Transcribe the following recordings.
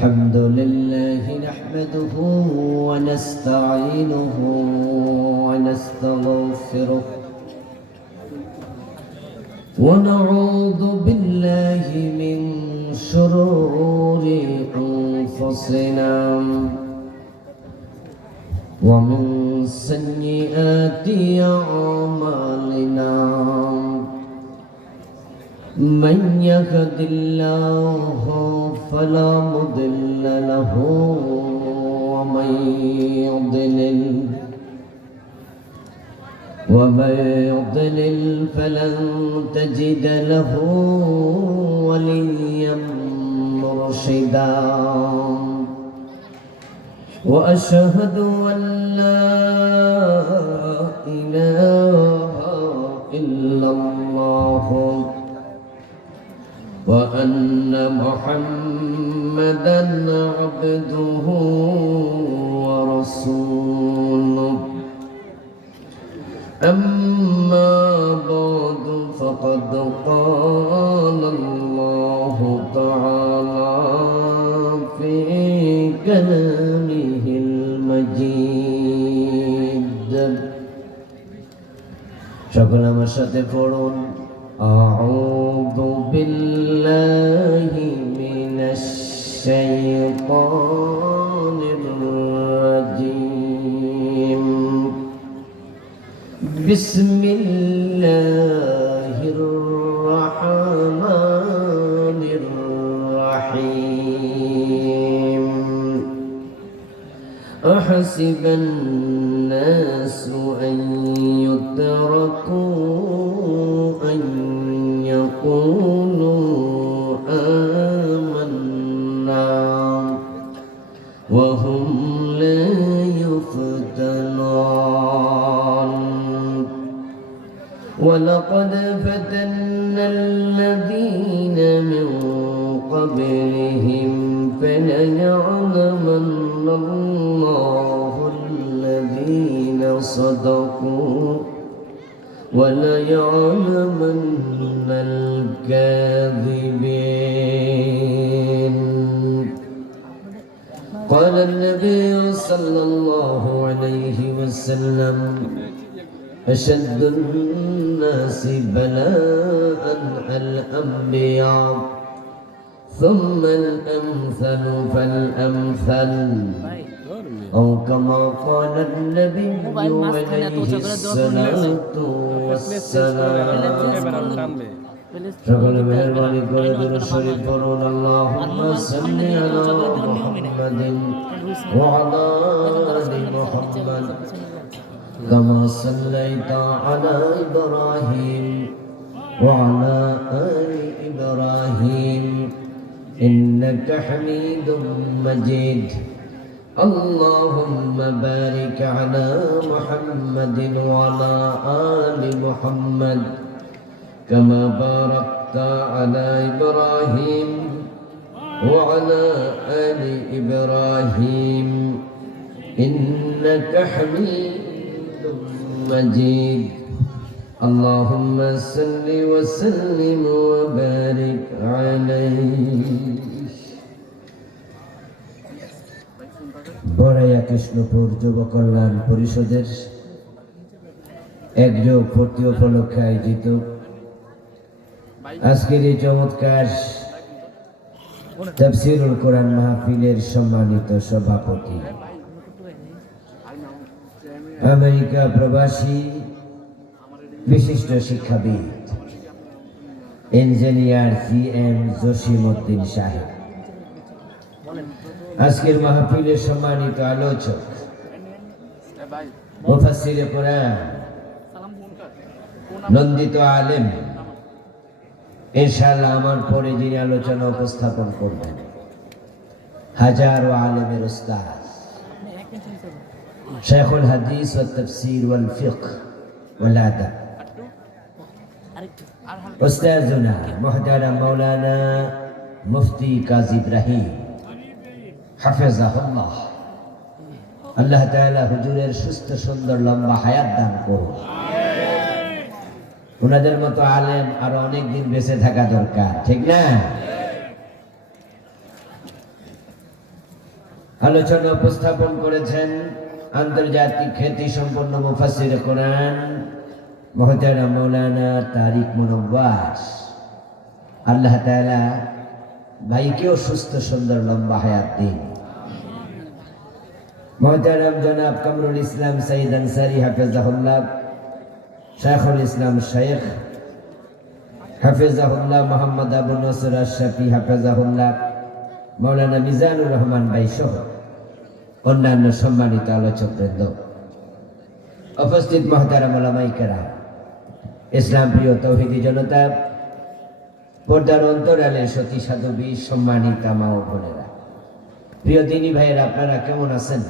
الحمد لله نحمده ونستعينه ونستغفره ونعوذ بالله من شرور أنفسنا ومن سيئات أعمالنا من يهد الله فلا مضل له ومن يضلل فلن تجد له وليا مرشدا وأشهد أن لا إله إلا الله وأن محمدًا عبده ورسوله أما بعد فقد قال الله تعالى في كلامه المجيد সকলে আমার সাথে পড়ুন أعوذ بالله من الشيطان الرجيم بسم الله الرحمن الرحيم أحسب الناس أن يتركوا أن يقولوا آمنا وهم لا يفتنون ولقد فتنا الذين من قبلهم فليعلمن الله الذين صدقوا وليعلمن الكاذبين قال النبي صلى الله عليه وسلم أشد الناس بلاء الأنبياء ثم الأمثل فالأمثل أو كما قال النبي عليه الصلاة والسلام সকল মেহরবানি করে দুরূদ শরীফ পড়ুন আল্লাহুম্মা সাল্লি আলা মুহাম্মাদিন ওয়া আলা আলি মুহাম্মাদ কামা সাল্লাইতা আলা ইব্রাহিম ওয়া আলা আলি ইব্রাহিম ইন্নাকা হামিদুম মাজিদ اللهم بارك على محمد وعلى آل محمد كما باركت على إبراهيم وعلى آل إبراهيم إنك حميد مجيد اللهم صل وسلم وبارك عليه বড়াইয়া কৃষ্ণপুর যুব কল্যাণ পরিষদের একযোগ ভর্তি উপলক্ষে আয়োজিত আজকের এই চমৎকার তাফসীরুল কোরআন মাহফিলের সম্মানিত সভাপতি আমেরিকা প্রবাসী বিশিষ্ট শিক্ষাবিদ ইঞ্জিনিয়ার জি.এম. জসিমউদ্দিন সাহেব, আজকের মাহফিলের সম্মানিত আলোচক মুফাসসিরে কোরআন, নন্দিত আলেম, ইনশাআল্লাহ আমার পরে যিনি আলোচনা উপস্থাপন করবেন হাজারো আলেমের উস্তাদ শাইখুল হাদিস ওয়াত তাফসীর ওয়াল ফিকহ ওয়াল আদাব উস্তাদুনা মুহতারাম মাওলানা মুফতি কাজী ইব্রাহিম হাফেজাহুল্লাহ। আল্লাহ তাআলা হুজুরের সুস্থ সুন্দর লম্বা হায়াত দান করুন। ওনাদের মতো আলেম আরো অনেক দিন বেঁচে থাকা দরকার, ঠিক না? আলোচনা উপস্থাপন করেছেন আন্তর্জাতিক খ্যাতি সম্পন্ন মুফাসসির কোরআন মুহতারাম মাওলানা তারিক মুনব্বার। আল্লাহ তাআলা ভাইকেও সুস্থ সুন্দর লম্বা হায়াত দিন। মুহতারাম জনাব কামরুল ইসলাম সাইদ আনসারী হাফেজাহুল্লাহ, শাইখুল ইসলাম শাইখ হাফেজাহুল্লাহ, মোহাম্মদ আবু নসর আশরাফি হাফেজাহুল্লাহ, মাওলানা মিজানুর রহমান ভাই সহ অন্যান্য সম্মানিত আলোচকবৃন্দ, উপস্থিত মুহতারাম উলামায়ে কেরাম, ইসলাম প্রিয় তৌহিদি জনতা, পর্দার অন্তরালে সতী সাধবী, সম্মানিত মা ও বোনেরা, প্রিয় দিনী ভাইয়েরা, আপনারা কেমন আছেন?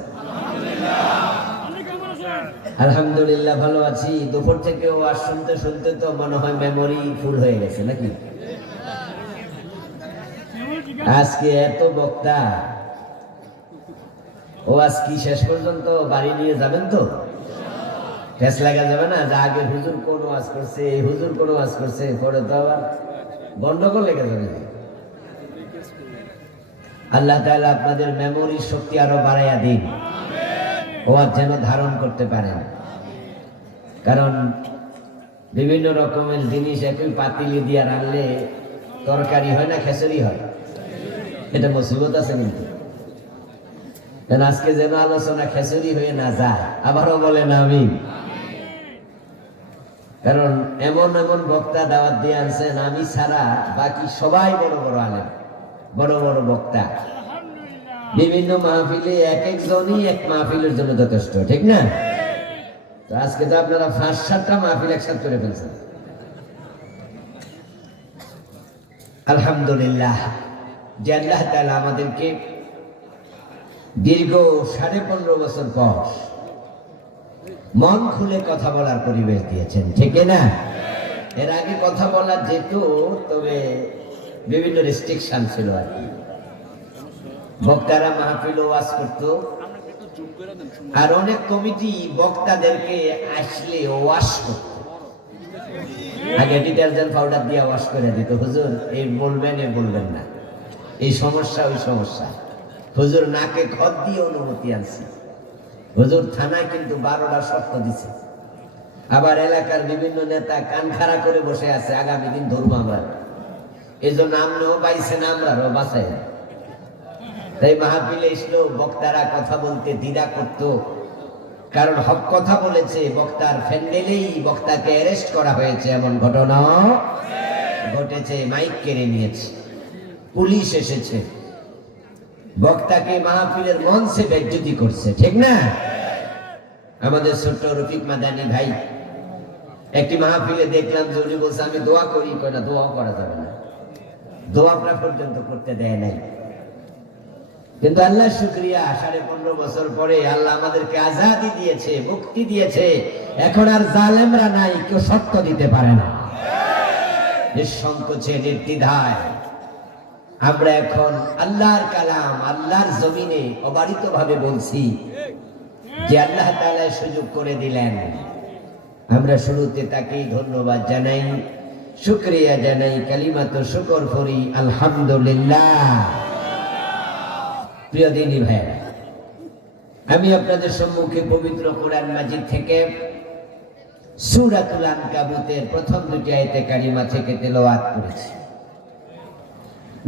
আলহামদুলিল্লাহ ভালো আছি। দুপুর থেকে ওয়াজ শুনতে শুনতে তো মনে হয় মেমোরি ফুল হয়ে গেছে নাকি? আজকে এত বক্তা, ওয়াজ কি শেষ পর্যন্ত বাড়ি নিয়ে যাবেন তো? টেস লাগা যাবে না যে আগে হুজুর কোন ওয়াজ করছে, হুজুর কোন ওয়াজ করছে, পরে তো আবার গন্ডগোল লেগে যাবে। আল্লাহ তাআলা আপনাদের মেমোরির শক্তি আরো বাড়াইয়া দিন, ওয়াজ যেন ধারণ করতে পারেন। কারণ বিভিন্ন রকমের জিনিস একই পাতিলি দিয়ে রাখলে তরকারি হয় না খিচুড়ি হয়, এটা মুসিবত আছে কিন্তু। আজকে যেন আলোচনা খিচুড়ি হয়ে না যায়, আবারও বলেন আমিন। কারণ এমন এমন বক্তা দাওয়াত দিয়ে আনছেন, আমি ছাড়া বাকি সবাই বড় বড় আলেম, বড় বড় বক্তা। বিভিন্ন মাহফিলে এক একজনই এক মাহফিলের জন্য যথেষ্ট, ঠিক না? তো আজকে তো আপনারা 5-7টা মাহফিল একসাথে করে ফেলছেন। আলহামদুলিল্লাহ যে আল্লাহ তাআলা আমাদেরকে দীর্ঘ 15.5 বছর পর মন খুলে কথা বলার পরিবেশ দিয়েছেন, ঠিক না? এর আগে কথা বলা যেত, তবে বিভিন্ন রেস্ট্রিকশন ছিল আর কি। বক্তারা মাহফিল ওয়াজ করত, আর অনেক কমিটি বক্তাদেরকে আসলে ওয়াশ করত। আগে ডিটারজেন্ট পাউডার দিয়ে ওয়াশ করে দিত, হুজুর এই বলবেন এ বলবেন না, এই সমস্যা ওই সমস্যা। হুজুর নাকে খত দিয়ে অনুমতি আনছে, হুজুর থানায় কিন্তু 12টা শর্ত দিছে। আবার এলাকার বিভিন্ন নেতা কান খাড়া করে বসে আছে, আগামী দিন ধরবো আমরা, এই জন্য আমরাও পাইছেন, আমরাও বাঁচাই। তাই মাহফিলে এসলো বক্তারা কথা বলতে দ্বিধা করত, কারণ হক কথা বলেছে, বক্তার ফ্যান্ডেলেই বক্তাকে অ্যারেস্ট করা হয়েছে, এমন ঘটনা ঘটেছে। মাইক কেড়ে নিয়েছে, পুলিশ এসেছে, বক্তাকে মাহফিলের মঞ্চে বেজ্জতি করছে, ঠিক না? আমাদের ছোট্ট রফিক মাদানী ভাই একটি মাহফিলে দেখলাম যে উনি বলছে আমি দোয়া করি, কই না, দোয়া করা যাবে না, দোয়া পর্যন্ত করতে দেয় নাই। কিন্তু আল্লাহ শুকরিয়া, 15.5 বছর পরে আল্লাহ আমাদেরকে আজাদি দিয়েছে, মুক্তি দিয়েছে। এখন আর জালেমরা নাই, কেউ শর্ত দিতে পারে না, নিঃসংকোচে নির্দ্বিধায় আমরা এখন আল্লাহর কালাম আল্লাহর জমিনে অবারিত ভাবে বলছি যে আল্লাহ তাআলা সুযোগ করে দিলেন। আমরা শুরুতে তাকেই ধন্যবাদ জানাই, শুকরিয়া জানাই, কালিমাতু শুকর করি, আলহামদুলিল্লাহ। প্রিয় দিনী ভাইরা, আমি আপনাদের সম্মুখে পবিত্র কোরআন মাজিদ থেকে সূরাতুল আনকাবুতের প্রথম 2টি আয়াতে কারিমা থেকে তেলাওয়াত করেছি।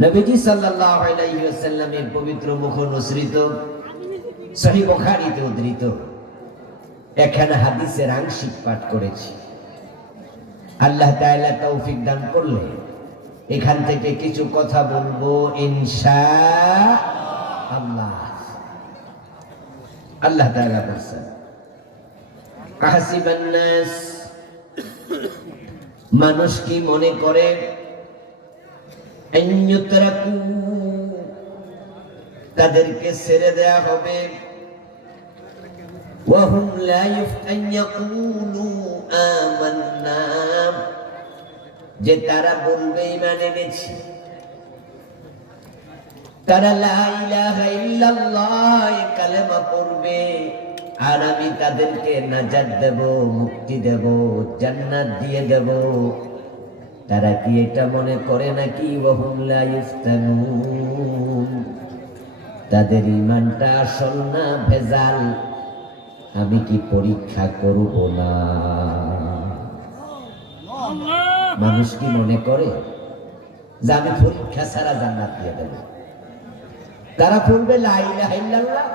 নবীজি সাল্লাল্লাহু আলাইহি ওয়াসাল্লামের পবিত্র মুখ অনুসৃত সহিহ বুখারীতে উদ্ধৃত এখানে হাদিসের আংশিক পাঠ করেছি। আল্লাহ তাআলা তৌফিক দান করলে এখান থেকে কিছু কথা বলবো ইনশাআল্লাহ। আল্লাহ তাআলা বলেন, আহসিবান নাস, মানুষ কি মনে করে আইয়ুতরাকু, তাদেরকে ছেড়ে দেয়া হবে, ওয়াহুম লা ইয়াকুলু আমান্না, যে তারা বলবে ঈমান এনেছি, তারা লা ইলাহা ইল্লাল্লাহ কালেমা পড়বে, আর আমি তাদেরকে নাজাত দেব, মুক্তি দেব, জান্নাত দিয়ে দেব। তারা কি এটা মনে করে নাকি ওয়াহুম লা ইফতানুন, তাদের ইমানটা আসল না ভেজাল, আমি কি পরীক্ষা করব না? মানুষ কি মনে করে যে আমি পরীক্ষা ছাড়া জান্নাত দিয়ে দেব? তারা বলবে লা ইলাহা ইল্লাল্লাহ,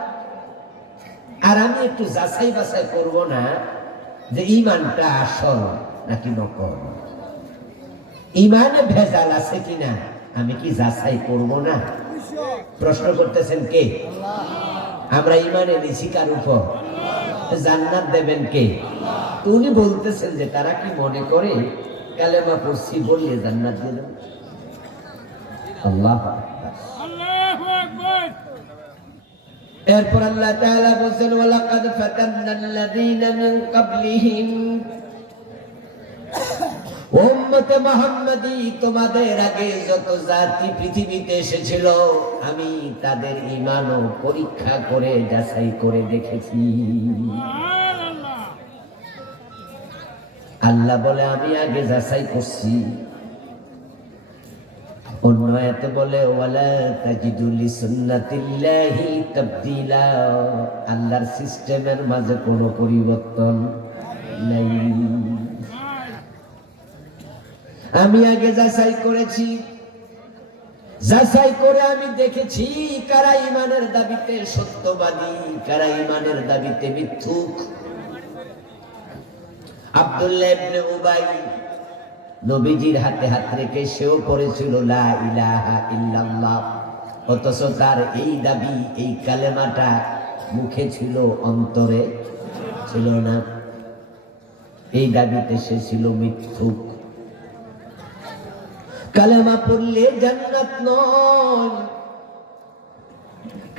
আর আমি একটু যাচাই বাছাই করব না যে ইমানটা আসল নাকি নকল, ইমানে ভেজাল আছে কিনা আমি কি যাচাই করব না? প্রশ্ন করতেছেন কে? আমরা ইমানে নিছি কার উপর? জান্নাত দেবেন কে? উনি বলতেছেন যে তারা কি মনে করে কালেমা পড়ছি বললে জান্নাত দিয়ে দেবেন? আল্লাহু আকবার, আল্লাহু আকবার। এরপর আল্লাহ তাআলা বলেন ওয়ালাকাদ ফাতান্নাল্লাযীনা মিন ক্বাবলিহিম, উম্মতে মুহাম্মাদী, তোমাদের আগে যত জাতি পৃথিবীতে এসেছিল আমি তাদের ঈমানও পরীক্ষা করে যাচাই করে দেখেছি। আল্লাহ বলে আমি আগে যাচাই করছি। অন্য আয়াতে বলে ওয়ালা তাজিদু লিসুন্নাতিল্লাহি তাবদীলা, আল্লাহর সিস্টেমের মাঝে কোনো পরিবর্তন নাই। আমি আগে যাচাই করেছি, যাচাই করে আমি দেখেছি কারা ইমানের দাবিতে সত্যবাদী, কারা ইমানের দাবিতে মিথ্যুক। আব্দুল্লাহ ইবনে উবাই নবীজির হাতে হাত রেখে সেও পড়েছিল লা ইলাহা ইল্লাল্লাহ, অথচ তার এই দাবি, এই কালেমাটা মুখে ছিল, অন্তরে ছিল না। এই দাবিতে সে ছিল মিথ্যুক। কালেমা পড়লে জান্নাত নয়,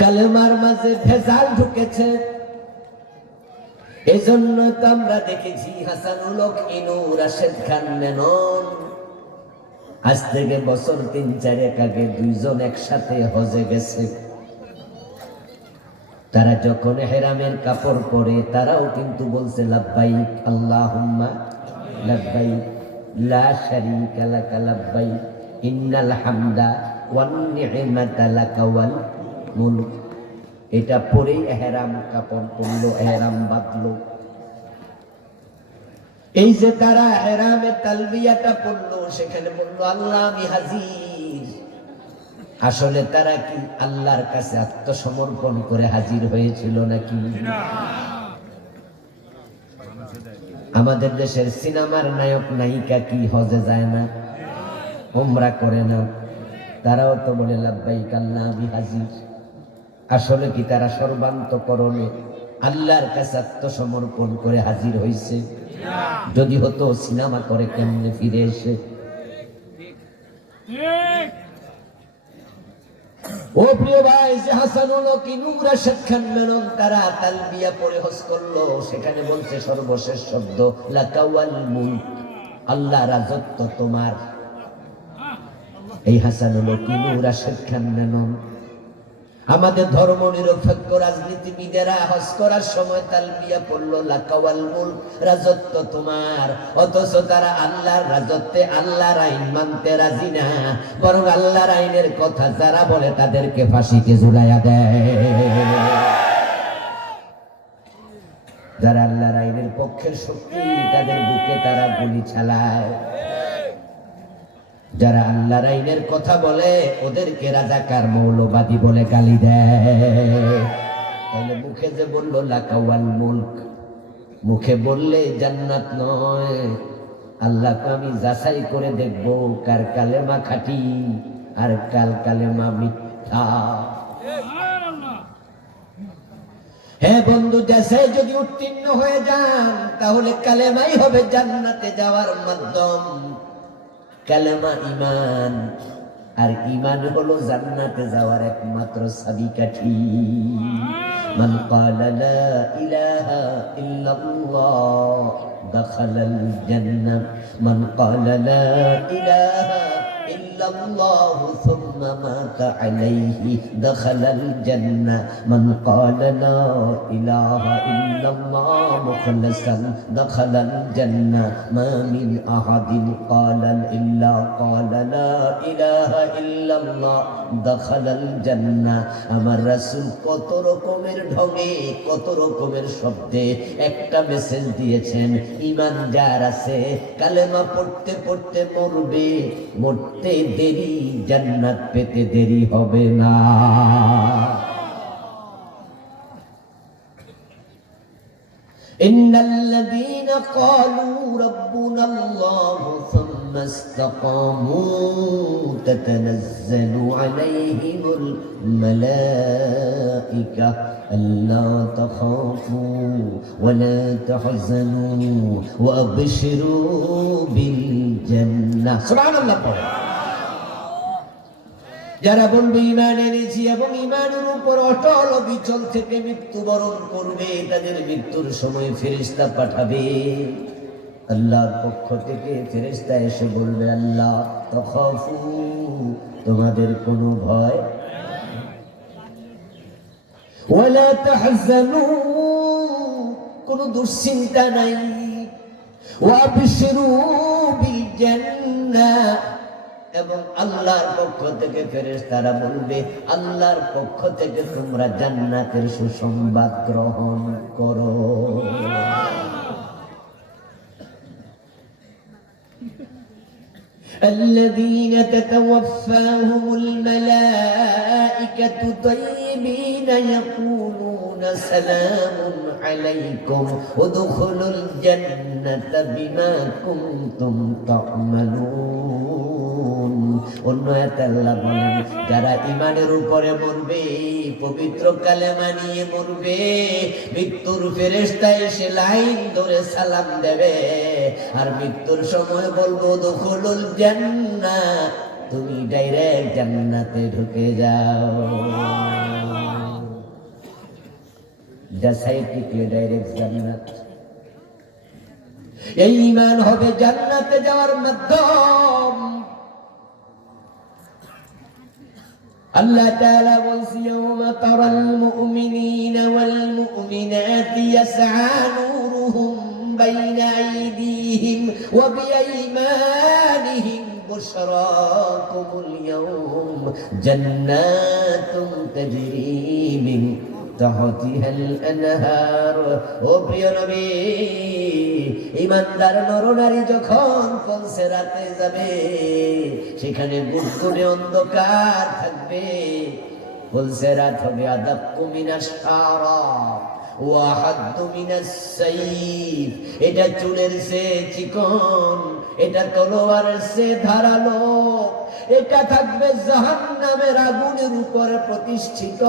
কালেমার মাঝে ভেজাল ঢুকেছে। এজন্য তো আমরা দেখেছি হাসানুল হক ইনু, রাশেদ খান মেনন, আজ থেকে বছর ৩-৪ আগে দুইজন একসাথে হজে গেছে। তারা যখন হেরামের কাপড় পরে তারাও কিন্তু বলছে লাব্বাইক আল্লাহুম্মা লাব্বাইক লা শারীকা লাকা লাব্বাইক ইন্নাল হামদা ওয়ান নি'মাতা লাকা ওয়াল মুলক। এটা পরেই এহরাম কাপড় পরলো, এহরাম বাঁধলো। এই যে তারা এহরামে তালবিয়াটা পড়লো, সেখানে বললো আল্লাহ আমি হাজির। আসলে তারা কি আল্লাহর কাছে আত্মসমর্পণ করে হাজির হয়েছিল নাকি? আমাদের দেশের সিনেমার নায়ক নায়িকা কি হজে যায় না, উমরা করে না? তারাও তো বলে লাব্বাইক আল্লাহ আমি হাজির। আসলে কি তারা সর্বান্তকরণে আল্লাহর কাছে আত্মসমর্পণ করে হাজির হয়েছে? যদি হতো সিনেমা করে কেমনে ফিরে এসে? ও প্রিয় ভাই, যে হাসানুল হক ইনু, রাশেদ খান মেনন, তারা তালবিয়া পড়ে হজ করলো, সেখানে বলছে সর্বশেষ শব্দ লাকা ওয়াল মুলক, আল্লাহ রাজত্ব তোমার। এই হাসানুল হক ইনু, রাশেদ খান মেনন, আমাদের ধর্ম নিরপেক্ষ রাজনীতিবিদেরা হজ করার সময় তালবিয়া পড়লো লাকা ওয়াল মুলক, রাজত্ব তোমার। অথচ তারা আল্লাহর রাজত্বে, আল্লাহর আইন মানতে রাজি না, বরং আল্লাহর আইনের কথা যারা বলে তাদেরকে ফাঁসিতে ঝুলাইয়া দেয়। যারা আল্লাহর আইনের পক্ষের শক্তি, তাদের বুকে তারা গুলি চালায়। যারা আল্লাহর আইনের কথা বলে ওদেরকে রাজাকার, মৌলবাদী বলে গালি দেয়। তাহলে মুখে যে বললো লাকা ওয়াল মুলক, মুখে বললে জান্নাত নয়। আল্লাহ তো আমি যাচাই করে দেখবো কার কালেমা খাঁটি আর কার কালেমা মিথ্যা। হ্যাঁ বন্ধু, যাচাই যদি উত্তীর্ণ হয়ে যান তাহলে কালেমাই হবে জান্নাতে যাওয়ার মাধ্যম। কালেমা ঈমান, আর ঈমান হলো জান্নাতে যাওয়ার একমাত্র চাবিকাঠি। মান ক্বালা লা ইলাহা ইল্লাল্লাহ দাখালাল জান্নাহ, মান ক্বালা লা ইলাহা ইল্লাল্লাহু সুম্মা মাতা আলাইহি দাখালাল জান্নাহ মান ক্বালা লা ইলাহা ইল্লাল্লাহ মুখলিসান দাখালাল জান্নাহ মা মিন আহাদিন ক্বালা ইল্লা ক্বালা লা ইলাহা ইল্লাল্লাহ দাখালাল জান্নাহ। আমার রাসূল কত রকমের ঢঙে কত রকমের শব্দে একটা মেসেজ দিয়েছেন, ঈমান যার আছে কালেমা পড়তে পড়তে মরবে, মরতে দেরি জান্নাত পেতে দেরি হবে না। ইন্নাল্লাযীনা ক্বালু রাব্বুনাল্লাহু সুম্মা ইসতাকামু তাতানাজ্জালু আলাইহিমুল মালাঈকা আল্লা তাখাফু ওয়া লা তাহজানু ওয়া আবশিরু বিল জান্নাহ। সুবহানাল্লাহ। যারা বলবে ঈমান এনেছি এবং ঈমানের উপর অটল অবিচল থেকে মৃত্যুবরণ করবে, তাদের মৃত্যুর সময় ফেরেশতা পাঠাবে। আল্লাহর পক্ষ থেকে ফেরেশতা এসে বলবে, আল্লাহ তাখাফু, তোমাদের কোনো ভয়, ওয়ালা তাহজানু, কোনো দুশ্চিন্তা নাই, ওয়া আবশিরু বিল জান্নাহ, এবং আল্লাহর পক্ষ থেকে ফেরেশতারা বলবে, আল্লাহর পক্ষ থেকে তোমরা জান্নাতের সুসংবাদ গ্রহণ করো। الذين تتوفاهم الملائكة طيبين يقولون سلام عليكم ادخلوا الجنة بما كنتم تعملون। অন্য আয়াতে আল্লাহ বলেন, যারা ঈমানের উপরে মরবে, পবিত্র কালেমা নিয়ে মরবে, মৃত্যুর ফেরেশতা এসে লাইন ধরে সালাম দেবে, আর মৃত্যুর সময় বলবো দুখুলুল জান্নাহ, তুমি ডাইরেক্ট জান্নাতে ঢুকে যাও। জাসাইটিকে ডাইরেক্ট জান্নাত। এই ঈমান হবে জান্নাতে যাওয়ার মাধ্যম। আল্লাহ তাআলা বলছে, ইয়াওমা তারাল মুমিনিনা ওয়াল মুমিনাতি ইয়াসআ নূরুহুম বাইনা আইদিহিম ওয়া বিআইমানিহিম বুশরাকুমুল ইয়াওম জান্নাতুন তাজরি মিন তাহতিহাল আনহার। ও প্রিয় নবী, ঈমানদার নরনারী যখন পৌঁছেরাতে যাবে, সেখানে গুড়গুড়ে অন্ধকার থাকবে, পৌঁছেরাত হবে আদাক্কু মিনাশ শারা ওয়া হাদ্দু মিনাস সাইফ। এটা চুলের চেয়ে চিকন, এটা তলোয়ারের চেয়ে ধারালো, এটা থাকবে জাহান্নামের আগুনের উপরে প্রতিষ্ঠিত।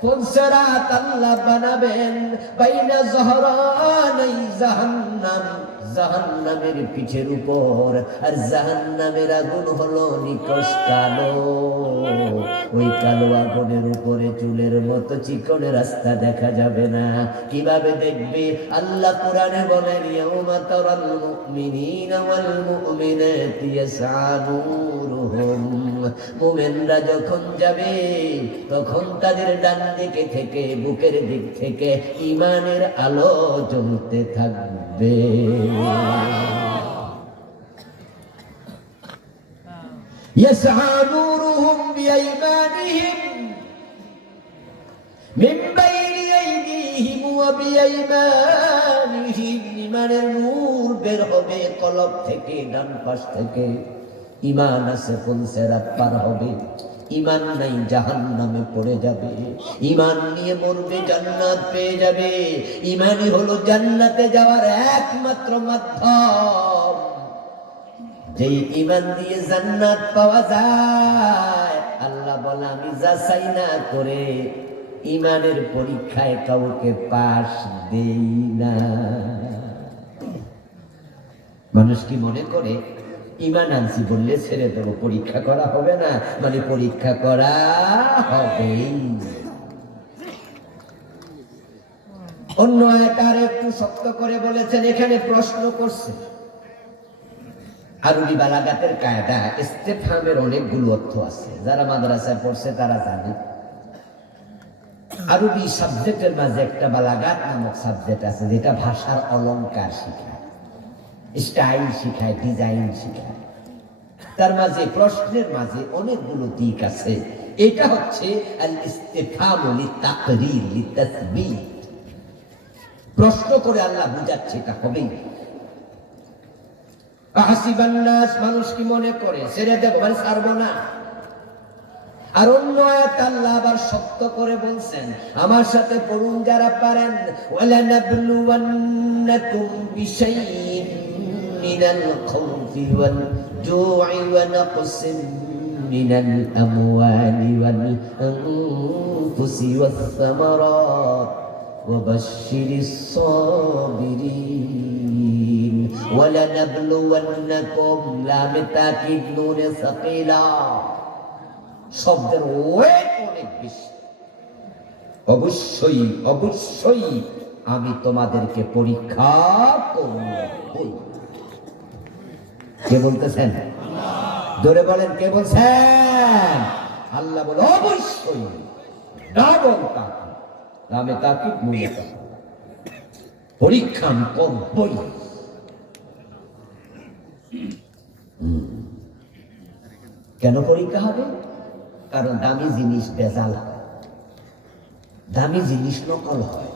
ফুলসেরাত আল্লাহ বানাবেন বাইনা জহরানাই জাহান্নাম, জাহান্নামের পিঠের উপর, আর জাহান্নামের আগুন হলো নিকষ কালো। ওই কালো আগুনের উপরে চুলের মতো চিকন রাস্তা দেখা যাবে না। কিভাবে দেখবে? আল্লাহ কোরআনে বলেন, ইয়াউমা তারাল মুমিনিনা ওয়াল মুমিনাতি ইয়াসআ নূরুহুম। মুমিনরা যখন যাবে, তখন তাদের ডান দিকে থেকে, বুকের দিক থেকে ঈমানের আলো জ্বলতে থাকবে। ইয়াসআ নূরুহুম বিআইমানিহিম মিন বাইনি আইদিহিম ওয়া বিআইমানিহিম। ঈমানের নূর বের হবে কলব থেকে, ডান পাশ থেকে। ঈমান আছে ফুলসেরাত পার হবে, ঈমান নাই জাহান্নামে পড়ে যাবে। ঈমান নিয়ে মরবে, জান্নাত পেয়ে যাবে। ঈমানই হলো জান্নাতে যাওয়ার একমাত্র মাধ্যম। যেই ঈমান দিয়ে জান্নাত পাওয়া যায়, আল্লাহ বলে আমি যাচাই না করে ঈমানের পরীক্ষায় কাউকে পাস দেই না। মানুষ কি মনে করে ঈমান আনছি বললে ছেড়ে দেবো, পরীক্ষা করা হবে না? মানে পরীক্ষা করা হবে। অন্য আয়াত আর একটু শক্ত করে বলেছেন, এখানে প্রশ্ন করছে আরবি বালাগাতের কায়দা ইস্তেফহামের অনেকগুলো অর্থ আছে, যারা মাদ্রাসায় পড়ছে তারা জানে। আরবি সাবজেক্টের মাঝে একটা বালাগাত নামক সাবজেক্ট আছে, যেটা ভাষার অলংকার শিখায়, স্টাইল শিখায়, ডিজাইন শিখায়। তার মাঝে প্রশ্নের মাঝে অনেকগুলো দিক আছে। এটা হচ্ছে আল ইস্তিফহাম লিতাকরীর লিতাসবীত, প্রশ্ন করে আল্লাহ বুঝাচ্ছে এটা হবেই। আহাসিবান নাস, মানুষ কি মনে করে ছেড়ে দেব, মানে ছাড়বো না। আর অন্য আয়াত আল্লাহ আবার সত্য করে বলছেন, আমার সাথে পড়ুন যারা পারেন, ওয়ালানাবলুওয়ান্নাকুম বিশাইইন মিনাল খাউফি ওয়াল জু'i ওয়া নাকসিন মিনাল আমওয়ালি ওয়াল আনফুসি ওয়াস সামারাত ওয়া বাশশিরিস সাবিরিন। ওয়ালানাবলুওয়ান্নাকুম, লাম তাকিদ নুনে সাকিলা, শব্দের ওয়েট অনেক বেশি। অবশ্যই অবশ্যই আমি তোমাদেরকে পরীক্ষা করব। কে বলতেছেন? জোরে বলেন, কে বলছেন? আল্লাহ বলে অবশ্যই, নামে তাকিদ নুনে সাকিলা, পরীক্ষা আমি করবই। কেন পরীক্ষা হবে? কারণ দামি জিনিস বেজাল হয়, দামি জিনিস নকল হয়।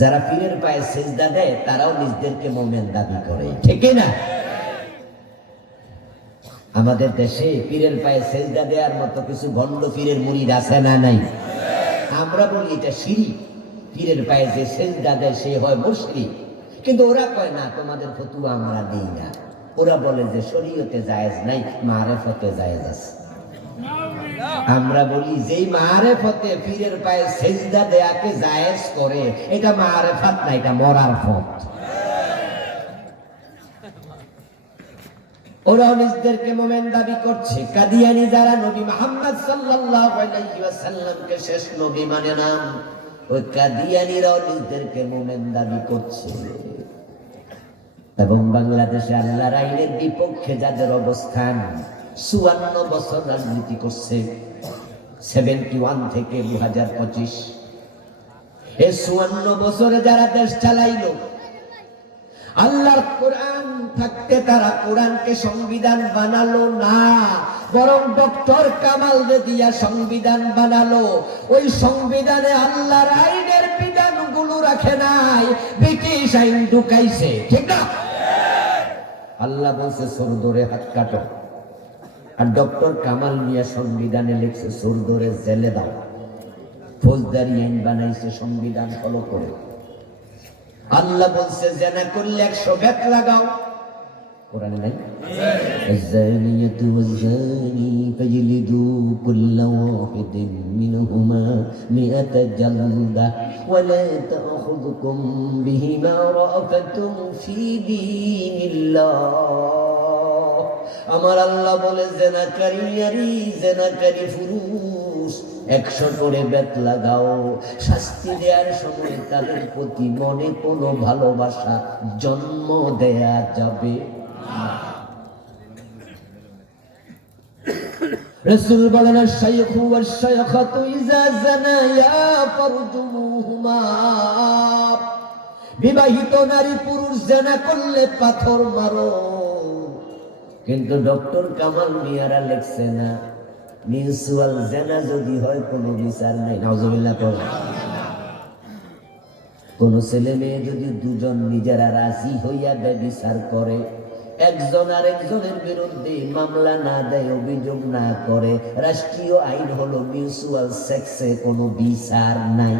যারা পীরের পায়ে সেজদা দেয় তারাও নিজেদেরকে মোমেন দাবি করে, ঠিক না? আমাদের দেশে পীরের পায়ে সেজদা দেওয়ার মতো কিছু ভণ্ড পীরের মুরিদ আছে না নাই? আমরা বলি এটা শিরক। পীরের পায়ে যে সেজদা দেয় সে হয় মুশরিক, কিন্তু ওরা কয় না তোমাদের ফতুয়া আমরা দিই না। ওরা বলে যে শরীয়তে জায়েজ নাই, মারেফতে জায়েজ আছে। আমরা বলি যেই মারেফতে পীরের পায়ে সেজদা দেয়াকে জায়েজ করে, এটা মারেফত না, এটা মরার ফত। ওরা নিজেদেরকে মোমেন দাবি করছে। কাদিয়ানি যারা নবী মুহাম্মদ সাল্লাল্লাহু আলাইহি ওয়াসাল্লামকে শেষ নবী মানে না, ওই কাদিয়ানিরাও নিজেদেরকে মোমেন দাবি করছে। এবং বাংলাদেশে আল্লাহর আইনের বিপক্ষে যাদের অবস্থান, 54 বছর রাজনীতি করছে, 71 থেকে 2025, এই 54 বছরে যারা দেশ চালাইলো, আল্লাহর কোরআন থাকতে তারা কোরআনকে সংবিধান বানালো না, বরং ডক্টর কামাল দিয়া সংবিধান বানালো। ওই সংবিধানে আল্লাহর আইনের বিধানগুলো রাখে নাই, ব্রিটিশ আইন ঢুকাইছে, ঠিক না? আল্লাহ বলছে সোর ধরে হাত কাটো, আর ডক্টর কামাল মিয়া সংবিধানে লিখছে সোর ধরে জেলে দাও। ফৌজদারি আইন বানাইছে সংবিধান ফলো করে। আল্লাহ বলছে জেনা করলে 100 বেত লাগাও, কোরআনে নাই? আয-যানিয়াতু ওয়াজ-যানি ফাজলিদু কুল্লা ওয়াহিদিন মিনহুমা 100 জালদা ওয়া লা তা'খুযুকুম বিহিমা রা'ফাতুন ফি দীনিল্লাহ। আমার আল্লাহ বলে জেনাকারী পুরুষ 100 করে বেত লাগাও। শাস্তি দেওয়ার সময় তাদের প্রতি মনে কোনো ভালোবাসা জন্ম দেয়া যাবে না। রাসূল বলেন আশ-শাইখু ওয়াশ-শাইখাতু ইযা জানায়া ফারজুহুমা, বিবাহিত নারী পুরুষ জিনা করলে পাথর মারো। কিন্তু ডক্টর কামাল মিয়ারা লেখছে না, মিউচুয়াল জেনা যদি হয় কোনো বিচার নাই। নাউজুবিল্লাহ। কোন ছেলে মেয়ে যদি দুজন নিজেরা রাজি হইয়া ব্যভিচার করে, একজন আর একজনের বিরুদ্ধে মামলা না দেয়, অভিযোগ না করে, রাষ্ট্রীয় আইন হলো মিউচুয়াল সেক্সে কোনো বিচার নাই।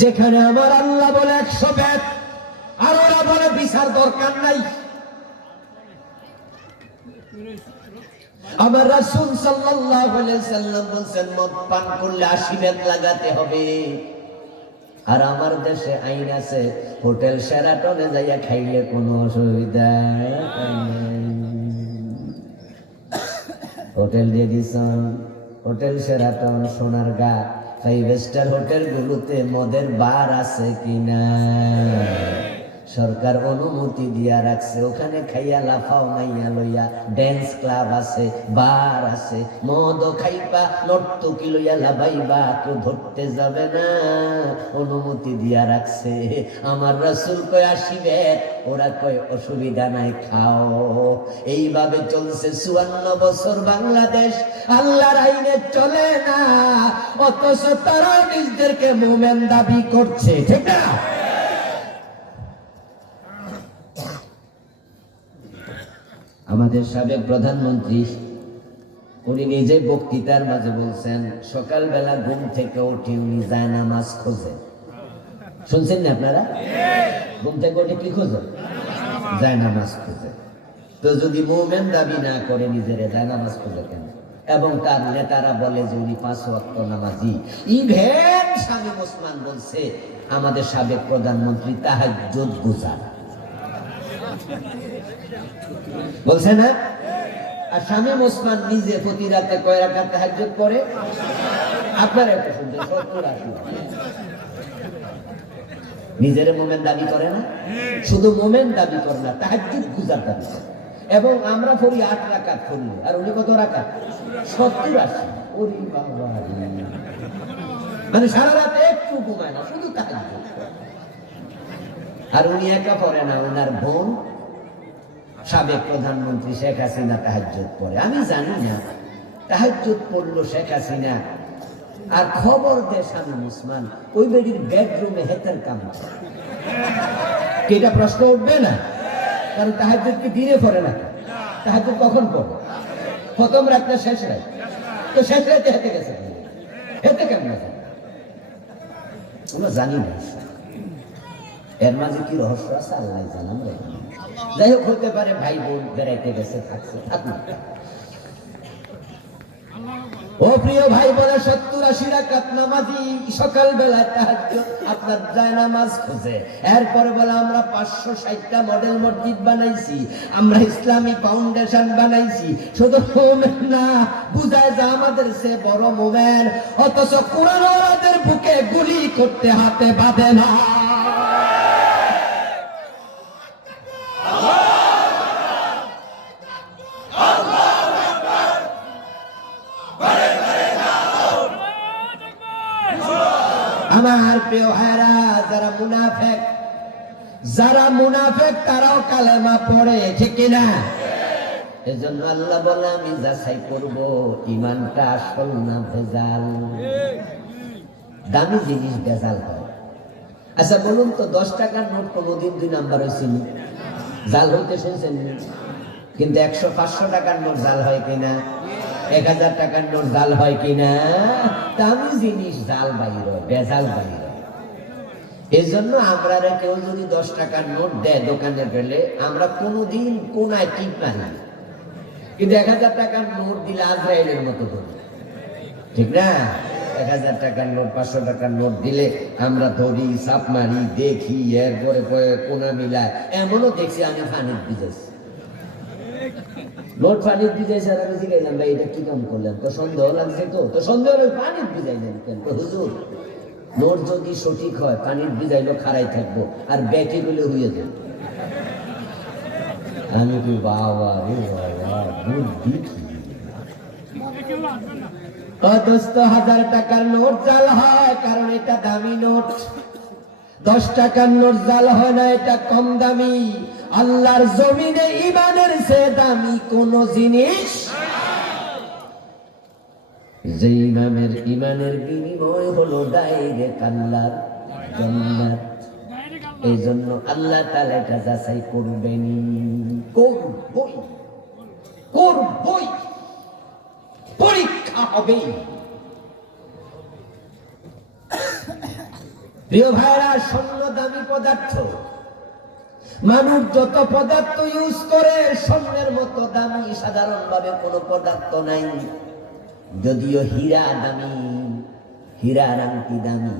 যেখানে আমার আল্লাহ বলে 100 বেত, আর ওরা বলে বিচার দরকার নাই। আমার রাসূল সাল্লাল্লাহু আলাইহি সাল্লাম বলেন মদ পান করলে 80 বেত লাগাতে হবে। আর আমার দেশে আইন আছে, হোটেল শেরাটনে যাইয়া খাইলে কোনো অসুবিধা নাই। Hotel Radisson, hotel Sheraton, Sonargaon, 5 star hotel গুলোতে মদের বার আছে কিনা? সরকার অনুমতি দিয়া রাখছে, ওখানে খাইয়া লাফাও মাইয়া লইয়া ড্যান্স ক্লাব আছে, বার আছে, মদ খাইবা নর্তকী লইয়া লাভাইবা, কেউ ধরতে যাবে না, অনুমতি দিয়া রাখছে। আমার রাসূল কয় আসিবে, ওরা কয় অসুবিধা নাই, খাও। এইভাবে চলছে 54 বছর বাংলাদেশ, আল্লাহর আইনে চলে না, অথচ তারা নিজেদেরকে মুমিন দাবি করছে, ঠিক না? আমাদের সাবেক প্রধানমন্ত্রী উনি নিজে বক্তৃতার মাঝে বলছেন, সকালবেলা ঘুম থেকে উঠে উনি জায়নামাজ খোঁজেন। শুনছেন না আপনারা? ঘুম থেকে উঠে কি খোঁজে? জায়নামাজ খোঁজে। তো যদি মুমিন দাবি না করে নিজের, জায়নামাজ খোঁজে কেন? এবং তার নেতারা বলে যে উনি 5 ওয়াক্ত নামাজি। ইভেন শামীম ওসমান বলছে আমাদের সাবেক প্রধানমন্ত্রী তাহাজ্জুদ গুজার, বলছে না? আর শামীম ওসমান নিজে প্রতি রাতে কয় রাকাত তাহাজ্জুদ পড়ে? আপনারা একটু শুনবেন, 70-80 নিজের মুমিন দাবি করে না, শুধু মুমিন দাবি করে না, তাহাজ্জুদ গুজার দাবি করে। এবং আমরা পড়ি 8 রাকাত পড়ি, আর উনি কত রাকাত? 70-80। ওরে বাবা, মানে সারা রাত একটু ঘুমায় না, শুধু তাহাজ্জুদ। আর উনি একা পড়ে না, ওনার বোন সাবেক প্রধানমন্ত্রী শেখ হাসিনা তাহাজ্জুদ পড়ে। আমি জানি না তাহাজ্জুদ পড়লো শেখ হাসিনা, আর খবর দেয় শামীম ওসমান ওই বেডির বেডরুমে হেতের কাম করে। এটা প্রশ্ন উঠবে না? কারণ তাহাজ্জুদ কি দিনে পড়ে না? তাহাজ্জুদ কখন পড়ে? প্রথম রাত না শেষ রাত? তো শেষ রাতে হেতে গেছে, হেতে কেমন আছে আমরা জানি না। এর মাঝে কি রহস্য আছে আল্লাহ জানান। যাই হোক, হতে পারে ভাই বোন বেড়াইতে গেছে, থাকছে, থাকুন। ও প্রিয় ভাই বোনের, 70-80 রাকাত নামাজি সকাল বেলায় তাহাজ্জুদ আপনার জায়নামাজ খোঁজে। এরপরে বলে আমরা 560টা মডেল মসজিদ বানাইছি, আমরা ইসলামী ফাউন্ডেশন বানাইছি। শুধু মুমিন না, বুঝায় যে আমাদের সে বড় মুমিন, অথচ কোরআন ওয়ালাদের বুকে গুলি করতে হাতে বাঁধে না। আমার প্রিয় ভাইরা, যারা মুনাফেক তারাও কালেমা পড়ে, ঠিক কিনা? এজন্য আল্লাহ বলে আমি যাচাই করব ইমানটা আসল না ভেজাল। দামি জিনিস ভেজাল হয়। আচ্ছা বলুন তো, 10 টাকার নোট কোনোদিন 2 নাম্বার হয়েছিল? জাল হইতে শুনছেন? কিন্তু 100-500 টাকার নোট জাল হয় কিনা? 1000 টাকার নোট জাল হয় কিনা? দামি জিনিস জাল বাইর হয়, ভেজাল বাইর হয়। এই জন্য আমরা কেউ যদি 10 টাকার নোট দেয় দোকানে গেলে, আমরা কোনোদিন কোনায় টিপ মারি না। কিন্তু 1000 টাকার নোট দিলে আজরাইলের মতো করি, ঠিক না? 1000 টাকার নোট, 500 টাকার নোট দিলে আমরা ধরি, চাপ মারি, দেখি, এরপরে কোনা মিলায়। এমনও দেখছি আমি ফানির ভিজেছি, নোট পানির ভিজাইছে। আর আমি জিজ্ঞাসলাম ভাই এটা কি কাম করলেন? তো সন্দেহ লাগছে, তো সন্দেহ পানির ভিজাইলেন কেন? হুজুর, নোট যদি সঠিক হয় পানির ভিজাইলো খাড়াই থাকবো, আর ব্যাকে গুলো হয়ে যাবে। আমি কি বাবা রে বাবা, বুদ্ধি কি! দোস্ত, 1000 টাকার নোট জাল হয় কারণ এটা দামি নোট। 10 টাকার নোট জাল হয় না, এটা কম দামি। আল্লাহর জমিনে ইমানের চেয়ে দামি কোন জিনিস, যে ইমানের বিনিময় হলো ডাইরেক্ট আল্লাহর জান্নাত। এই জন্য আল্লাহ তাআলা এটা যাচাই করবেন, করবই, পরীক্ষা হবে। প্রিয় ভাইরা, স্বর্ণ দামি পদার্থ। মানুষ যত পদার্থ ইউজ করে, স্বর্ণের মতো দামি সাধারণভাবে কোনো পদার্থ নাই। যদিও হীরা দামি, হীরার আংটি দামি,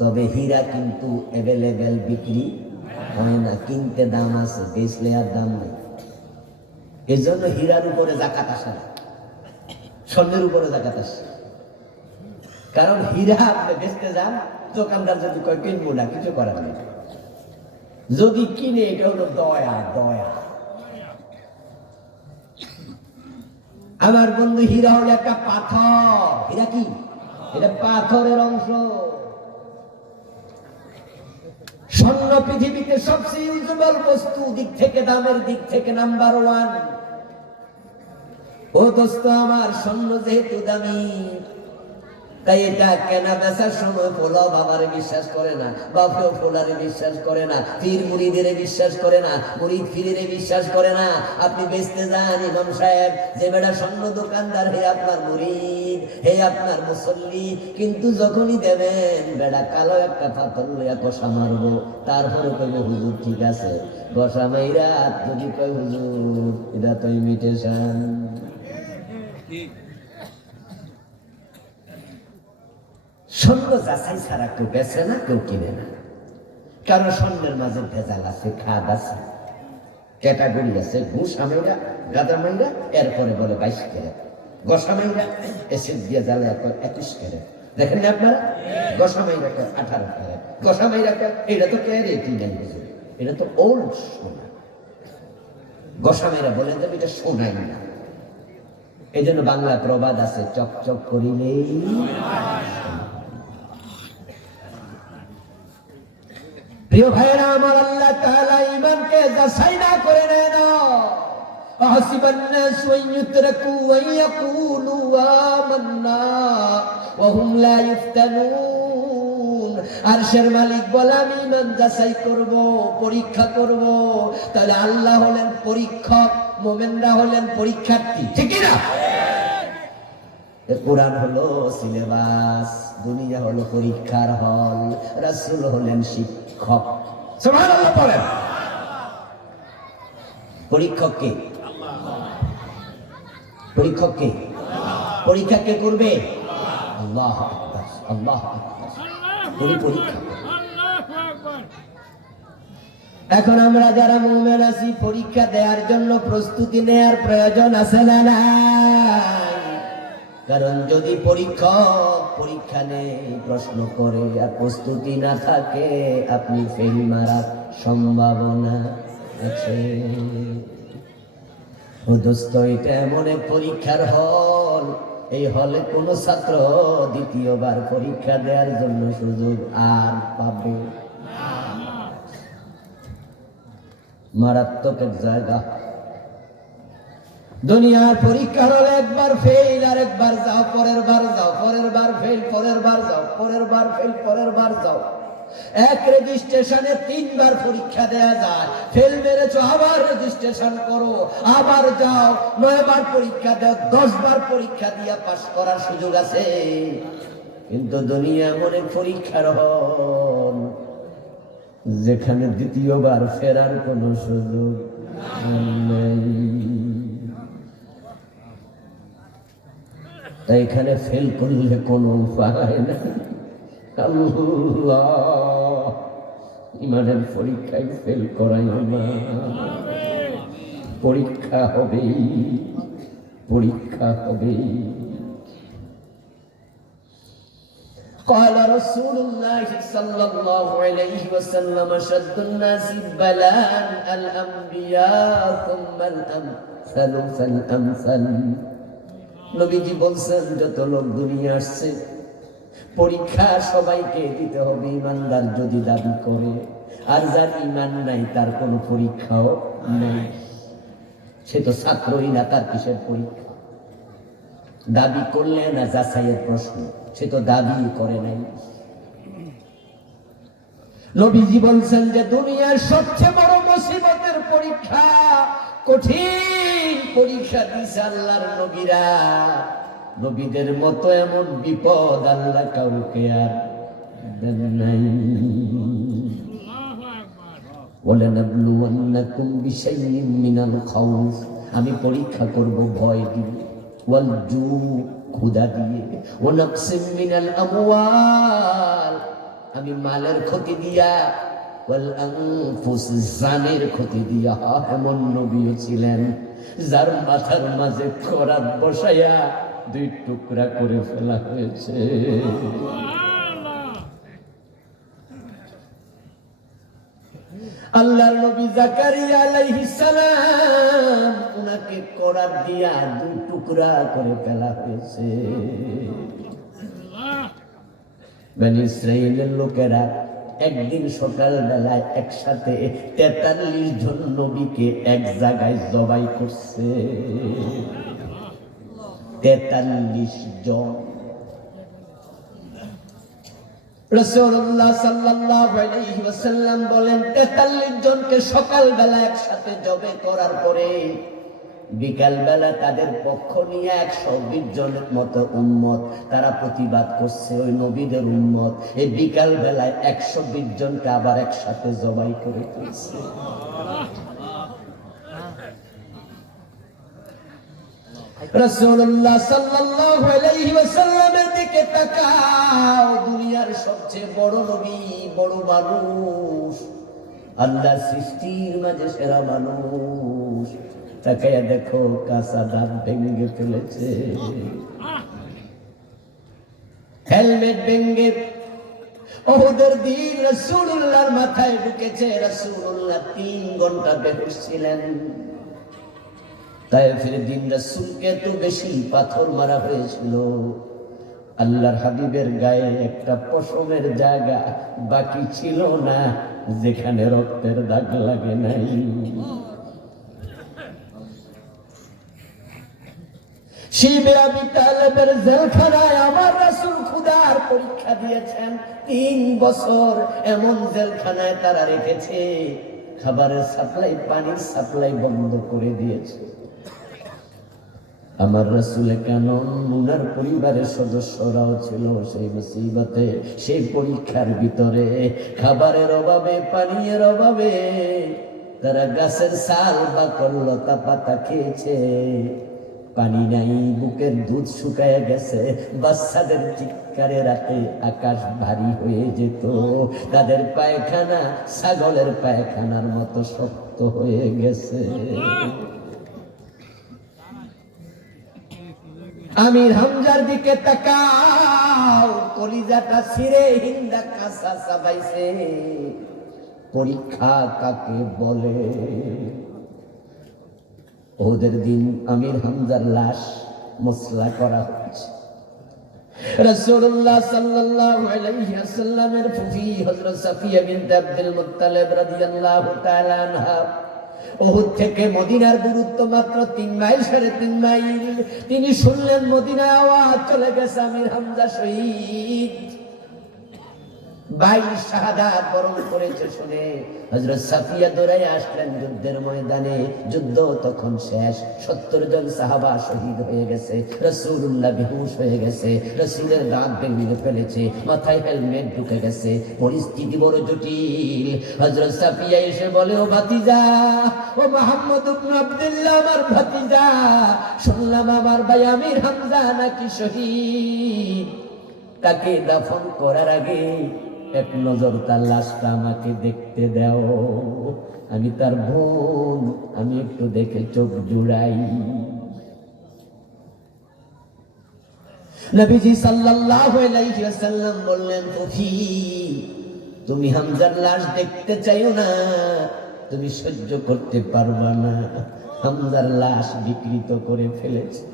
তবে হীরা কিন্তু অ্যাভেলেবেল বিক্রি হয় না, কিনতে দাম আছে, বেচলে আর দাম নেই। এজন্য হীরার উপরে যাকাত আসে না, স্বর্ণের উপরে যাকাত আসে। কারণ হীরা আপনি বেচতে যান, দোকানদার যদি কয় কিনবো না, কিছু করার নেই। যদি কিনে এটা হলো দয়া। দয়া। আমার বন্ধু হীরা হলো একটা পাথর। হীরা কি? এটা পাথরের অংশ। স্বর্ণ পৃথিবীতে সবচেয়ে ইউজেবল বস্তু, দিক থেকে দামের দিক থেকে নাম্বার 1। ও দোস্ত আমার, স্বর্ণ যেহেতু দামি, তাই এটা কেনা বেচার সময় পোলাও বাবারে বিশ্বাস করে না, বাপেও পোলারে বিশ্বাস করে না, পীর মুরিদের বিশ্বাস করে না, মুরিদ পীরের বিশ্বাস করে না। আপনি বেচতে যান, ইমাম সাহেব যে বেটা স্বর্ণ দোকানদার, হে আপনার মুরিদ, হে আপনার মুসল্লি, কিন্তু যখনই দেবেন বেটা কালো একটা পাথর লইয়া কষা মারবো, তারপরে কইব হুজুর ঠিক আছে। কষা মাইরা যদি কই হুজুর এটা তো ইমিটেশন। স্বর্ণ যাচাই ছাড়া কেউ বেচে না, কেউ কিনে না। কারণ স্বর্ণের মাঝে ভেজাল আছে, খাদ আছে, ক্যাটাগরি আছে। ঘুষ আমেরা, গাদা মাইরা, এরপরে বলে 22 ক্যারেট। গসা মাইরা এসিড দিয়ে জ্বালে 21 ক্যারেট। দেখেন না আপনারা? গসা মাইরা 18 ক্যারেট, গসা মাইরা এটা তো ক্যারেটই নেই, এটা তো ওল্ড সোনা। গসা মাইরা বলে দেবে এটা সোনাই না। এই জন্য বাংলা প্রবাদ আছে, চকচক করিলেই। প্রিয় ভাইরা আমার, আল্লাহ তাআলা ঈমানকে যাচাই না করে নেন। আহসিবান নাস ওয়া ইউতরাকু ওয়া ইয়াকুলু আমান্না ওয়া হুম লা ইফতানুন। আরশের মালিক বলে আমি ঈমান যাচাই করব, পরীক্ষা করব। তাহলে আল্লাহ হলেন পরীক্ষক, মুমিনরা হলেন পরীক্ষার্থী, ঠিক কি না? কোরআন হলো সিলেবাস, দুনিয়া হলো পরীক্ষার হল, রাসূল হলেন শিক্ষক। সুবহানাল্লাহ বলেন। পরীক্ষক কে? পরীক্ষক কে? পরীক্ষা কে করবে? আল্লাহ আকবার, আল্লাহ আকবার। পরীক্ষা। এখন আমরা যারা মুমিন আছি, পরীক্ষা দেওয়ার জন্য প্রস্তুতি নেয়ার প্রয়োজন আছে না নাই? কারণ যদি পরীক্ষা নেই, প্রশ্ন করে আর প্রস্তুতি না থাকে, আপনি ফেল মারার সম্ভাবনা আছে। ও দোস্ত, এটা এমন এক পরীক্ষার হল, এই হলে কোন ছাত্র দ্বিতীয়বার পরীক্ষা দেওয়ার জন্য সুযোগ আর পাবে? মারাত্মক এক জায়গা। দুনিয়ার পরীক্ষা হলে একবার ফেল, আর একবার যাও, পরের বার যাও, পরের বার ফেল, পরের বার যাও, পরের বার ফেল, পরের বার যাও। এক রেজিস্ট্রেশনে 3 বার পরীক্ষা দেয়া যায়। ফেল মেরেছো, আবার রেজিস্ট্রেশন করো, আবার যাও, 9 বার পরীক্ষা দাও, 10 বার পরীক্ষা দিয়া পাস করার সুযোগ আছে। কিন্তু দুনিয়া মনে পরীক্ষার হল, যেখানে দ্বিতীয়বার ফেরার কোনো সুযোগ নেই। তাই এখানে ফেল করলে কোনো উপায় নাই। আল্লাহ ইমানের পরীক্ষায় ফেল করাই না। পরীক্ষা হবেই, পরীক্ষা হবেই। قال رسول الله صلى الله عليه وسلم شد الناس بلاء الأنبياء ثم الأمثل فالأمثل। নবীজি বলছেন, যত লোক দুনিয়া আসছে, পরীক্ষা সবাইকে দিতে হবে ইমানদার যদি দাবি করে। আর যার ইমান নাই, তার কোনো পরীক্ষাও নেই। সে তো ছাত্রই না, তার কিসের পরীক্ষা? দাবি করলে না যাচাইয়ের প্রশ্ন, সে তো দাবি করে নাই। নবীজি বলছেন যে দুনিয়ার সবচেয়ে বড় মুসিবতের পরীক্ষা, কঠিন পরীক্ষা দিয়েছে আল্লাহর নবীরা। নবীদের মতো এমন বিপদ আল্লাহ কাউকে আর দেন নাই। ওয়ালানাবলুওয়ান্নাকুম বিশাইইন মিনাল খাউফ, আমি পরীক্ষা করব ভয় দিয়ে, ওয়াল জু, ক্ষুধা দিয়ে, ওয়া নাকসিম মিনাল আমওয়াল, আমি মালের ক্ষতি দিয়া, ওয়াল আনফুস, জানের ক্ষতি দিয়া। এমন নবীও ছিলেন যার মাথার মাঝে খরাত বসাইয়া 2 টুকরা করে ফেলা হয়েছে। আল্লাহর নবী জাকারিয়া আলাইহিস সালাম উনাকে করার দিয়া দুই টুকরা করে ফেলা হয়েছে। বনি ইসরাইলের লোকেরা একদিন সকাল বেলায় একসাথে 43 জন নবীকে এক জায়গায় জবাই করছে। 43 জন। রাসূলুল্লাহ সাল্লাল্লাহু আলাইহি ওয়াসাল্লাম বলেন 43 জনকে সকাল বেলা একসাথে জবাই করার পরে বিকাল বেলা তাদের পক্ষ নিয়ে 120 জনের মতো উম্মত তারা প্রতিবাদ করছে, ওই নবীদের উম্মত। এই বিকাল বেলায় 120 জনকে আবার একসাথে জবাই করে ফেলছে। রাসূলুল্লাহ সাল্লাল্লাহু আলাইহি ওয়াসাল্লামের দিকে তাকাও, দুনিয়ার সবচেয়ে বড় নবী, বড় মানুষ, আল্লাহর সৃষ্টির মাঝে সেরা মানুষ, তাকায়া দেখো কাঁচা দাঁত ভেঙে ফেলেছে, হেলমেট ভেঙে ওহুদের দিন রাসূলুল্লাহর মাথায় ঢুকেছে। রাসূলুল্লাহ 3 ঘন্টা বেহুশ ছিলেন। তায়েফের দিন রাসূলকে এত বেশি পাথর মারা হয়েছিল, আল্লাহর হাবিবের গায়ে একটা পশমের জায়গা বাকি ছিল না যেখানে রক্তের দাগ লাগে নাই। শিবে আবি তালেবের জেলখানায় আমার রাসূল খোদার পরীক্ষা দিয়েছেন। 3 বছর এমন জেলখানায় তারা রেখেছে, খাবারের সাপ্লাই, পানির সাপ্লাই বন্ধ করে দিয়েছে। আমার রাসূলের কানন মুনার পরিবারের সদস্যরাও ছিল সেই মুসিবতে, সেই পরীক্ষার ভিতরে। খাবারের অভাবে, পানির অভাবে তারা গাছের ছাল বা লতা পাতা খেয়েছে। পানি নাই, বুকের দুধ শুকায় গেছে, বাচ্চাদের চিৎকারে রাতে আকাশ ভারী হয়ে যেত, তাদের পায়খানা ছাগলের পায়খানার মতো শক্ত হয়ে গেছে। আমির হামজার দিকে তাকাও, কলিজাটা ছিঁড়ে হিন্দা কাঁচা চাবাইছে। পরীক্ষা কাকে বলে? ওদের দিন আমির হামজার লাশ মসলা করা হচ্ছে। রাসূলুল্লাহ সাল্লাল্লাহু আলাইহি ওয়াসাল্লামের ফুফি হযরত সাফিয়া বিনত আব্দুল মুত্তালিব রাদিয়াল্লাহু তাআলা আনহা, উহুদ থেকে মদিনার দূরত্ব মাত্র 3 মাইল, 3.5 মাইল। তিনি শুনলেন মদিনায় আওয়াজ চলে গেছে, আমির হামজা শহীদ, 22 শাহাদাত বরণ করেছে শুনে হযরত সাফিয়া দৌড়ায় আসলেন যুদ্ধের ময়দানে। যুদ্ধ তখন শেষ, 70 জন সাহাবা শহীদ হয়ে গেছে, রাসূলুল্লাহ বেহুশ হয়ে গেছে, রাসূলের দাঁত ভেঙে ফেলেছে, মাথায় হেলমেট ঢুকে গেছে, পরিস্থিতি বড় জটিল। হযরত সাফিয়া এসে বলে, ও ভাতিজা, ও মুহাম্মদ ইবনে আব্দুল্লাহ, আমার ভাতিজা, শুনলাম আমার ভাই আমির হামজা নাকি শহীদ। তাকে দাফন করার আগে এক নজর তার লাশটা আমাকে দেখতে দাও, আমি তার বোন, আমি একটু দেখে চোখ জুড়াই। নবীজি সাল্লাল্লাহু আলাইহি ওয়াসাল্লাম বললেন, ফুফি, তুমি হামজার লাশ দেখতে চাইও না, তুমি সহ্য করতে পারবা না। হামজার লাশ বিকৃত করে ফেলেছে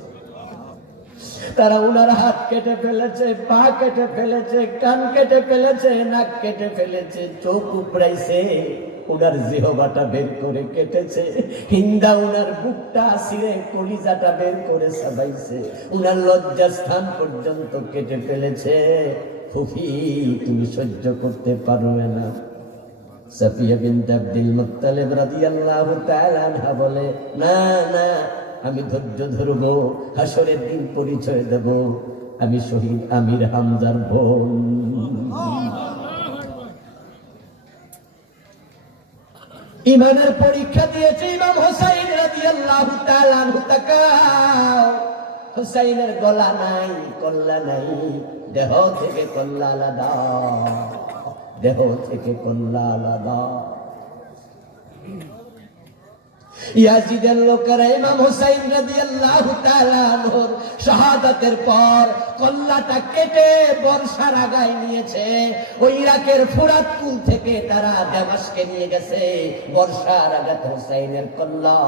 তারা, উনার হাত কেটে ফেলেছে, পা কেটে ফেলেছে, কান কেটে ফেলেছে, নাক কেটে ফেলেছে, চোখ উপড়াইছে, উনার জিহ্বাটা বের করে কেটেছে, হিন্দা উনার বুকটা ছিঁড়ে কলিজাটা বের করে চাবাইছে, উনার লজ্জাস্থান পর্যন্ত কেটে ফেলেছে। ফুফি, তুমি সহ্য করতে পারবে না। সাফিয়া বিনত আব্দুল মুত্তালিব রাদিয়াল্লাহু তাআলা আনহা বলে, না না, আমি ধৈর্য ধরবো, হাসরের দিন পরিচয় দেব, আমি শহীদ আমির হামজার বোন। ইমানের পরীক্ষা দিয়েছে ইমাম হোসাইন রাদিয়াল্লাহু তাআলা আনহু। তাকাও, হোসাইনের গলা নাই, কল্লা নাই, দেহ থেকে কল্লা আলাদা, দেহ থেকে কল্লা আলাদা। ইয়াজিদের লোকেরা ইমাম হুসাইন রাদিয়াল্লাহু তাআলা আনহুর শাহাদাতের পর কল্লাটা কেটে বর্ষার আগায় নিয়েছে। ওই ইরাকের ফুরাত কুল থেকে তারা দামেস্কে নিয়ে গেছে বর্ষার আগাতে হুসাইনের কল্লা।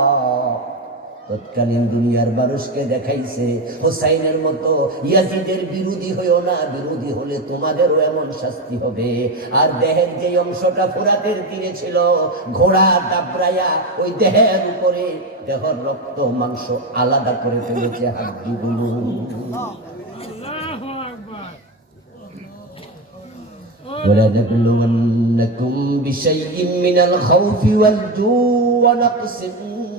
তৎকালীন দুনিয়ার মানুষকে দেখাইছে হুসাইনের মতো ইয়াজিদের বিরোধী হইও না, বিরোধী হলে তোমাদেরও এমন শাস্তি হবে। আর দেহের যে অংশটা ফুরাতের তীরে ছিল, ঘোড়া দাবরাইয়া ওই দেহের উপরে দেহর রক্ত মাংস আলাদা করে ফেলেছে হাড্ডিগুলো। وَلَنَبْلُوَنَّكُمْ بِشَيْءٍ مِّنَ الْخَوْفِ وَالْجُوعِ وَنَقْصٍ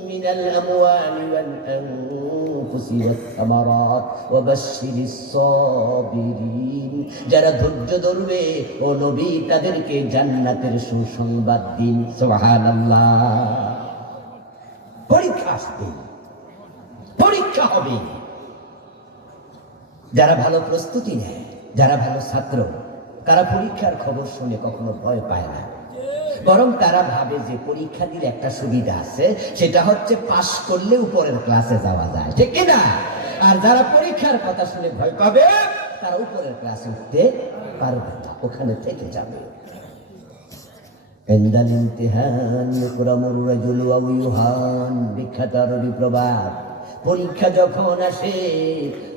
مِّنَ الْأَمْوَالِ وَالْأَنفُسِ وَالثَّمَرَاتِ وَبَشِّرِ الصَّابِرِينَ। যারা ধৈর্য ধরবে ও নবী তাদেরকে জান্নাতের সুসংবাদ দিন। সুবহানাল্লাহ। পরীক্ষা আসবে, পরীক্ষা হবে। যারা ভালো প্রস্তুতি নেয়, যারা ভালো ছাত্র, তারা পরীক্ষার খবর শুনে কখনো ভয় পায় না, বরং তারা ভাবে যে পরীক্ষা দিলে একটা সুবিধা আছে, সেটা হচ্ছে পাশ করলে উপরের ক্লাসে যাওয়া যায়, ঠিক কিনা? আর যারা পরীক্ষার কথা শুনে ভয় পাবে তারা উপরের ক্লাসে উঠতে পারবে না, ওখানে থেকে যাবে। ইনদাল ইমতিহান ইকরামুর রাজুল ওয়া ইউহান, বিখ্যাত আরবি প্রবাদ। পরীক্ষা যখন আসে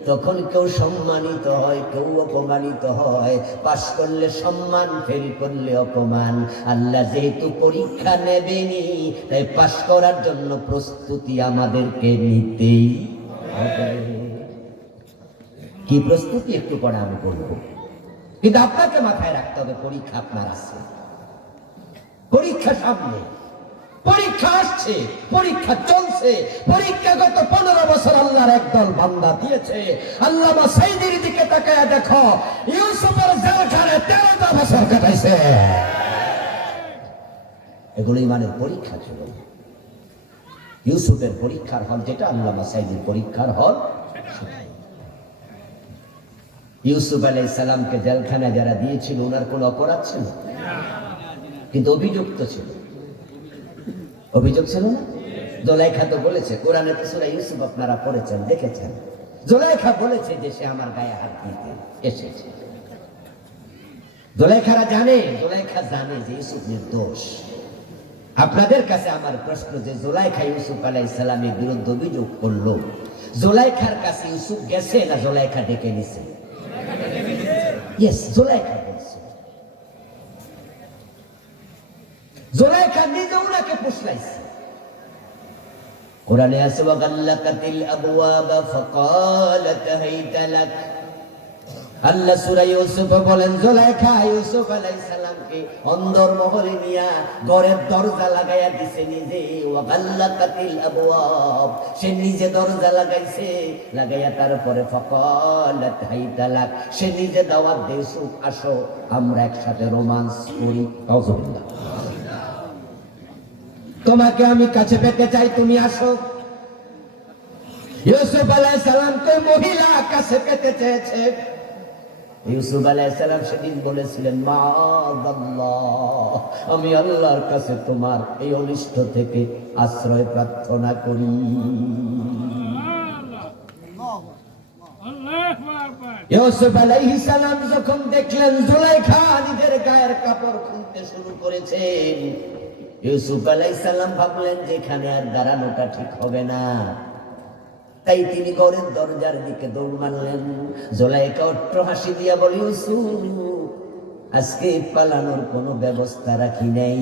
তখন কেউ সম্মানিত হয়, কেউ অপমানিত হয়। পাশ করলে সম্মান, ফেল করলে অপমান। আল্লাহ যেহেতু পরীক্ষা নেবেনি, তাই পাশ করার জন্য প্রস্তুতি আমাদেরকে নিতেই হবে। কি প্রস্তুতি একটু পরে আমি বলবো, কিন্তু আপনাকে মাথায় রাখতে হবে পরীক্ষা আপনার আছে, পরীক্ষা সামনে, পরীক্ষা আসছে, পরীক্ষা চলছে। পরীক্ষা গত 15 বছর আল্লাহর একদল বান্দা দিয়েছে। আল্লামা সাইদির দিকে তাকায় দেখো, ইউসুফের জেলখানায় 13টা বছর কাটাইছে। এগুলো ইমানের পরীক্ষা ছিল। ইউসুফের পরীক্ষার হল যেটা, আল্লামা সাইদির পরীক্ষার হল সেটাই। ইউসুফ আলাইহিস সালামকে জেলখানায় যারা দিয়েছিল ওনার কোনো অপরাধ ছিল, কিন্তু অভিযুক্ত ছিল। অভিযোগ ছিল না? জুলাইখা তো বলেছে, কোরআনে তো সূরা ইউসুফ আপনারা পড়েছেন, দেখেছেন। জুলাইখা বলেছে যে সে আমার গায়ে হাত দিতে এসেছে। জুলাইখা জানে যে ইউসুফ নির্দোষ। আপনাদের কাছে আমার প্রশ্ন, যে জুলাইখা ইউসুফ আলাইহিস সালামের বিরুদ্ধে অভিযোগ করলো, জুলাইখার কাছে ইউসুফ গেছে না জুলাইখা ডেকে নিছে? ইয়েস, জুলাইখা বলছে। জুলাইখা নিজে উনাকে পুষলাইছে। কোরআনে আছে, ওয়াগাল্লাকাতিল আবওয়াবা ফাকালাত হাইতা লাক। আল্লাহ সূরা ইউসুফ বলেন, জুলাইখা ইউসুফ আলাইহিস সালামকে অন্দর মহলে নিয়া ঘরের দরজা লাগাইয়া দিছে নিজে। ওয়াগাল্লাকাতিল আবওয়াব, সে নিজে দরজা লাগাইছে, লাগাইয়া তারপরে ফাকালাত হাইতা লাক, সে নিজে দাওয়াত দেয়, ইউসুফ আসো আমরা একসাথে রোমান্স করি। আউযুবিল্লাহ, তোমাকে আমি কাছে পেতে চাই, তুমি আসো। ইউসুফ আলাইহিস সালামকে মহিলা কাছে পেতে চেয়েছে। ইউসুফ আলাইহিস সালাম সেদিন বলেছিলেন, মাআযাল্লাহ, আমি আল্লাহর কাছে তোমার এই অনিষ্ট থেকে আশ্রয় প্রার্থনা করি। ইউসুফ আলাইহিস সালাম যখন দেখলেন জুলাইখা নিজের গায়ের কাপড় খুলতে শুরু করেছেন, ইউসুফ আলাইহিস সালাম ভাবলেন যে এখানে আর দাঁড়ানোটা ঠিক হবে না, তাই তিনি ঘরের দরজার দিকে দৌড় মারলেন। জুলাইখা অট্ট হাসি দিয়া বলে, ইউসুফ, আজকে পালানোর কোনো ব্যবস্থা রাখি নাই,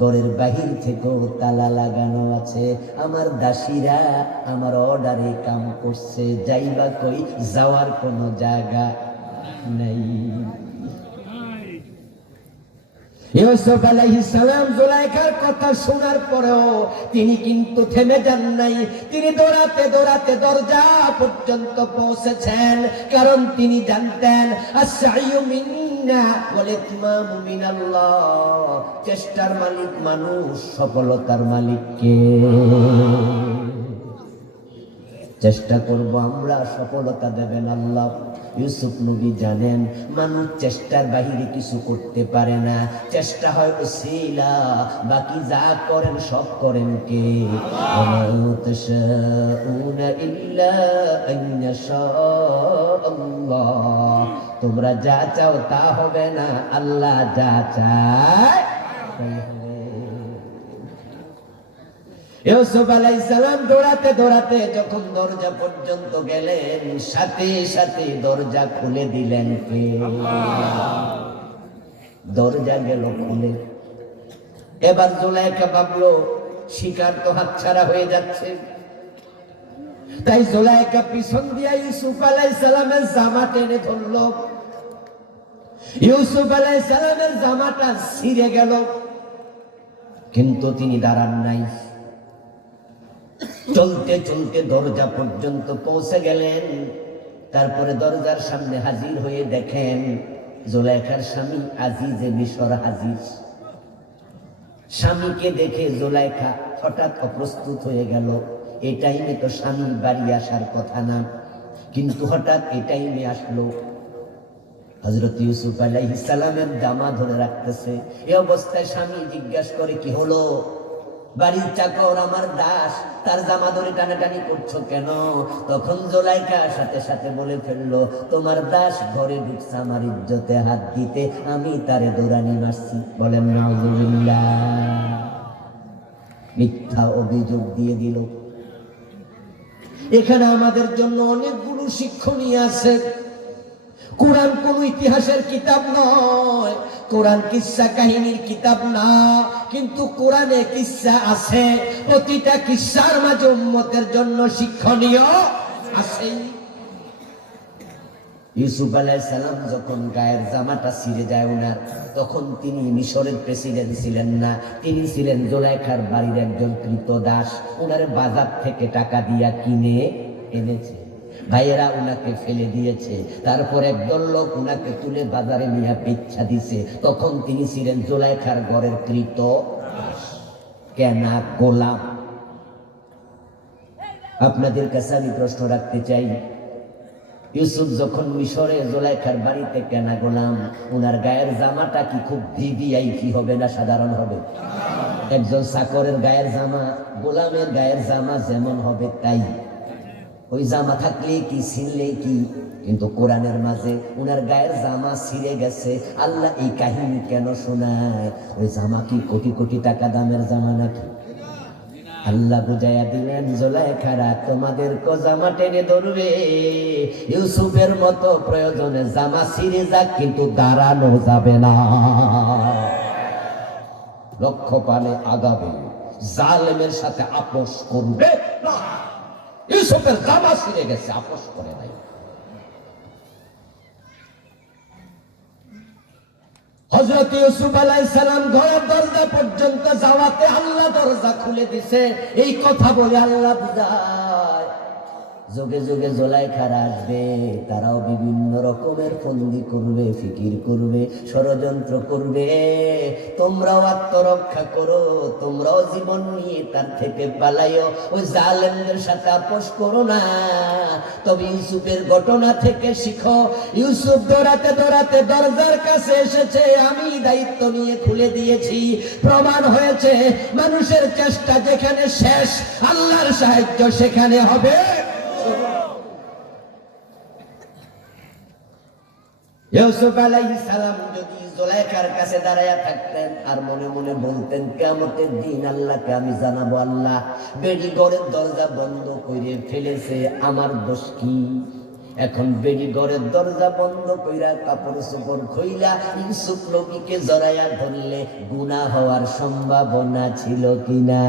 ঘরের বাহির থেকেও তালা লাগানো আছে, আমার দাসীরা আমার অর্ডারে কাম করছে, যাইবা কই, যাওয়ার কোনো জায়গা নাই। ইউসুফ আলাইহিস সালাম জুলাইখার কথা শোনার পরেও তিনি কিন্তু থেমে যান নাই। তিনি দৌড়াতে দৌড়াতে দরজা পর্যন্ত পৌঁছেছেন, কারণ তিনি জানতেন আস-সাইয়ু মিন্না ওয়াল ইতমামু মিনাল্লাহ, চেষ্টার মালিক মানুষ, সফলতার মালিক কে? চেষ্টা করব আমরা, সফলতা দেবেন আল্লাহ। ইউসুফ নবী জানেন মানুষ চেষ্টার বাহিরে কিছু করতে পারে না, চেষ্টা হয় ওসিলা, বাকি যা করেন সব করেন কে? তোমরা যা চাও তা হবে না, আল্লাহ যা চায় তাই হবে। ইউসুফ আলাইহিস সালাম দৌড়াতে দৌড়াতে যখন দরজা পর্যন্ত গেলেন, সাথে সাথে দরজা খুলে দিলেন কে? দরজা গেল খুলে। এবার জুলাইখা ভাবলো শিকার তো হাতছাড়া হয়ে যাচ্ছে, তাই জুলাইখা পিছন দিয়া ইউসুফ আলাইহিস সালামের জামা টেনে ধরলো। ইউসুফ আলাইহিস সালামের জামাটা ছিঁড়ে গেল, কিন্তু তিনি দাঁড়ান নাই। চলতে চলতে দরজা পর্যন্ত পৌঁছে গেলেন। তারপরে দরজার সামনে হাজির হয়ে দেখেন জুলাইখার স্বামী আজিজে মিশর হাজির। স্বামীকে দেখে জুলাইখা হঠাৎ অপ্রস্তুত হয়ে গেল। এই টাইমে তো স্বামীর বাড়ি আসার কথা না, কিন্তু হঠাৎ এই টাইমে আসলো। হযরত ইউসুফ আলাইহিস সালামের জামা ধরে রাখতেছে। এই অবস্থায় স্বামী জিজ্ঞাসা করে, কি হলো? বাড়ির চাকর আমার দাস, তার জামা ধরে টানাটানি করছো কেন? তখন জুলাইখা সাথে সাথে বলে ফেললো, তোমার দাস ঘরে ঢুকছে আমার ইজ্জতে হাত দিতে, আমি তারে দৌড়ানি মারছি। বলেন নাউযুবিল্লাহ। মিথ্যা অভিযোগ দিয়ে দিল। এখানে আমাদের জন্য অনেকগুলো শিক্ষণীয় আছে। কোরআন কোন ইতিহাসের কিতাব নয়, কোরআন কিসসা কাহিনীর কিতাব না, কিন্তু কোরআনে কিসসা আছে। প্রতিটা কিসসার মাঝে উম্মতের জন্য শিক্ষণীয় আছে। ইউসুফ আলাইহিস সালাম যখন গায়ের জামাটা ছিঁড়ে যায় ওনার, তখন তিনি মিশরের প্রেসিডেন্ট ছিলেন না, তিনি ছিলেন জুলাইখার বাড়ির একজন কৃতদাস। ওনার বাজার থেকে টাকা দিয়া কিনে এনেছে, ভাইয়েরা উনাকে ফেলে দিয়েছে। তারপর একদল লোক উনাকে তুলে বাজারে নিয়ে পিচ্ছা দিছে। তখন তিনি ছিলেন জুলাইখার ঘরের কৃতদাস, কেনা গোলাম। আপনাদের কাছে আমি প্রশ্ন রাখতে চাই, ইউসুফ যখন মিশরে জুলাইখার বাড়িতে কেনা গোলাম, উনার গায়ের জামাটা কি খুব ভিভিআইপি হবে না সাধারণ হবে? একজন চাকরের গায়ের জামা গোলামের গায়ের জামা যেমন হবে তাই। ওই জামা থাকলে কি ছিঁড়লে কি, কিন্তু কোরআনের মাঝে উনার গায়ের জামা ছিঁড়ে গেছে। আল্লাহ এই কাহিনী কেন শোনায়? ওই জামা কি কোটি কোটি টাকা দামের জামা নাকি? আল্লাহ বুঝাইয়া দিলেন, জুলাইখারা তোমাদের কো জামা টেনে ধরবে, ইউসুফের মতো প্রয়োজনে জামা ছিঁড়ে যাক, কিন্তু দাঁড়ানো যাবে না। লক্ষ্য পানে আগাবে, জালেমের সাথে আপোষ করবে না। ইউসুফের জামা ছিঁড়ে গেছে, আপোষ করে নাই। হযরত ইউসুফ আলাইহিস সালাম ঘরের দরজা পর্যন্ত যাওয়াতে আল্লাহ দরজা খুলে দিছে। এই কথা বলে আল্লাহ বুঝায়, যুগে যুগে জুলাইখারা আসবে, তারাও বিভিন্ন রকমের ফন্দি করবে, ফিকির করবে, ষড়যন্ত্র করবে। তোমরাও আত্মরক্ষা করো, তোমরাও জীবন নিয়ে তার থেকে পালাইও, ওই জালেমদের সাথে আপোষ করো না। তবে ইউসুফের ঘটনা থেকে শিখো। ইউসুফ দৌড়াতে দৌড়াতে দরজার কাছে এসেছে, আমি দায়িত্ব নিয়ে খুলে দিয়েছি। প্রমাণ হয়েছে মানুষের চেষ্টা যেখানে শেষ, আল্লাহর সাহায্য সেখানে হবে। ইউসুফ আলাইহিস সালাম যদি জুলাইখার কাছে দাঁড়ায়া থাকতেন আর মনে মনে বলতেন, কিয়ামতের দিন আল্লাহকে আমি জানাবো, আল্লাহ বেডি ঘরের দরজা বন্ধ করে ফেলেছে, আমার দোষ কি? এখন বেডি ঘরের দরজা বন্ধ কইরা কাপড় চোপড় খইলা ইউসুফ নবীকে জড়াইয়া ধরলে গুনাহ হওয়ার সম্ভাবনা ছিল কিনা?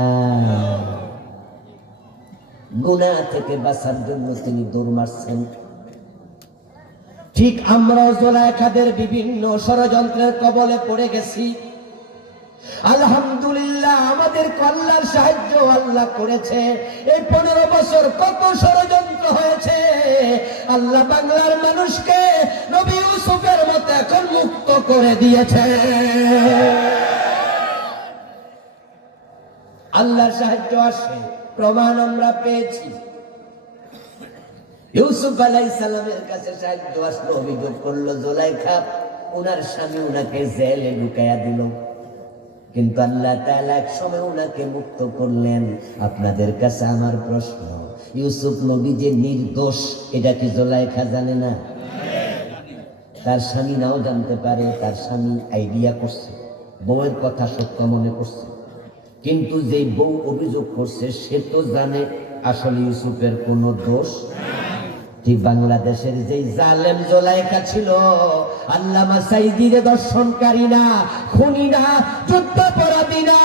গুনাহ থেকে বাঁচার জন্য তিনি দৌড় মারছেন। ঠিক আমরাও জুলাইখাদের বিভিন্ন ষড়যন্ত্রের কবলে পড়ে গেছি। আলহামদুলিল্লাহ আমাদের আল্লাহর সাহায্য আল্লাহ করেছে। এই 15 বছর কত ষড়যন্ত্র হয়েছে, আল্লাহ বাংলার মানুষকে নবী ইউসুফের মতো এখন মুক্ত করে দিয়েছে। আল্লাহর সাহায্য আসে, প্রমাণ আমরা পেয়েছি। ইউসুফ আলাইহিস সালামের কাছে সাহায্য আসলো, অভিযোগ করলো জুলাইখা উনার স্বামী উনাকে জেলে ঢুকাইয়া দিল, কিন্তু আল্লাহ তাআলা এক সময় উনাকে মুক্ত করলেন। আপনাদের কাছে আমার প্রশ্ন, ইউসুফ নবী যে নির্দোষ এটা কি জুলাইখা জানে না? তার স্বামী নাও জানতে পারে, তার স্বামী আইডিয়া করছে, বউয়ের কথা সত্য মনে করছে, কিন্তু যে বউ অভিযোগ করছে সে তো জানে আসলে ইউসুফের কোনো দোষ। ঠিক বাংলাদেশের যে জালেম জুলাইখা ছিল, আল্লামা সাঈদীর দর্শনকারী না, খুনি না, যুদ্ধাপরাধী না,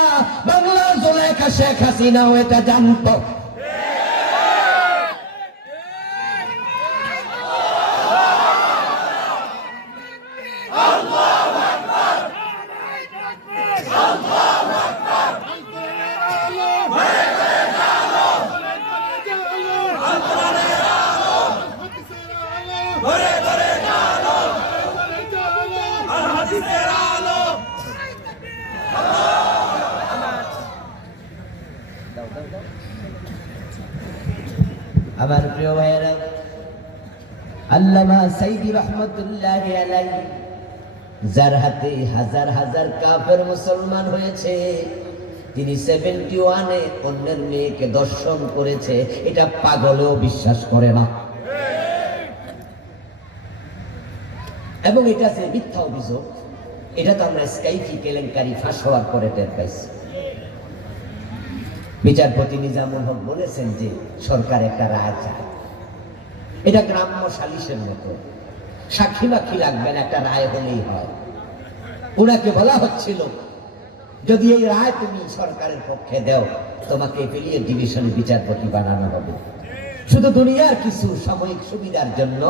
বাংলার জুলাইখা শেখ হাসিনাও এটা জানত। আমার প্রিয় ভাইয়েরা, আল্লামা সাঈদী রহমাতুল্লাহি আলাইহি যার হাতে হাজার হাজার কাফের মুসলমান হয়েছে, তিনি 71-এ অন্যের মেয়েকে দর্শন করেছে, এটা পাগলেও বিশ্বাস করে না। এবং এটা যে মিথ্যা অভিযোগ, এটা তো আমরা স্কাইফি কেলেঙ্কারি ফাঁস হওয়ার পরে টের পাইছি। বিচারপতি নিজামুল হক বলেছেন যে সরকার একটা রায় চায়, এটা গ্রাম্য সালিশের মতো, সাক্ষী বাক্ষী লাগবে না, একটা রায় হলেই হয়। ওনাকে বলা হচ্ছিল যদি এই রায় তুমি সরকারের পক্ষে দাও, তোমাকে এপিলিয়েট ডিভিশন বিচারপতি বানানো হবে। শুধু দুনিয়ার কিছু সাময়িক সুবিধার জন্য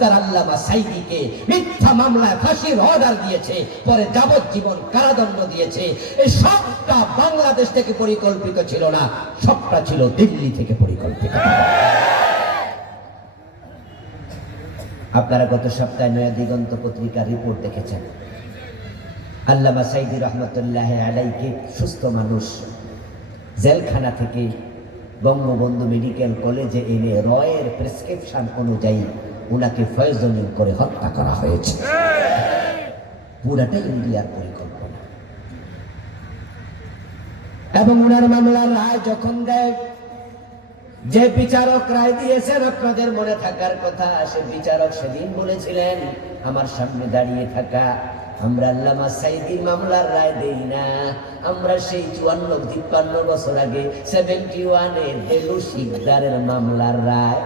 তার আল্লামা সাঈদীকে মিথ্যা মামলায় ফাঁসির অর্ডার দিয়েছে, পরে যাবজ্জীবন কারাদণ্ড দিয়েছে। এই সবটা বাংলাদেশ থেকে পরিকল্পিত ছিল না, সবটা ছিল দিল্লি থেকে পরিকল্পিত। আপনারা গত সপ্তাহে নয়া দিগন্ত পত্রিকার রিপোর্ট দেখেছেন, আল্লামা সাঈদী রহমাতুল্লাহি আলাইহি সুস্থ মানুষ জেলখানা থেকে বঙ্গবন্ধু মেডিকেল কলেজে এনে রয়ের প্রেসক্রিপশন অনুযায়ী উনাকে পয়জনিং করে হত্যা করা হয়েছে। পুরাটাই ইন্ডিয়ার পরিকল্পনা। এবং উনার মামলার রায় যখন দেয়, যে বিচারক রায় দিয়েছেন আপনাদের মনে থাকার কথা, সে বিচারক সেদিন বলেছিলেন আমার সামনে দাঁড়িয়ে থাকা, আমরা আল্লামা সাঈদীর মামলার রায় দেই না, আমরা সেই 54-53 বছর আগে 71-এ দেলু শিকদারের মামলার রায়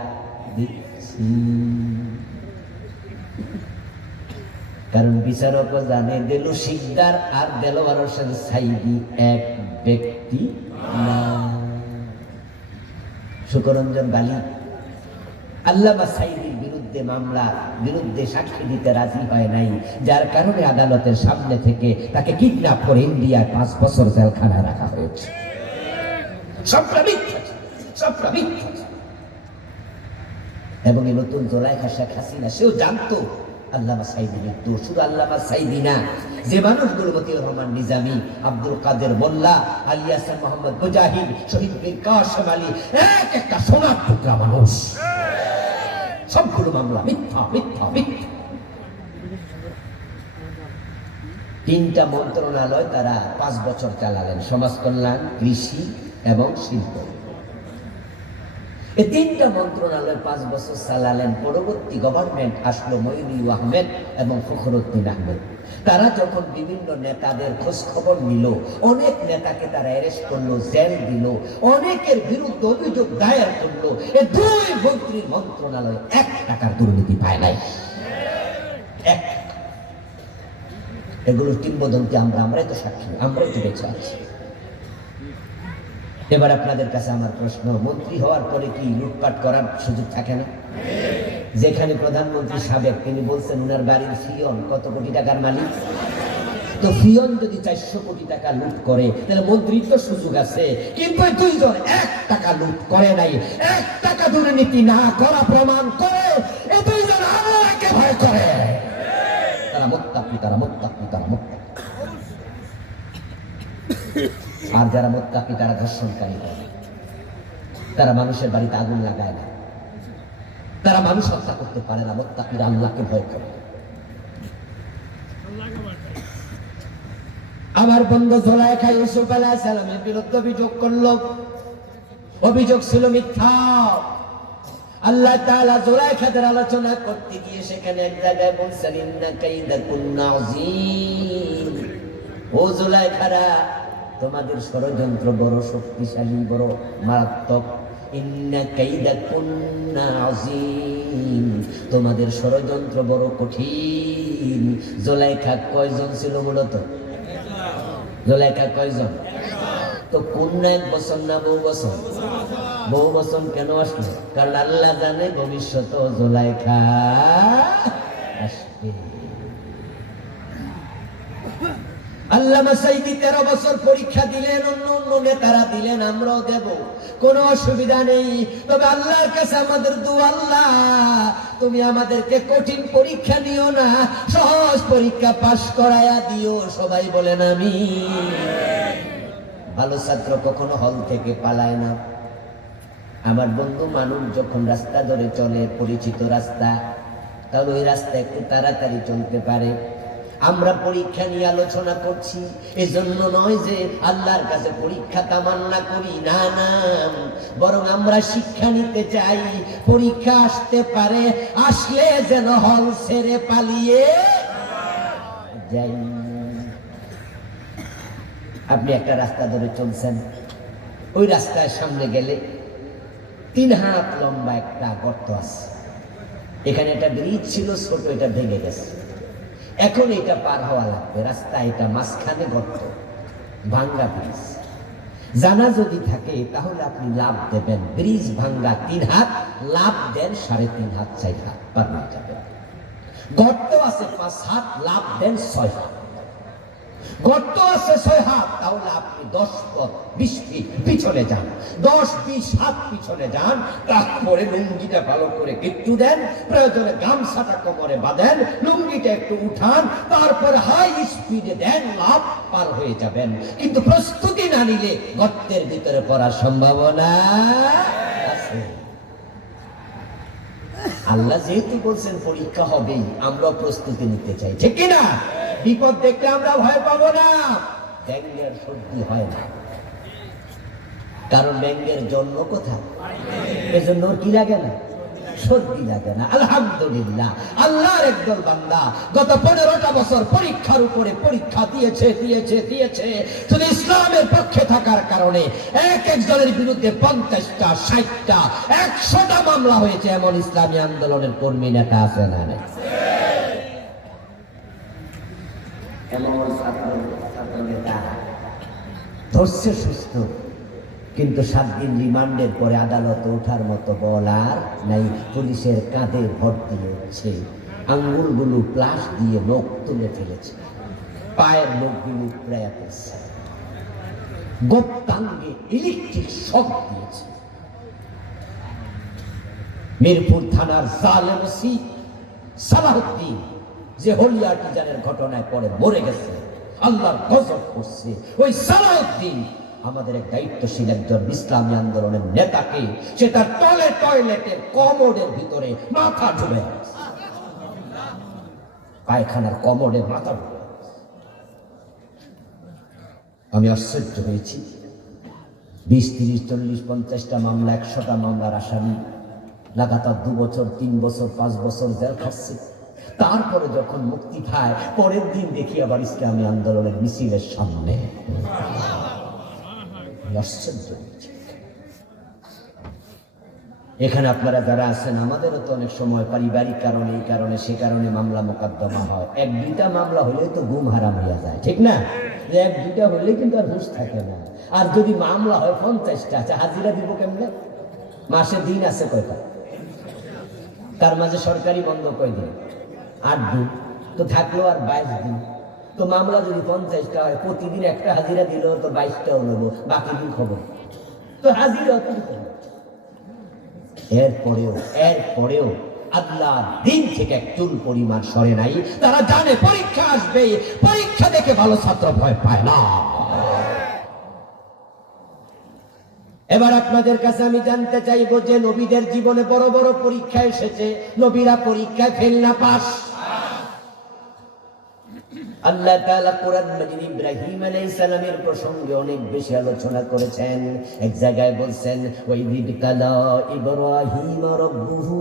দিচ্ছি। কারণ বিচারকও জানে দেলু শিকদার আর দেলোয়ার হোসেন সাঈদী এক ব্যক্তি না। শুকরঞ্জন বালি আল্লামা সাঈদীর বিরুদ্ধে সাক্ষী দিতে রাজি হয় নাই, যার কারণে আদালতের সামনে থেকে তাকে কিডন্যাপ করে ইন্ডিয়ায় 5 বছর জেলখানায় রাখা হয়েছে। এবং এই নতুন জুলাইখা শেখ হাসিনা সেও জানতো আল্লামা সাঈদী মৃত্যু। শুধু আল্লামা সাঈদী না, যে মানুষগুলো মতিউর রহমান নিজামী, আব্দুল কাদের মোল্লা, আলী হাসান মোহাম্মদ মুজাহিদ, শহীদ বীর কাসেম আলী, এক একটা সোনার টুকরা মানুষ, সবগুলো মামলা মিথ্যা মিথ্যা মিথ্যা। 3টা মন্ত্রণালয় তারা 5 বছর চালালেন, সমাজ কল্যাণ, কৃষি এবং শিল্প। এই 3টা মন্ত্রণালয় 5 বছর চালালেন। পরবর্তী গভর্নমেন্ট আসলো মঈনুল আহমেদ এবং ফখরুদ্দিন আহমেদ। তারা যখন বিভিন্ন নেতাদের খোঁজ খবর নিল, অনেক নেতাকে তারা অ্যারেস্ট করলো, জেল দিল, অনেকের বিরুদ্ধে অভিযোগ দায়ের করলো। এই 2 মন্ত্রীর মন্ত্রণালয় 1 টাকার দুর্নীতি পায় নাই। এগুলো কিংবদন্তি, আমরাই তো সাক্ষী, আমরাই তো বেঁচে আছি। এবার আপনাদের কাছে আমার প্রশ্ন, মন্ত্রী হওয়ার পরে কি লুটপাট করার সুযোগ থাকে না? যেখানে প্রধানমন্ত্রী সাবেক, তিনি বলছেন উনার বাড়ির ফিয়ন কত কোটি টাকার মালিক। তো ফিয়ন যদি 400 কোটি টাকা লুট করে, তাহলে মন্ত্রীর তো সুযোগ আছে। কিন্তু 2 জন 1 টাকা লুট করে নাই, 1 টাকা দুর্নীতি না করা প্রমাণ করে এই 2 জন আল্লাহকে ভয় করে। তারা মুত্তাকি। আর যারা মুত্তাকি তারা ধর্ষণকারী হয়, তারা মানুষের বাড়িতে আগুন লাগায় না, তারা মানুষ হত্যা করতে পারে না, মুত্তাকিরা আল্লাহকে ভয় করে। আমার বন্ধু জুলাইখা ইউসুফ আলাইহিস সালামের বিরুদ্ধে অভিযোগ করলো, অভিযোগ ছিল মিথ্যা। আল্লাহ তাআলা জুলাইখাদের আলোচনা করতে গিয়ে সেখানে এক জায়গায় বলছেন, ইন্না কাইদাকুন্না আযীম, ও জুলাইখারা তোমাদের ষড়যন্ত্র বড় শক্তিশালী, বড় মারাত্মক। ইন্না কাইদাকুন্না আযীম, তোমাদের ষড়যন্ত্র বড় কঠিন। জুলাইখা কয়জন ছিল মূলত? জুলাইখা কয়জন? তো কন্যা 1 বছর না বহু বছর? বহু বছর কেন আসলো? কারণ আল্লাহ জানে ভবিষ্যৎ জুলাইখা আসবে। আল্লামা সাইদি 13 বছর পরীক্ষা দিলেন, অন্য নেতারা দিলেন, আমরাও দেব, কোনো অসুবিধা নেই। তবে আল্লাহর কাছে আমাদের দোয়া, আল্লাহ তুমি আমাদেরকে কঠিন পরীক্ষা নিও না, সহজ পরীক্ষা পাশ করায়া দিও। সবাই বলেন আমিন। ভালো ছাত্র কখনো হল থেকে পালায় না। আমার বন্ধু মানুষ যখন রাস্তা ধরে চলে, পরিচিত রাস্তা, তাহলে ওই রাস্তা একটু তাড়াতাড়ি চলতে পারে। আমরা পরীক্ষা নিয়ে আলোচনা করছি, এজন্য নয় যে আল্লাহর কাছে পরীক্ষা তামান্না করি, না না, বরং আমরা শিক্ষা নিতে চাই। পরীক্ষা আসতে পারে, আসলে যেন হল ছেড়ে পালিয়ে যাই। আপনি একটা রাস্তা ধরে চলছেন, ওই রাস্তার সামনে গেলে 3 হাত লম্বা একটা গর্ত আছে। এখানে একটা ব্রিজ ছিল ছোট, এটা ভেঙে গেছে, এখন এটা পার হওয়া লাগবে। রাস্তা এটা মাঝখানে গর্ত, ভাঙ্গা ব্রিজ। জানা যদি থাকে তাহলে আপনি লাভ দেবেন। ব্রিজ ভাঙ্গা 3 হাত, লাভ দেন 3.5 হাত 4 হাত, পার হয়ে যাবেন। গর্ত আছে 5 হাত, লাভ দেন 6 হাত। গর্ত আছে 6 হাত, তাহলে আপনি 10 পথ 20 ফিট পিছনে যান, 10-20 হাত পিছনে যান। তারপরে লুঙ্গিটা ভালো করে কিট্টু দেন, প্রয়োজনে গামছাটা কোমরে বাঁধেন, লুঙ্গিটা একটু উঠান, তারপরে হাই স্পিডে দেন, লাভ পার হয়ে যাবেন। কিন্তু প্রস্তুতি না নিলে গর্তের ভিতরে পড়ার সম্ভাবনা আছে। আল্লাহ যেহেতু বলছেন পরীক্ষা হবেই, আমরা প্রস্তুতি নিতে চাই, ঠিক কিনা? বিপদ দেখলে আমরা ভয় পাবো না। ব্যাঙের সর্দি হয় না, কারণ ব্যাঙের জন্ম কোথায়? এজন্য কি লাগে না? সর্দি লাগে না। আলহামদুলিল্লাহ, আল্লাহর একদল বান্দা গত 15টা বছর পরীক্ষার উপরে পরীক্ষা দিয়েছে। শুধু ইসলামের পক্ষে থাকার কারণে একজনের বিরুদ্ধে 50টা, 60টা, 100টা মামলা হয়েছে। এমন ইসলামী আন্দোলনের কর্মী নেতা আছে না? ধরছে সুস্থ, কিন্তু 7 দিন রিমান্ডের পরে আদালতে ওঠার মতো বল আর নাই। পুলিশের কাঁধে ভর দিয়েছে, আঙ্গুলগুলো প্লাস দিয়ে নখ তুলে ফেলেছে, পায়ের নখগুলো প্রায় ফেলছে, গোপ্তাঙ্গে ইলেকট্রিক শক দিয়েছে। মিরপুর থানার জালেম ওসি সালাউদ্দিন, যে হলিয়া টিজানের ঘটনায় পরে মরে গেছে, আল্লাহর গজব করছে, ওই সালাউদ্দিন আমাদের এক দায়িত্বশীল একজন ইসলামী আন্দোলনের নেতাকে সে তার টয়লেটের কমোডের ভিতরে মাথা ঢুবে, পায়খানার কমোডে মাথা ঢুবে। আমি আশ্চর্য হয়েছি। 20, 30, 40, 50টা মামলা, 100টা মামলার আসামি, লাগাতার 2 বছর, 3 বছর, 5 বছর জেল খাচ্ছে। তারপরে যখন মুক্তি পায়, পরের দিন দেখি আবার ইসলামী আন্দোলনের মিছিলের সামনে। এখানে আপনারা যারা আছেন, আমাদেরও তো অনেক সময় পারিবারিক কারণে, এই কারণে, সে কারণে মামলা মোকদ্দমা হয়। 1-2টা মামলা হলেই তো ঘুম হারাম হয়ে যায়, ঠিক না? 1-2টা হলেই কিন্তু আর হুঁশ থাকে না। আর যদি মামলা হয় 50টা, আচ্ছা হাজিরা দিব কেমনে? মাসে দিন আছে কয়টা? তার মাঝে সরকারি বন্ধ কয়দিন? 8 দিন। তো থাকলো আর 22 দিন। তো মামলা যদি 50টা হয়, প্রতিদিন একটা হাজিরা দিল তো 22টাও নেব, বাকি দিন খবর তো হাজিরা হতে। এরপরেও আল্লাহ দিন থেকে এক চুল পরিমাণ সরে নাই। তারা জানে পরীক্ষা আসবে, পরীক্ষা দেখে ভালো ছাত্র ভয় পায় না। এবার আপনাদের কাছে আমি জানতে চাইবো যে নবীদের জীবনে বড় বড় পরীক্ষা এসেছে, নবীরা পরীক্ষায় ফেল না পাস? আল্লাহ তাআলা কোরআন মাজিদ ইব্রাহিম আলাইহিস সালামের প্রসঙ্গে অনেক বেশি আলোচনা করেছেন। এক জায়গায় বলছেন ওয়াইদ কালা ইব্রাহিম রাব্বুহু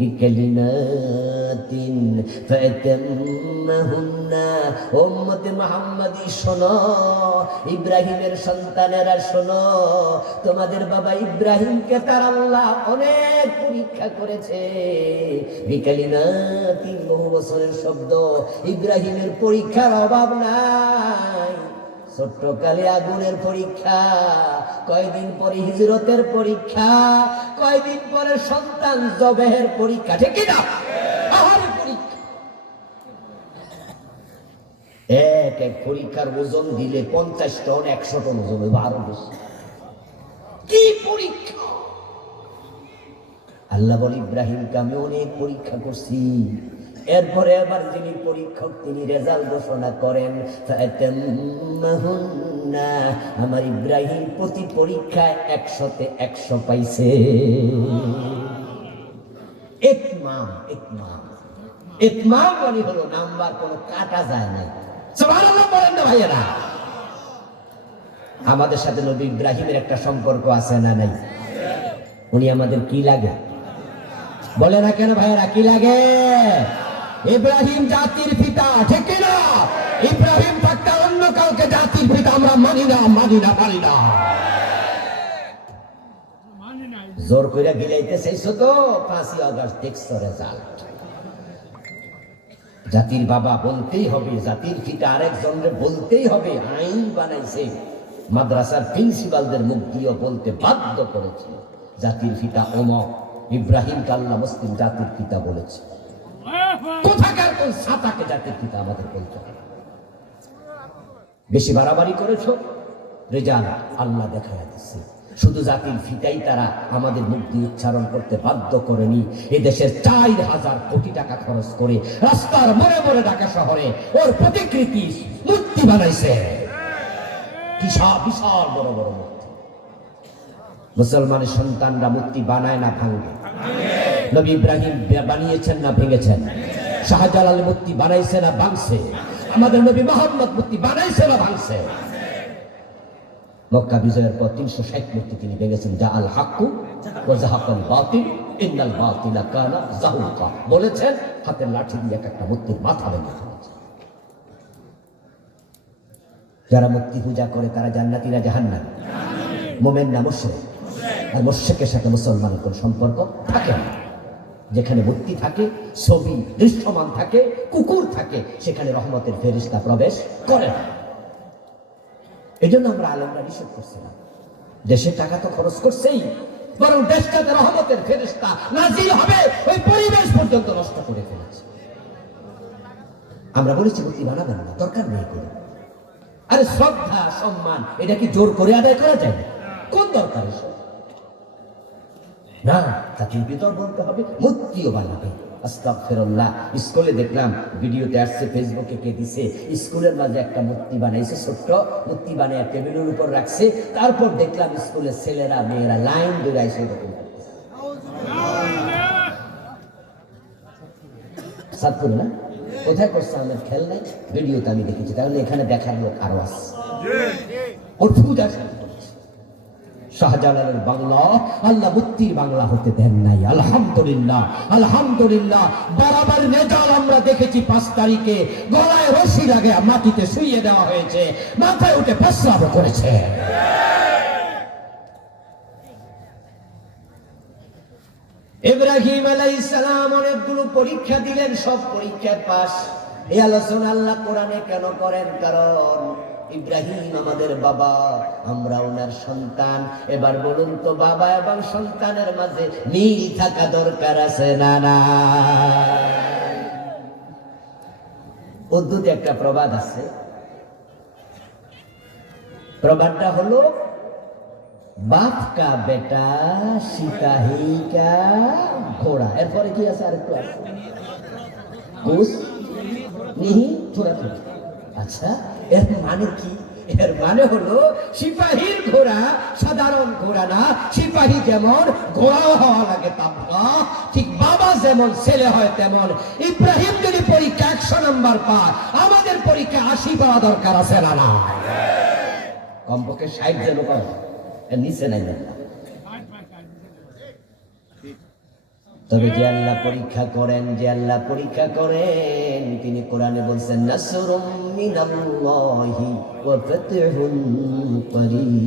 বিকালিমাতিন ফাতাম্মাহুন্না। উম্মতে মুহাম্মাদি শোনো, ইব্রাহিমের সন্তানেরা শোনো, তোমাদের বাবা ইব্রাহিমকে তার আল্লাহ অনেক পরীক্ষা করেছে। বিকালিমাতিন বহু বছরের শব্দ, ইব্রাহিমের পরীক্ষার অভাব নাই। ছোট্টকালে আগুনের পরীক্ষা, কয়দিন পরে হিজরতের পরীক্ষা, কয়দিন পরে সন্তান জবেহের পরীক্ষা, ঠিক কিনা? পরীক্ষা এক এক পরীক্ষার ওজন দিলে 50 টন 100 টন ওজন হবে, আরো বেশি। কি পরীক্ষা! আল্লাহ বলে ইব্রাহিমকে আমি অনেক পরীক্ষা করছি। এরপরে আবার যিনি পরীক্ষক তিনি রেজাল্ট ঘোষণা করেন, আমার ইব্রাহিম প্রতি পরীক্ষায় 100-তে 100 পাইছে। ইতমাম মানে হলো নাম্বার কোনো কাটা যায় না। সুবহানাল্লাহ বলেন না ভাইয়েরা? আমাদের সাথে নবী ইব্রাহিমের একটা সম্পর্ক আছে না নাই? উনি আমাদের কি লাগে বলে না কেন ভাইয়েরা? কি লাগে? ইব্রাহিম জাতির পিতা, ঠিক না? ইব্রাহিম থাকতে অন্য কাউকে জাতির পিতা আমরা মানি না। জোর করে গিলাইতে চাইছো তো 5ই আগস্ট দেখছো রেজাল্ট। জাতির বাবা বলতেই হবে, জাতির পিতা আরেকজনের বলতেই হবে। আইন বানাইছে, মাদ্রাসার প্রিন্সিপালদের মুখ দিয়ে বলতে বাধ্য করেছিল জাতির পিতা অমর। ইব্রাহিমকে আল্লাহ মুসলিম জাতির পিতা বলেছে। কোথাকার কোন সাতাকে জাতির পিতা আমাদের বলতে হবে? বেশি বাড়াবাড়ি করেছো, রেজাল্ট আল্লাহ দেখায় দিচ্ছে। শুধু জাতির পিতাই তারা আমাদের মুখ দিয়ে উচ্চারণ করতে বাধ্য করেনি, এই দেশের 4000 কোটি টাকা খরচ করে রাস্তার মোড়ে মোড়ে ঢাকা শহরে ওর প্রতিকৃতি মূর্তি বানাইছে। বিশাল বড় বড় মূর্তি। মুসলমানের সন্তানরা মূর্তি বানায় না, ভাঙে। নবী ইব্রাহিম বানিয়েছেন না ভেঙেছেন? শাহজালাল মূর্তি বানাইছে না ভাঙছে? আমাদের নবী মুহাম্মদ মূর্তি বানাইছে না ভাঙছে? মক্কা বিজয়ের পর 360 মূর্তি তিনি ভেঙেছেন। যা আল হাক্কু ওয়া যাহাকাল বাতিল ইন্নাল বাতিলা কানা যাহুকা বলেছেন। হাতের লাঠি দিয়ে একটা মূর্তির মাথা ভেঙে ফেলেছে। যারা মূর্তি পূজা করে তারা জান্নাতি না জাহান্নামী? মুমিন না মুশরিক? আর মুশরিকের সাথে মুসলমানের কোন সম্পর্ক থাকে না। যেখানে মূর্তি থাকে, ছবি দৃশ্যমান থাকে, কুকুর থাকে, সেখানে রহমতের ফেরেশতা প্রবেশ করে না। এই জন্য আমরা আলেমরা নিষেধ করছিলাম। দেশের টাকা তো খরচ করছেই, বরং দেশটাতে রহমতের ফেরেশতা নাজিল হবে ওই পরিবেশ পর্যন্ত নষ্ট করে ফেলেছে। আমরা বলেছি মূর্তি বানাবেন না, দরকার নেই করে। আরে শ্রদ্ধা সম্মান এটা কি জোর করে আদায় করা যায়? কোন দরকার এসব? না, জাতির ভিতর বলতে হবে, মূর্তিও বানাবে। আস্তাগফিরুল্লাহ। স্কুলে দেখলাম ভিডিওতে আসছে, ফেসবুকে কে দিছে, স্কুলের মাঝে একটা মূর্তি বানাইছে, ছোট্ট মূর্তি বানিয়ে টেবিলের উপর রাখছে। তারপর দেখলাম স্কুলের ছেলেরা মেয়েরা লাইন ধরে এসে এরকম করতেছে। সাতপুরে না কোথায় করছে আমার খেয়াল নাই, ভিডিওতে আমি দেখেছি। তাহলে এখানে দেখার লোক আরো আছে। ওর পূজা শাহজালালের বাংলা আল্লাহ মূর্তির বাংলা হতে দেন নাই। আলহামদুলিল্লাহ, আলহামদুলিল্লাহ। বরাবর নেজাল আমরা দেখেছি 5 তারিখে গলায় রশি লাগে মাটিতে শুইয়ে দেওয়া হয়েছে, মাথায় উঠে প্রস্রাব করেছে। ইব্রাহিম আলাইহিস সালাম অনেকগুলো পরীক্ষা দিলেন, সব পরীক্ষায় পাস। এই আলোচনা আল্লাহ কোরআনে কেন করেন? কারণ ইব্রাহিম আমাদের বাবা, আমরা ওনার সন্তান। এবার বলুন তো, বাবা এবং সন্তানের মাঝে মিল থাকা দরকার আছে না? না। উর্দুতে একটা প্রবাদ আছে, প্রবাদটা হলো বাপ কা বেটা সিপাহী কা ঘোড়া। এরপরে কি আছে? আরেকটু আছে, ঘুষ নিহি থোড়া থোড়া। আচ্ছা, এর মানে কি? এর মানে হলো সিপাহীর ঘোড়া সাধারণ ঘোড়া না, সিপাহী যেমন ঘোড়া হওয়া লাগে তাবলা, ঠিক বাবা যেমন ছেলে হয় তেমন। ইব্রাহিম যদি পরীক্ষা 100 নাম্বার পায়, আমাদের পরীক্ষা 80 পাওয়া দরকার আছে না? কমপক্ষে 60 যেন পাও, এর নিচে নাই না। তবে যে আল্লাহ পরীক্ষা করেন, যে আল্লাহ পরীক্ষা করেন, তিনি কোরআনে বলছেন নাসরুম মিনাল্লাহি ওয়া ফাতহুন করিব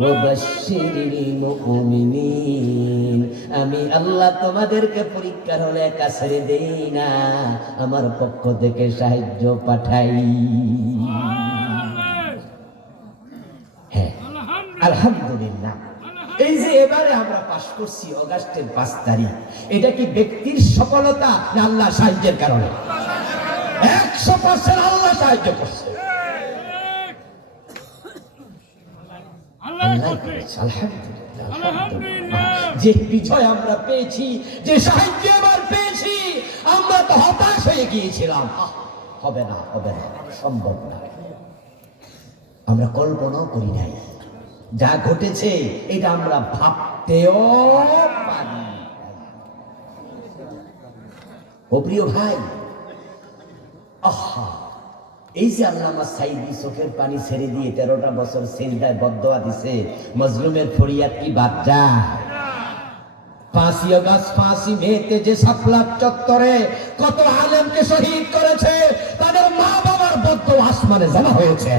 ওয়া বাশশিরিল মুমিনিন। আমি আল্লাহ তোমাদেরকে পরীক্ষার হলে একা ছেড়ে দেই না, আমার পক্ষ থেকে সাহায্য পাঠাই। হ্যাঁ, আলহামদুলিল্লাহ। এই যে এবারে আমরা পাশ করছি অগাস্টের 5 তারিখ, এটা কি ব্যক্তির সফলতা না আল্লাহ সাহায্যের কারণে? 100% আল্লাহ সাহায্য করছে। আলহামদুলিল্লাহ। যে বিজয় আমরা পেয়েছি, যে সাহায্য এবার পেয়েছি, আমরা তো হতাশ হয়ে গিয়েছিলাম, হবে না, হবে না, সম্ভব না। আমরা কল্পনাও করি নাই যা ঘটেছে, এটা আমরা ভাবতেও পারি। ও প্রিয় ভাই, আহা, এই যে আল্লামা সাইদি চোখের পানি ছেড়ে দিয়ে 13টা বছর সিজদায় বদদোয়া দিছে, মজলুমের ফরিয়াদ কি বাদ যায়? 5ই আগস্ট 5ই মেতে যে সাপলাট চত্বরে কত আলেমকে শহীদ করেছে, তাদের মা বাবার বদদোয়া আসমানে জমা হয়েছে।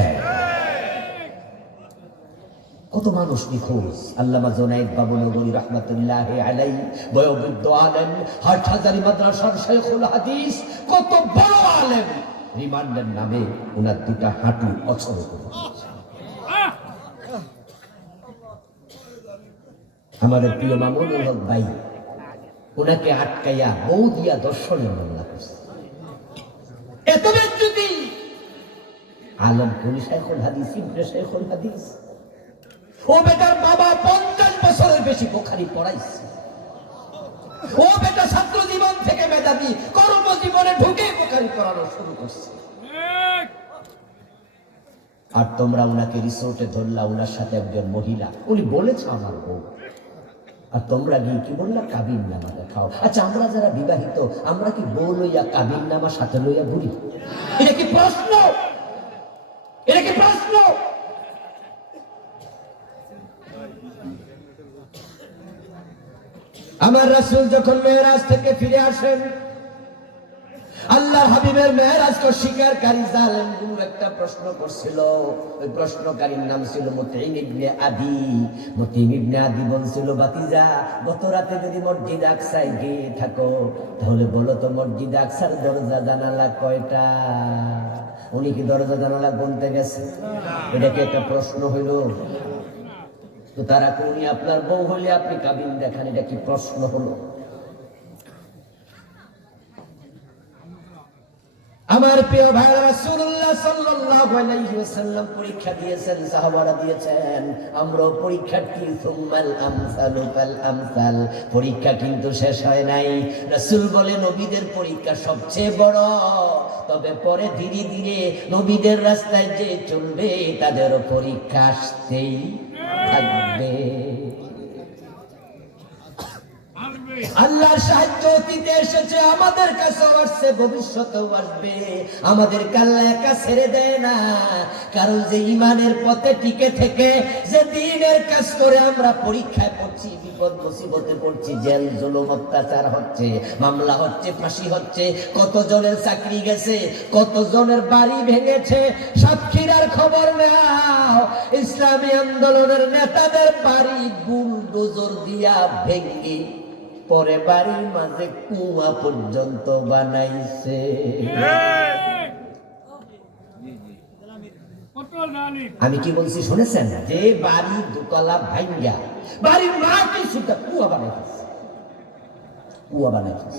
কত মানুষ নিখোঁজ। আল্লামা জুনায়েদ বাবুনগরী রাহমাতুল্লাহি আলাইহি, বয়োবৃদ্ধ আলেম, হাটহাজারী মাদ্রাসার শাইখুল হাদিস, কত বড় আলেম, রিমান্ডের নামে ওনার 2টা হাঁটু অচল করে দিয়েছে। আমাদের প্রিয় মামুনুল হক ভাই, ওনাকে আটকাইয়া বউ দিয়া দর্শনের মামলা করছে। এত যদি আলেম কোন শাইখুল হাদিস, ইবনে শাইখুল হাদিস, ও বেটার বাবা 50 বছরের বেশি বুখারী পড়াইছে। ও বেটা ছাত্র জীবন থেকে মেধাবী, কর্মজীবনে ঢুকে বুখারী পড়ানো শুরু করছে। আর তোমরা উনাকে রিসোর্টে ধরলা, উনার সাথে একজন মহিলা, উনি বলেছে আমার বউ, আর তোমরা গিয়ে কি বললা, কাবিন নামা দেখাও। আচ্ছা, আমরা যারা বিবাহিত, আমরা কি বউ লইয়া কাবিন নামা সাথে লইয়া ঘুরি? এটা কি প্রশ্ন? এটা কি প্রশ্ন? আমার রাসূল যখন মেরাজ থেকে ফিরে আসেন, আল্লাহ হাবিবের মেরাজকে স্বীকারকারী জালেমগুলো একটা প্রশ্ন করছিল। ওই প্রশ্নকারীর নাম ছিল মুতঈম ইবনে আদি। মুতঈম ইবনে আদি বলছিল, বাতিজা, গত রাতে যদি মসজিদ আকসায় গিয়ে থাকো, তাহলে বলো তো মসজিদ আকসার দরজা জানালা কয়টা? উনি কি দরজা জানালা গুনতে গেছে? এটা কি একটা প্রশ্ন হইল? তো তারা উনি আপনার বউ হলে আপনি কাবিন দেখান, এটা কি প্রশ্ন হলো? আমার প্রিয় ভাই, রাসূলুল্লাহ সাল্লাল্লাহু আলাইহি ওয়াসাল্লাম পরীক্ষা দিয়েছেন, সাহাবারা দিয়েছেন, আমরাও পরীক্ষার্থী। সুম্মাল আমসালু ফাল আমসাল। পরীক্ষা কিন্তু শেষ হয় নাই। রাসূল বলে, নবীদের পরীক্ষা সবচেয়ে বড়, তবে পরে ধীরে ধীরে নবীদের রাস্তায় যে চলবে তাদেরও পরীক্ষা আসতেই থাকবে। আল্লাহর সাহায্য অতীতে এসেছে, আমাদের কাছে আসছে, ভবিষ্যতেও আসবে। আমাদেরকে আল্লাহ একা ছেড়ে দেয় না, কারণ যে ইমানের পথে টিকে থেকে যে দ্বীনের কাজ করে আমরা পরীক্ষায় পড়ছি, বিপদ মুসিবতে পড়ছি, জেল জুলুম অত্যাচার হচ্ছে, মামলা হচ্ছে, ফাঁসি হচ্ছে, কত জনের চাকরি গেছে, কত জনের বাড়ি ভেঙেছে। সাতক্ষীরার খবর নাও, ইসলামী আন্দোলনের নেতাদের বাড়ি বুলডোজার দিয়া ভেঙে পরে বাড়ির মাঝে কুয়া পর্যন্ত বানাইছে। আমি কি বলছি শুনেছেন? যে বাড়ি দুতলা ভাঙ্গা বাড়ির মাটি সুদ্ধা কুয়া বানাইছে, কুয়া বানাইছে।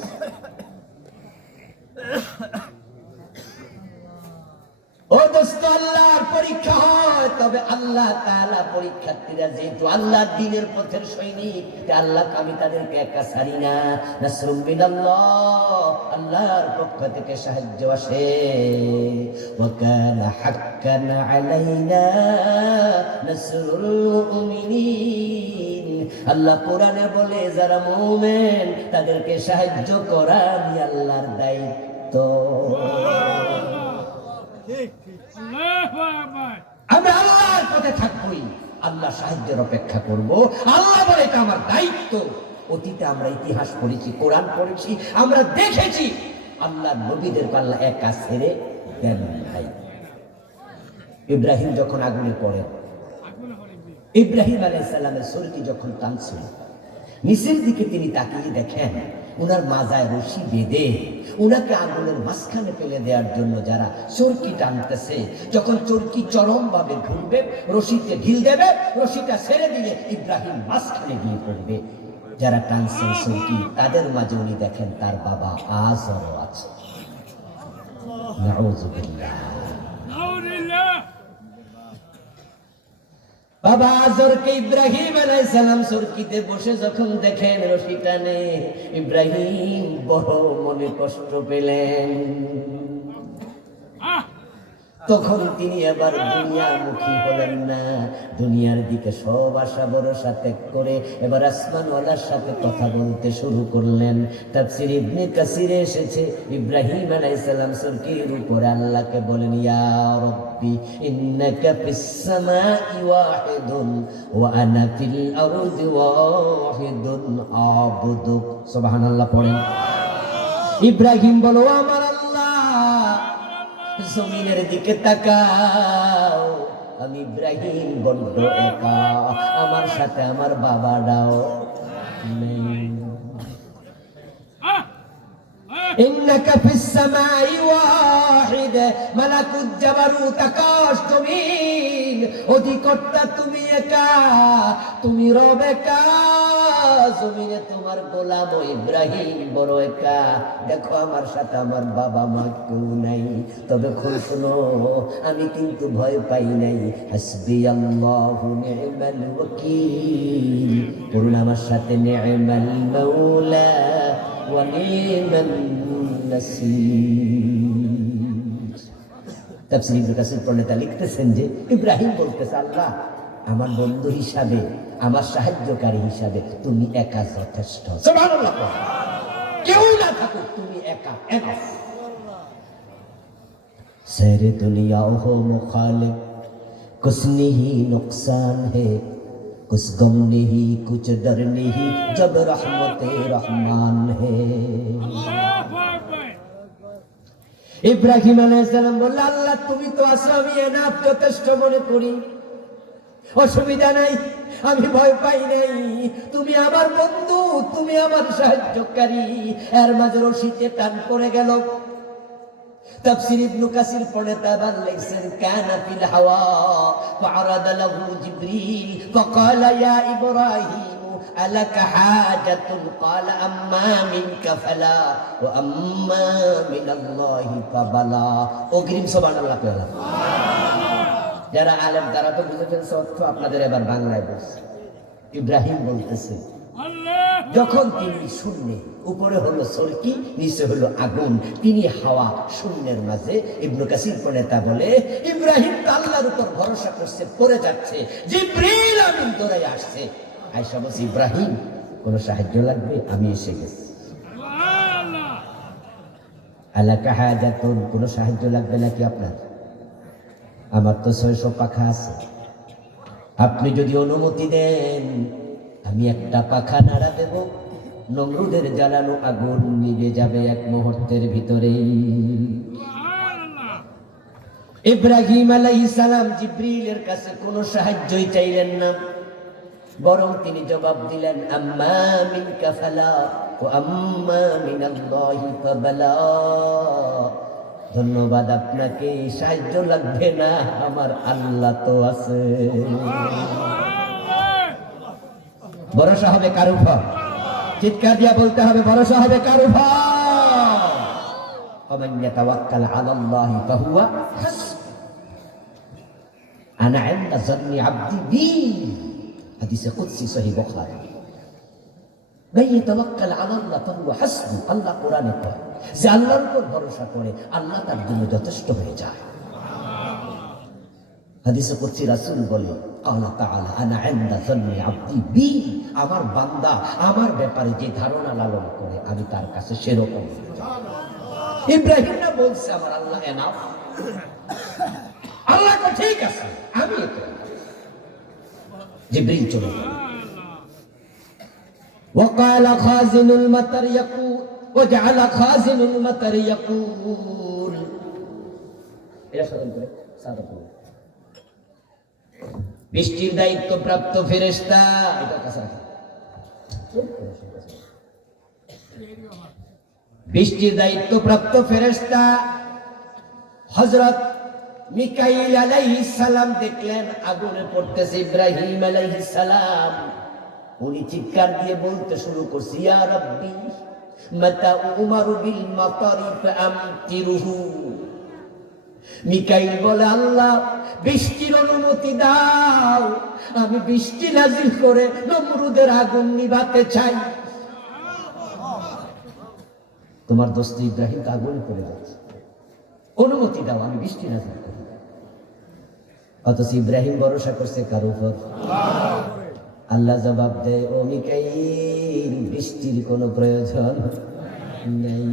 ও দোস্ত, আল্লাহর পরীক্ষা হয়, তবে আল্লাহ তাআলা পরীক্ষার্থীরা যেহেতু আল্লাহর দ্বীনের পথের সৈনিক, আল্লাহ আমি তাদেরকে একা ছাড়ি না। নাসরুম মিনাল্লাহ, আল্লাহ আল্লাহর পক্ষ থেকে সাহায্য আসে। ওয়া কানা হাক্কান আলাইনা নাসরুল মুমিনিন। আল্লাহ কোরআনে বলে যারা মুমিন তাদেরকে সাহায্য করা আমি আল্লাহর দায়িত্ব। আমি আল্লাহর পথে থাকবই, আল্লাহ সাহায্যের অপেক্ষা করব। আল্লাহ বলে এটা আমার দায়িত্ব। অতীতে আমরা ইতিহাস পড়েছি, কোরআন পড়েছি, আমরা দেখেছি আল্লাহর নবীদের আল্লাহ একা ছেড়ে দেন নাই। ইব্রাহিম যখন আগুনে পড়েন, ইব্রাহিম আলাইহিস সালামের শরীরটি যখন টানছিল, নিচের দিকে তিনি তাকিয়ে দেখেন উনার মাজায় রশি বেঁধে উনাকে আগুনের মাঝখানে ফেলে দেওয়ার জন্য যারা চরকি টানতেছে, যখন চরকি চরম ভাবে ঘুরবে, রশিতে ঢিল দেবে, রশিটা ছেড়ে দিলে ইব্রাহিম মাঝখানে গিয়ে পড়বে। যারা টানছেন চরকি তাদের মাঝে উনি দেখেন তার বাবা আজরও আছে। নাউযুবিল্লাহ। বাবা আজরকে ইব্রাহিম আলাইহিস সালাম চরকিতে বসে যখন দেখেন রশি টানে, ইব্রাহিম বড় মনে কষ্ট পেলেন। তখন তিনি আবার দুনিয়ামুখী হলেন না, দুনিয়ার দিকে সব আশা ভরসা ত্যাগ করে এবার আসমানওয়ালার সাথে কথা বলতে শুরু করলেন। তাফসীর ইবনে কাসিরে এসেছে ইব্রাহিম আলাইহিস সালাম চরকির উপরে আল্লাহকে বলেন, ইয়া রব্বি ইন্নাকা ফিস সামাই ওয়াহিদুন ওয়া আনা ফিল আরদি ওয়াহিদুন আবুদুক। সুবহানাল্লাহ পড়েন। ইব্রাহিম বলো, আমার জমিনের দিকে তাকাও, আমি ইব্রাহিম বড্ড একা, আমার সাথে আমার বাবাটাও নেই। ইন্নাকা ফিস সামাই ওয়াহিদ, মালাকুত জাবারুত আকাশ জমিন, অধিকর্তা তুমি একা, তুমি রব একা, জমিনে তোমার গোলাম ইব্রাহিম বড় একা। দেখো আমার সাথে আমার বাবা মা কেউ নাই, তবে খুব শোনো আমি কিন্তু ভয় পাই নাই। হাসবি আল্লাহু নি'মাল ওয়াকিল, পড়ুন আমার সাথে, নি'মাল মাওলা ওয়া নি'মান নাসির। তাফসীর ইবনে কাসির প্রণেতা লিখতেছেন যে ইব্রাহিম বলতেছে, আল্লাহ আমার বন্ধু হিসাবে, আমার সাহায্যকারী হিসাবে তুমি একা যথেষ্ট। সুবহানাল্লাহ। কেউ না থাকুক, তুমি একা এনাফ। সারে দুনিয়া হো মুখালিক, কুছ নেহি নুকসান হে, কুছ গম নেহি কুছ ডর নেহি, জব রহমতে রহমান হে। ইব্রাহিম আলাইহিস সালাম বলল, আল্লাহ তুমি তো আছো, আমি এনাফ যথেষ্ট মনে করি, অসুবিধা নাই, আমি ভয় পাই নাই, তুমি আমার বন্ধু, তুমি আমার সাহায্যকারী। এর মাঝে রশিতে টান পড়ে গেল। তাফসীর ইবনে কাসির পড়ে তাবান লিখছেন, কানা ফিল হাওয়া ফাআরাদা লাহু জিবরিল ফাকালা ইয়া ইব্রাহিম আলাকা হাজাতুন, ক্বালা আম্মা মিনকা ফালা ওয়া আম্মা মিনাল্লাহি ফাবালা। অগ্রিম সুবহানাল্লাহ কইলাম। যারা আলেম তারা তো বুঝে ফেলছে অর্থ, আপনাদের এবার বাংলায় বলছে। ইব্রাহিম বলতেছে, যখন তিনি শূন্যে, উপরে হলো চরকি, নিচে হলো আগুন, তিনি হাওয়া শূন্যের মাঝে। ইবনে কাসির প্রণেতা বলে ইব্রাহিম তো আল্লাহর উপর ভরসা করছে, পড়ে যাচ্ছে, জিবরিল আমিন দৌড়াই আসছে, আয়েশা বলছে, ইব্রাহিম কোনো সাহায্য লাগবে, আমি এসে গেছি। আলাকা হাজাতুন, কোনো সাহায্য লাগবে নাকি আপনার? আমার তো 600 পাখা আছে, আপনি যদি অনুমতি দেন আমি একটা পাখা নাড়া দেব, নমরুদের জ্বালানো আগুন নিভে যাবে এক মুহূর্তের ভিতরেই। ইব্রাহিম আলাইহিস সালাম জিবরিলের কাছে কোনো সাহায্যই চাইলেন না, বরং তিনি জবাব দিলেন, আম্মা মিনকা ফালা ওয়া আম্মা মিনাল্লাহি ফাবালা। ধন্যবাদ আপনাকে, সাহায্য লাগবে না, আমার আল্লাহ তো আছে। ভরসা হবে কার উপর? চিৎকার দিয়া বলতে হবে, ভরসা হবে কার উপর? ওয়া মান ইয়াতাওয়াক্কাল আলাল্লাহি ফাহুয়া হাসবুহ, আনা ইনদা যান্নি আবদি বি। হাদিসে কুদসি সহিহ বুখারী। মাইয়া তাওয়াক্কাল আলাল্লাহ ফাহুয়া হাসবু, আল্লাহ কোরআনে কয় যে আল্লাহর উপর ভরসা করে আল্লাহ তার জন্য যথেষ্ট হয়ে যায়। হাদিসে কুদসি রাসূল বলে আল্লাহ তাআলা আনা ইনদা যান্নি আবদি বি, আমার বান্দা আমার ব্যাপারে যে ধারণা লালন করে আমি তার কাছে সেরকম। ইব্রাহিম না বলছে আমার আল্লাহ এনাফ, আল্লাহ কো ঠিক আছে আমি এত। জিবরিল চলে গেল। وقال خازن المطر يقول وجعل خازن المطر يقول এরা সাধন করে সাধন করে বৃষ্টির দায়িত্বপ্রাপ্ত ফেরেশতা, এটা কাছে রাখা, বৃষ্টির দায়িত্বপ্রাপ্ত ফেরেশতা হযরত মিকাইল আলাইহিস সালাম দেখলেন আগুনে পড়তেছে ইব্রাহিম আলাইহিস সালাম। উনি চিৎকার দিয়ে বলতে শুরু করছে ইয়া রাব্বি মাতা উমারু বিল মাতারি ফাআমতিরুহু। মিকাইল বলে আল্লাহ বৃষ্টির অনুমতি দাও, আমি বৃষ্টি নাজিল করে নমরুদের আগুন নিভাতে চাই। তোমার দোস্ত ইব্রাহিম আগুনে পড়ে যাচ্ছে, অনুমতি দাও আমি বৃষ্টি নাজিল করি। অথচ ইব্রাহিম ভরসা করছে কার উপর? আল্লাহ জবাব দেয় ও মিকাইল বৃষ্টির কোনো প্রয়োজন নেই।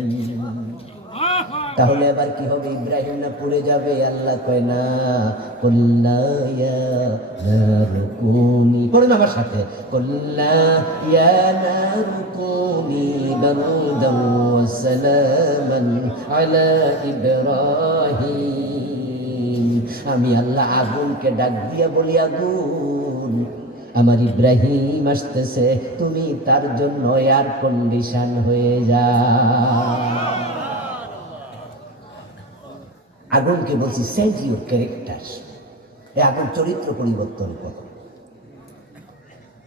তাহলে এবার কি হবে? ইব্রাহিম না পড়ে যাবে? আল্লাহ কয় না, কুল্লা ইয়া নারু কুনি, পড়ুন আমার সাথে, কুল্লা ইয়া নারু কুনি বারদান ওয়া সালামান আলা ইব্রাহিম। আমি আল্লাহ আগুনকে ডাক দিয়া বলি আগুন আমার ইব্রাহিম আসতেছে, তুমি তার জন্য এয়ার কন্ডিশন হয়ে যা। আগুনকে বলছি চেঞ্জ ইউর ক্যারেক্টার, এই আগুন চরিত্র পরিবর্তন করো,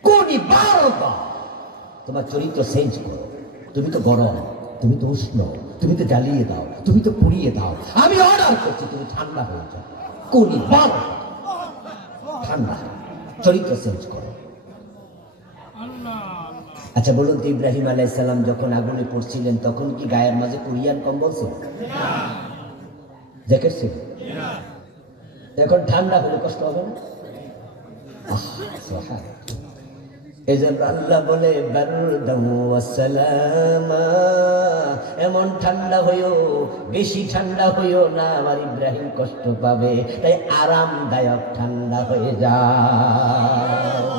কোনি বারবা তোমার চরিত্র চেঞ্জ করো। তুমি তো গরম, তুমি তো উষ্ণ, তুমি তো জ্বালিয়ে দাও, তুমি তো পুড়িয়ে দাও, আমি অর্ডার করছি তুমি ঠান্ডা হয়ে যাও। কোনি বারবা ঠান্ডা, চরিত্র চেঞ্জ করো। আচ্ছা বলুন তো ইব্রাহিম আলাইহিস সালাম যখন আগুনে পড়ছিলেন তখন কি গায়ের মাঝে কোরিয়ান কম্বল ছিল? জ্যাকেট ছিল? এখন ঠান্ডা হলে কষ্ট হবে না? এই জন্য আল্লাহ বলে বারদান ওয়া সালামা, এমন ঠান্ডা হইও, বেশি ঠান্ডা হইও না, আমার ইব্রাহিম কষ্ট পাবে, তাই আরামদায়ক ঠান্ডা হয়ে যাও।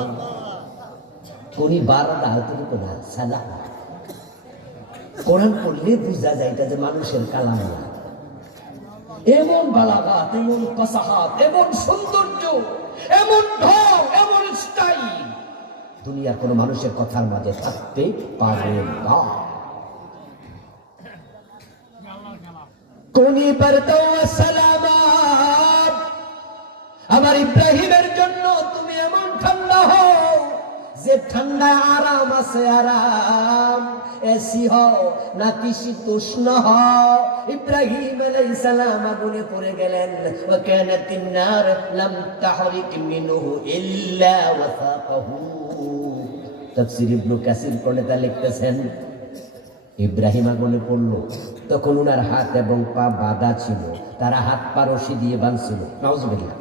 কোনি বারদা তুমি না সালাম। কোরআন পড়লে বুঝা যায় এটা যে মানুষের কালাম না। এমন বালাগাত, এমন ফাসাহাত, এমন সৌন্দর্য, এমন ঢং, এমন স্টাইল দুনিয়ার কোন মানুষের কথার মাঝে থাকতে পারে না। কোনি বারদা ওয়া সালামা, আমার ইব্রাহিমের জন্য তুমি এমন ঠান্ডা হও যে ঠান্ডায় আরাম আছে, আরাম এসি হও নাতিশীতোষ্ণ হও। ইব্রাহিম আলাইহিস সালাম আগুনে পড়ে গেলেন। ওয়া কানাতিন নার লাম তাহরিক মিনহু ইল্লা ওয়াসাকাহু। তাফসীর ইবনে কাসির পড়েতা লিখতেছেন ইব্রাহিম আগুনে পড়লো তখন উনার হাত এবং পা বাঁধা ছিল, তারা হাত পা রশি দিয়ে বাঁধছিল। নাউজুবিল্লাহ,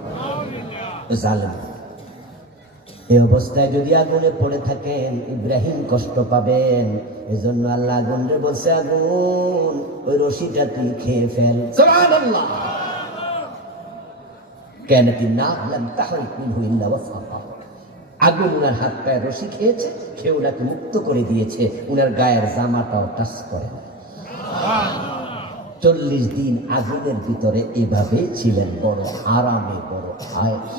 জালেম। এই অবস্থায় যদি আগুনে পড়ে থাকেন ইব্রাহিম কষ্ট পাবেন। এজন্য আল্লাহ আগুনরে বলছে আগুন ওই রশিটা তুই খেয়ে ফেল। সুবহানাল্লাহ। কানাতিন নার লাম তাহরিক মিনহু ইল্লা ওয়াসাকাহু। আগুন উনার হাত পায়ে রশি খেয়েছে, খেয়ে ওনাকে মুক্ত করে দিয়েছে, উনার গায়ের জামাটাও টাচ করে না। 40 দিন আগুনের ভিতরে এভাবে ছিলেন, বড় আরামে, বড় আয়েশ।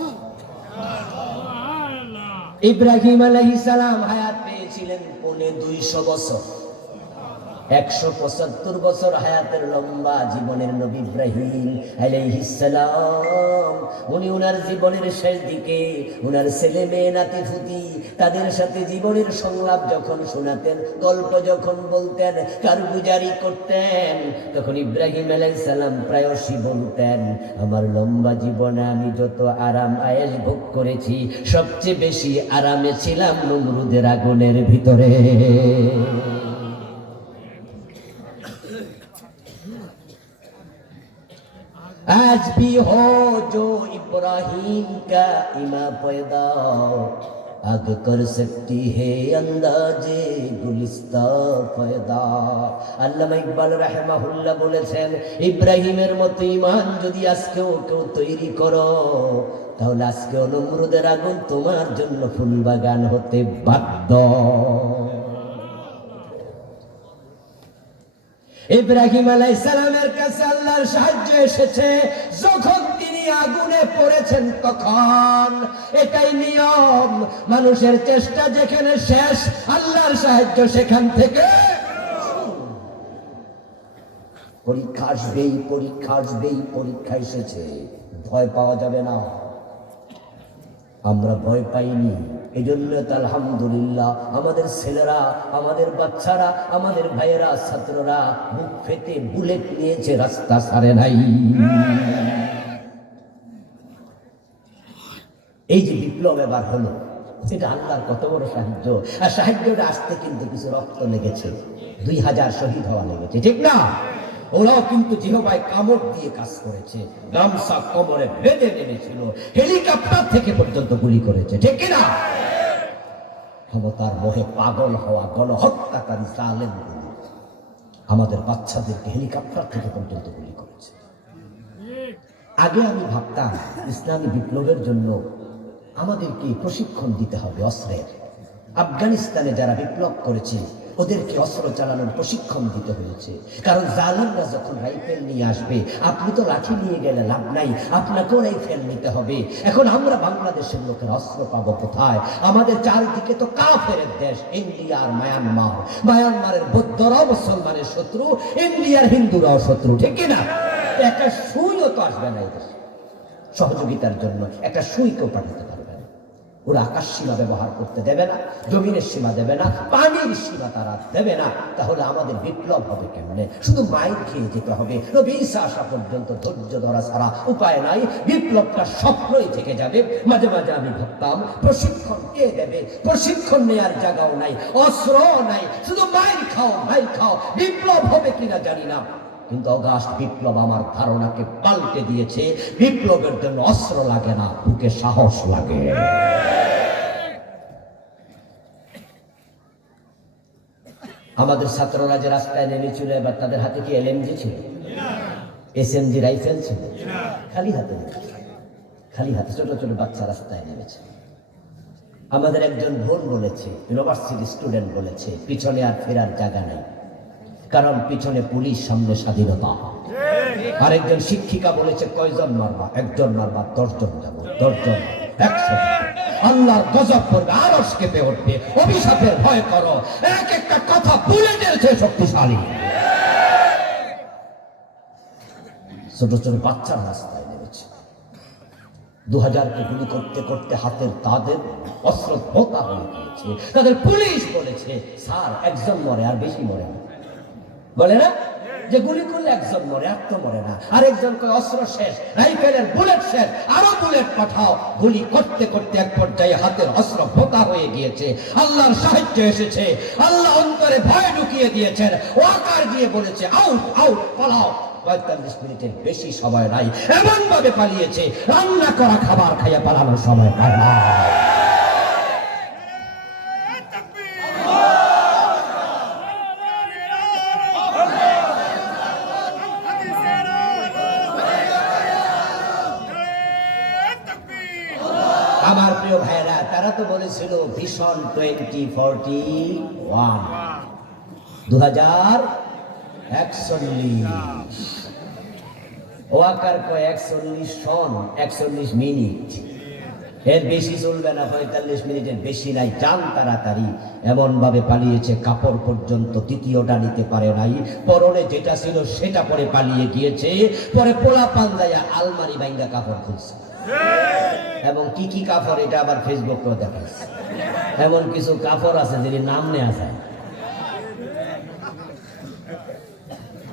ইব্রাহিম আলাইহিস সালাম হায়াত পেয়েছিলেন 250 বছর। 175 বছর হায়াতের লম্বা জীবনের নবী ইব্রাহিম আলাইহিস সালাম, উনি উনার জীবনের শেষ দিকে উনার ছেলে মেয়ে নাতি-পুতি তাদের সাথে জীবনের সংলাপ যখন শোনাতেন, গল্প যখন বলতেন, কারগুজারি করতেন, তখন ইব্রাহিম আলাইহিস সালাম প্রায়শই বলতেন, আমার লম্বা জীবনে আমি যত আরাম আয়েশ ভোগ করেছি, সবচেয়ে বেশি আরামে ছিলাম নমরুদের আগুনের ভিতরে। आज भी हो जो इब्राहिम का इमा पैदा, आग कर सकती है अंदाजे गुलिस्ता पैदा। আল্লামা ইকবাল রাহিমাহুল্লাহ বলেছেন, ইব্রাহিমের মতো ঈমান যদি আজকেও কেউ তৈরি করো, তাহলে আজকেও নমরুদের আগুন তোমার জন্য ফুলবাগান হতে বাধ্য। ইব্রাহিম আলাইহিস সালামের কাছে আল্লাহর সাহায্য এসেছে যখন তিনি আগুনে পড়েছেন, তখন এটাই নিয়ম, মানুষের চেষ্টা যেখানে শেষ, আল্লাহর সাহায্য সেখান থেকে। পরীক্ষা আসবেই, পরীক্ষা আসবেই, পরীক্ষা এসেছে, ভয় পাওয়া যাবে না। আমরা ভয় পাইনি, এই জন্য তো আলহামদুলিল্লাহ আমাদের ছেলেরা, আমাদের বাচ্চারা, আমাদের ভাইয়েরা, ছাত্ররা বুক ফেটে বুলেট নিয়েছে, রাস্তা ছাড়ে নাই। এই যে বিপ্লব এবার হলো, এটা আল্লাহর কত বড় সাহায্য। আর সাহায্যটা আসতে কিন্তু কিছু রক্ত লেগেছে, 2000 শহীদ হওয়া লেগেছে, ঠিক না? ওরাও কিন্তু জিহ্বায় কামড় দিয়ে কাজ করেছে, গামছা কোমরে বেঁধে নেমেছিল, হেলিকপ্টার থেকে পর্যন্ত গুলি করেছে, ঠিক না? ক্ষমতার মোহে পাগল হওয়া গণহত্যাকারী জালেমগুলো আমাদের বাচ্চাদেরকে হেলিকপ্টার থেকে পর্যন্ত গুলি করেছে। আগে আমি ভাবতাম ইসলামী বিপ্লবের জন্য আমাদেরকে প্রশিক্ষণ দিতে হবে অস্ত্রের। আফগানিস্তানে যারা বিপ্লব করেছে ওদেরকে অস্ত্র চালানোর প্রশিক্ষণ দিতে হয়েছে, কারণ জালেমরা যখন রাইফেল নিয়ে আসবে, আপনি তো লাঠি নিয়ে গেলে লাভ নাই, আপনাকেও রাইফেল নিতে হবে। এখন আমরা বাংলাদেশের লোকের অস্ত্র পাবো কোথায়? আমাদের চারিদিকে তো কাফেরের দেশ, ইন্ডিয়া আর মায়ানমার। মায়ানমারের বৌদ্ধরাও মুসলমানের শত্রু, ইন্ডিয়ার হিন্দুরাও শত্রু, ঠিক কিনা? একটা সুইও তো আসবে না এদের সহযোগিতার জন্য, একটা সুই কেউ পাঠাতে পারবে না। ওরা আকাশ সীমা ব্যবহার করতে দেবে না, জমিনের সীমা দেবে না, পানির সীমা তারা দেবে না। তাহলে আমাদের বিপ্লব হবে কেমনে? শুধু মাইর খেয়ে যেতে হবে। নবী ঈসা আসা পর্যন্ত ধৈর্য ধরা ছাড়া উপায় নাই। বিপ্লবটা স্বপ্নই থেকে যাবে। মাঝে মাঝে আমি ভাবতাম প্রশিক্ষণ কে দেবে? প্রশিক্ষণ নেওয়ার জায়গাও নাই, অস্ত্রও নাই, শুধু মাইর খাও, মাইর খাও। বিপ্লব হবে কিনা জানি না, কিন্তু অগাস্ট বিপ্লব আমার ধারণাকে পাল্টে দিয়েছে। বিপ্লবের জন্য অস্ত্র লাগে না, বুকে সাহস লাগে। আমাদের ছাত্ররা যে রাস্তায় নেমেছিল, এবার তাদের হাতে কি এলএমজি ছিল? এসএমজি রাইফেল ছিল? খালি হাতে, খালি হাতে ছোট ছোট বাচ্চা রাস্তায় নেমেছে। আমাদের একজন বোন বলেছে, ইউনিভার্সিটি স্টুডেন্ট বলেছে, পিছনে আর ফেরার জায়গা নেই, কারণ পিছনে পুলিশ, সামনে স্বাধীনতা। আরেকজন শিক্ষিকা বলেছে, কয়জন মারবা? একজন মারবা, 10 জন যাবো, 10 জন 100। আল্লাহর গজব করবে, আরশ কেঁপে উঠবে, অভিশাপের ভয় করো। এক একটা কথা বুলেটের চেয়ে শক্তিশালী। ছোট ছোট বাচ্চার রাস্তায় নেমেছে, 2000কে গুলি করতে করতে হাতের তাদের অস্ত্র ভোতা হয়ে গিয়েছে। তাদের পুলিশ বলেছে, স্যার একজন মরে, আর বেশি মরে না। বলে না যে গুলি করলে একজন মরে, আর তো মরে না। আরেকজন কয় অস্ত্র শেষ, রাইফেলের বুলেট শেষ, আরো বুলেট পাঠাও। গুলি করতে করতে এক পর্যায়ে হাতের অস্ত্র ভোতা হয়ে গিয়েছে। আল্লাহর সাহায্য এসেছে, আল্লাহ অন্তরে ভয় ঢুকিয়ে দিয়েছেন। ওয়াকার গিয়ে বলেছে, আউট আউট, পালাও। 45 মিনিটের বেশি সময় নাই, এমন ভাবে পালিয়েছে, রান্না করা খাবার খাইয়া পালানোর সময় পায় না। আমার প্রিয় ভাইরা, তারা তো বলেছিল ভিশন 2041, 2041। ওয়াকার কয় 41 সন, 41 মিনিট। এর বেশি চলবে না, 45 মিনিটের বেশি নাই, যান তাড়াতাড়ি। এমন ভাবে পালিয়েছে, কাপড় পর্যন্ত তৃতীয়টা নিতে পারে নাই, পরনে যেটা ছিল সেটা পরে পালিয়ে গিয়েছে। পরে পোলা পাঞ্জায়া আলমারি ভাঙ্গা কাপড় খুলছে, এবং কি কি কাপড় এটা আবার ফেসবুকে দেখাচ্ছে। এমন কিছু কাপড় আছে যেটি নাম নেওয়া যায়।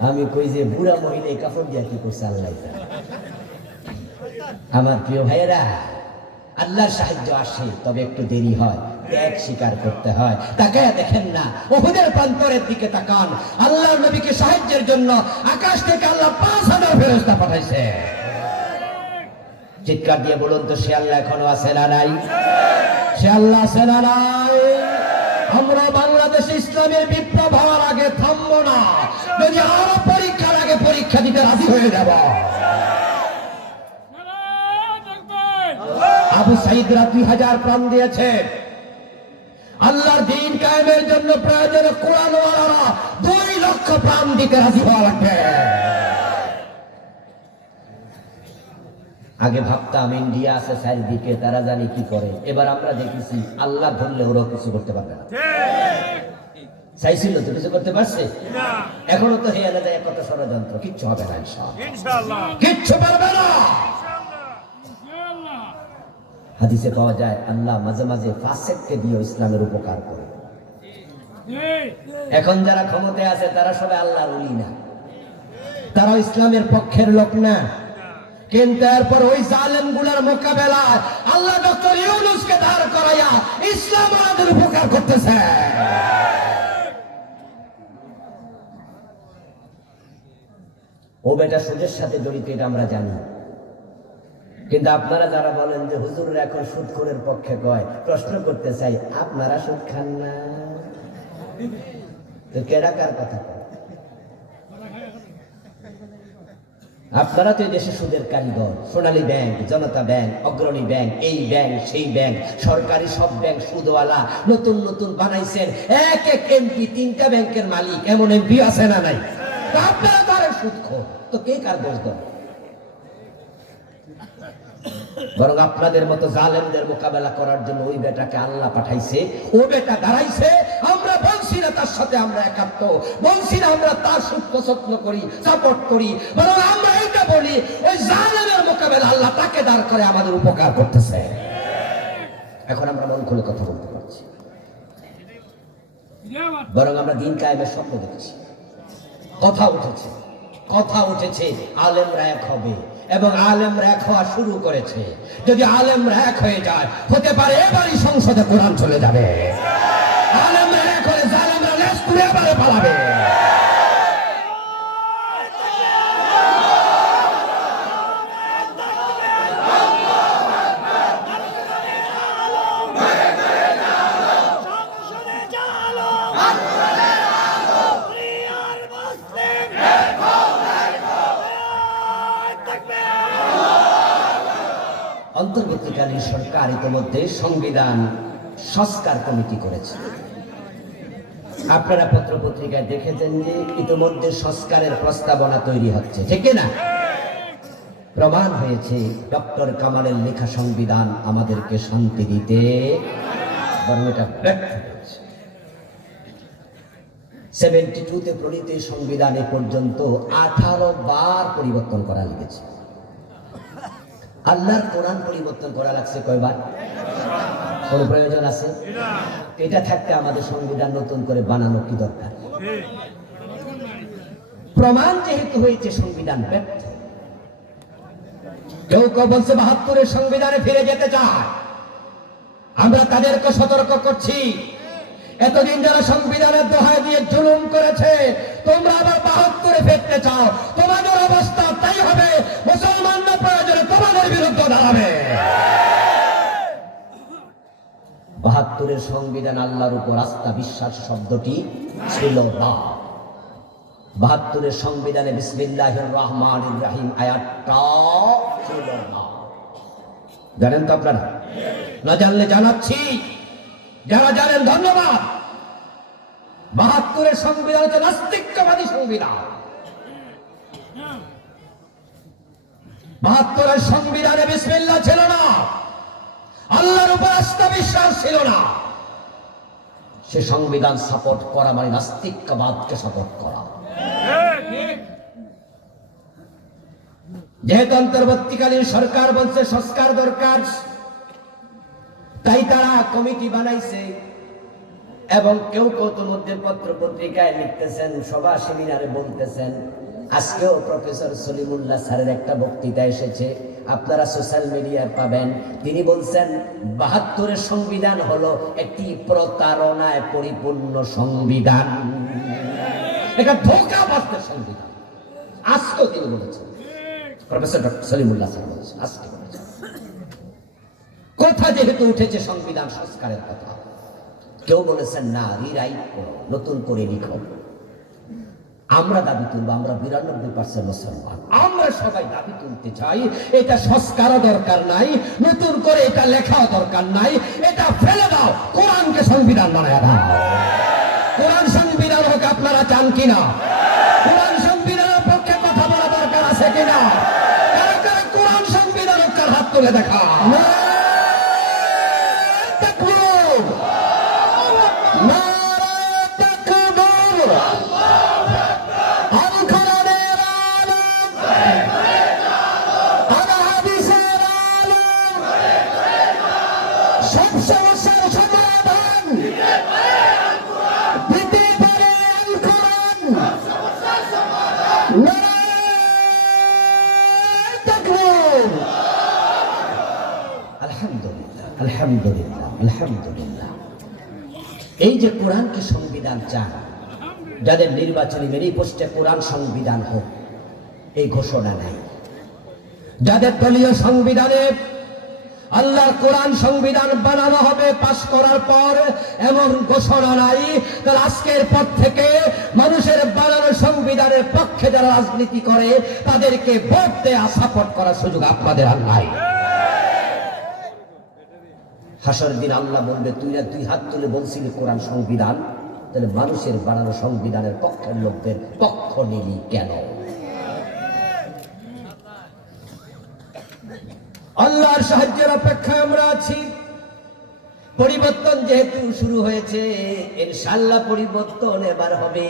আমি কই যে বুড়া মহিলা এই কাপড় দিয়া কি করছে আল্লাহ জানে। আমার প্রিয় ভাইয়েরা, আল্লাহর সাহায্য আসে, তবে একটু দেরি হয়, ত্যাগ স্বীকার করতে হয়। তাকায়া দেখেন না, উহুদের প্রান্তরের দিকে তাকান, আল্লাহর নবীকে সাহায্যের জন্য আকাশ থেকে আল্লাহ 5000 ফেরেশতা পাঠাইছে। চিৎকার দিয়ে বলুন তো, সে আল্লাহ এখনো আছে না নাই? সে আল্লাহ আছে না নাই? আমরা বাংলাদেশে ইসলামের বিপ্লব হওয়ার আগে থামবো না, যদি আরো পরীক্ষার আগে পরীক্ষা দিতে রাজি হয়ে যাব। আবু সাঈদরা 2000 প্রাণ দিয়েছে। আল্লাহর দ্বীন কায়েমের জন্য প্রয়োজনে কোরআনওয়ালারা 2 লক্ষ প্রাণ দিতে রাজি হওয়া লাগবে। আগে ভাবতাম ইন্ডিয়া আছে চারিদিকে, তারা জানি কি করে। এবার আমরা দেখেছি আল্লাহ ধরলে ওরা কিছু করতে পারবে না। চাইছিল তো কিছু করতে পারছে? এখনো তো হেয়ালে যায় কত ষড়যন্ত্র, কিচ্ছু হবে না ইনশাআল্লাহ, কিচ্ছু পারবে না। হাদিসে পাওয়া যায় আল্লাহ মাঝে মাঝে ফাসেককে দিয়ে ইসলামের উপকার করে। এখন যারা ক্ষমতায় আছে তারা সবাই আল্লাহর ওলি না, তারা ইসলামের পক্ষের লোক না। কিন্তু এরপর ওই জালেম গুলার মোকাবেলায় আল্লাহ ডক্টর ইউনূসকে দাঁড় করাইয়া ইসলাম আমাদের উপকার করতেছে। ও বেটা সুদের সাথে জড়িত, এটা আমরা জানি। কিন্তু আপনারা যারা বলেন যে হুজুররা এখন সুদখোরের পক্ষে কয়, প্রশ্ন করতে চাই, আপনারা সুদ খান না? তো কেডা কার কথা কয়? আপনারা তো এই দেশে সুদের কারিগর। সোনালী ব্যাংক, জনতা ব্যাংক, অগ্রণী ব্যাংক, এই ব্যাংক সেই ব্যাংক, সরকারি সব ব্যাংক সুদওয়ালা। নতুন নতুন বানাইছেন, এক এক এমপি 3টা ব্যাংকের মালিক, এমন এমপি আছে না নাই? আপনারা তো আরে সুদখোর, তো কে কার দোষ দেন? বরং আপনাদের মতো জালেমদের মোকাবেলা করার জন্য ওই বেটাকে আল্লাহ পাঠাইছে। ও বেটা দাঁড়াইছে। আমরা বলছি না তার সাথে আমরা একাত্ম, বলছি না আমরা তার সুখ পছন্দ করি, সাপোর্ট করি, বরং আমরা এটা বলি ওই জালেমের মোকাবেলা আল্লাহ তাকে দাঁড় করে আমাদের উপকার করতেছে। এখন আমরা মন খুলে কথা বলতে পারছি, বরং আমরা দিন কায়েমের স্বপ্ন দেখছি। কথা উঠেছে আলেমরা এক হবে, এবং আলেমরা এক হওয়া শুরু করেছে। যদি আলেমরা এক হয়ে যায়, হতে পারে এবারই সংসদে কোরআন চলে যাবে। আলেমরা এক হলে জালেমরা লেজ তুলে এবারে পালাবে। অন্তর্বর্তীকালীন সরকার ইতিমধ্যে সংবিধান সংস্কার কমিটি করেছে। আপনারা পত্র পত্রিকায় দেখেছেন যে ইতিমধ্যে সংস্কারের প্রস্তাবনা তৈরি হচ্ছে, ঠিক না? প্রমাণ হয়েছে ডক্টর কামালের লেখা সংবিধান আমাদেরকে শান্তি দিতে, বরং এটা ব্যর্থ হয়েছে। 72-তে প্রণীত সংবিধানে পর্যন্ত 18 বার পরিবর্তন করা লেগেছে। আল্লাহর কোরআন পরিবর্তন করা লাগছে কয়বার? কোন প্রয়োজন আছে? এটা থাকতে আমাদের সংবিধান নতুন করে বানানো কি দরকার? প্রমাণ যেহেতু হয়েছে সংবিধান ব্যর্থ। কেউ কেউ বলছে 72-এর সংবিধানে ফিরে যেতে চায়। আমরা তাদেরকে সতর্ক করছি, এতদিন যারা সংবিধানের দোহাই দিয়ে জুলুম করেছে, তোমরা আবার 72-এ ফিরতে চাও, তোমাদের অবস্থা তাই হবে। মুসলমানরা প্রয়োজনে তোমাদের বিরুদ্ধে দাঁড়াবে। 72-এর সংবিধান আল্লাহর উপর আস্থা বিশ্বাস শব্দটি ছিল না। 72-এর সংবিধানে বিসমিল্লাহির রহমানির রহিম আয়াতটা ছিল না। জানেন তো আপনারা? না জানলে জানাচ্ছি, যারা জানেন ধন্যবাদ। 72-এর সংবিধান হচ্ছে নাস্তিকবাদী সংবিধান। 72-এর সংবিধানে বিসমিল্লাহ ছিল না। আল্লাহর উপর আস্থা বিশ্বাস ছিল না, সে সংবিধান সাপোর্ট করা মানে নাস্তিকবাদকে সাপোর্ট করা। যেহেতু অন্তর্বর্তীকালীন সরকার বলছে সংস্কার দরকার, তাই তারা কমিটি বানাইছে এবং কেউ কৌতুমধ্যে পত্র পত্রিকায় লিখতেছেন, সভা সেমিনারে বলতেছেন। আজকেও প্রফেসর সলিমুল্লাহ স্যারের একটা বক্তৃতা এসেছে, আপনারা সোশ্যাল মিডিয়ায় পাবেন। তিনি বলছেন ৭২-এর সংবিধান হলো একটি প্রতারণায় পরিপূর্ণ সংবিধান, এটা ধোঁকাবাজদের সংবিধান। আজকেও তিনি বলেছেন, প্রফেসর ডক্টর সলিমুল্লাহ স্যার বলেছেন, আজকে বলেছেন। কথা যেহেতু উঠেছে সংবিধান সংস্কারের কথা, কেউ বলেছেন না রিরাইট করো, নতুন করে লিখো। আমরা দাবি তুলবো, আমরা ৯২% মুসলমান, আমরা সবাই দাবি তুলতে চাই এটা সংস্কারও দরকার নাই, নতুন করে এটা লেখাও দরকার নাই, এটা ফেলে দাও, কোরআনকে সংবিধান বানায় দাও। কোরআন সংবিধান হোক, আপনারা চান কিনা? কোরআন সংবিধানের পক্ষে কথা বলা দরকার আছে কিনা? কারা কারা কোরআন সংবিধান হোক, হাত তুলে দেখা। আলহামদুলিল্লাহ, আলহামদুলিল্লাহ। এই যে কোরআনকে সংবিধান চান, যাদের নির্বাচনী ম্যানিফেস্টোতে কোরআন সংবিধান হোক এই ঘোষণা নাই, যাদের দলীয় সংবিধানে আল্লাহর কোরআন সংবিধান বানানো হবে পাশ করার পর এমন ঘোষণা নাই, তাহলে আজকের পর থেকে মানুষের বানানো সংবিধানের পক্ষে যারা রাজনীতি করে তাদেরকে ভোট দেয়া সাপোর্ট করার সুযোগ আপনাদের আর নাই। হাসরের দিন আল্লাহ বলবে, তুই হাত তুলে বলছিলি কোরআন সংবিধান, তাহলে মানুষের বানানো সংবিধানের পক্ষের লোকদের পক্ষ নিলি কেন? আল্লাহর সাহায্যের অপেক্ষায় আমরা আছি। পরিবর্তন যেহেতু শুরু হয়েছে, ইনশাআল্লাহ পরিবর্তন এবার হবে।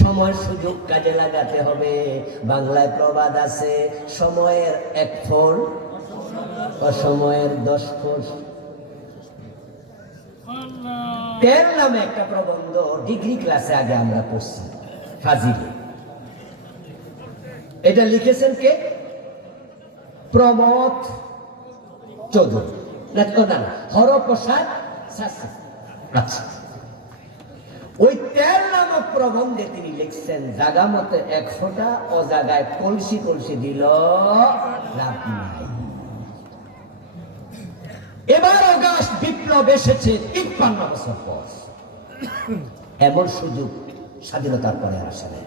সময় সুযোগ কাজে লাগাতে হবে। বাংলায় প্রবাদ আছে, সময়ের ১ ফোঁট অসময়ের ১০ ফোঁট। তেল নামে একটা প্রবন্ধ ডিগ্রি ক্লাসে আগে আমরা পড়ছি, ফাজিলে। এটা লিখেছেন কে? প্রমথ চৌধুরী, না হরপ্রসাদ শাস্ত্রী। আচ্ছা, ওই তেল নামক প্রবন্ধে তিনি লিখছেন, জাগা মতো ১ ফোঁটা ও জায়গায় কলসি কলসি দিল লাভ নাই। এবার অগাস্ট বিপ্লব এসেছে ৫৩ বছর পর। এমন সুযোগ স্বাধীনতার পরে আসে নাই।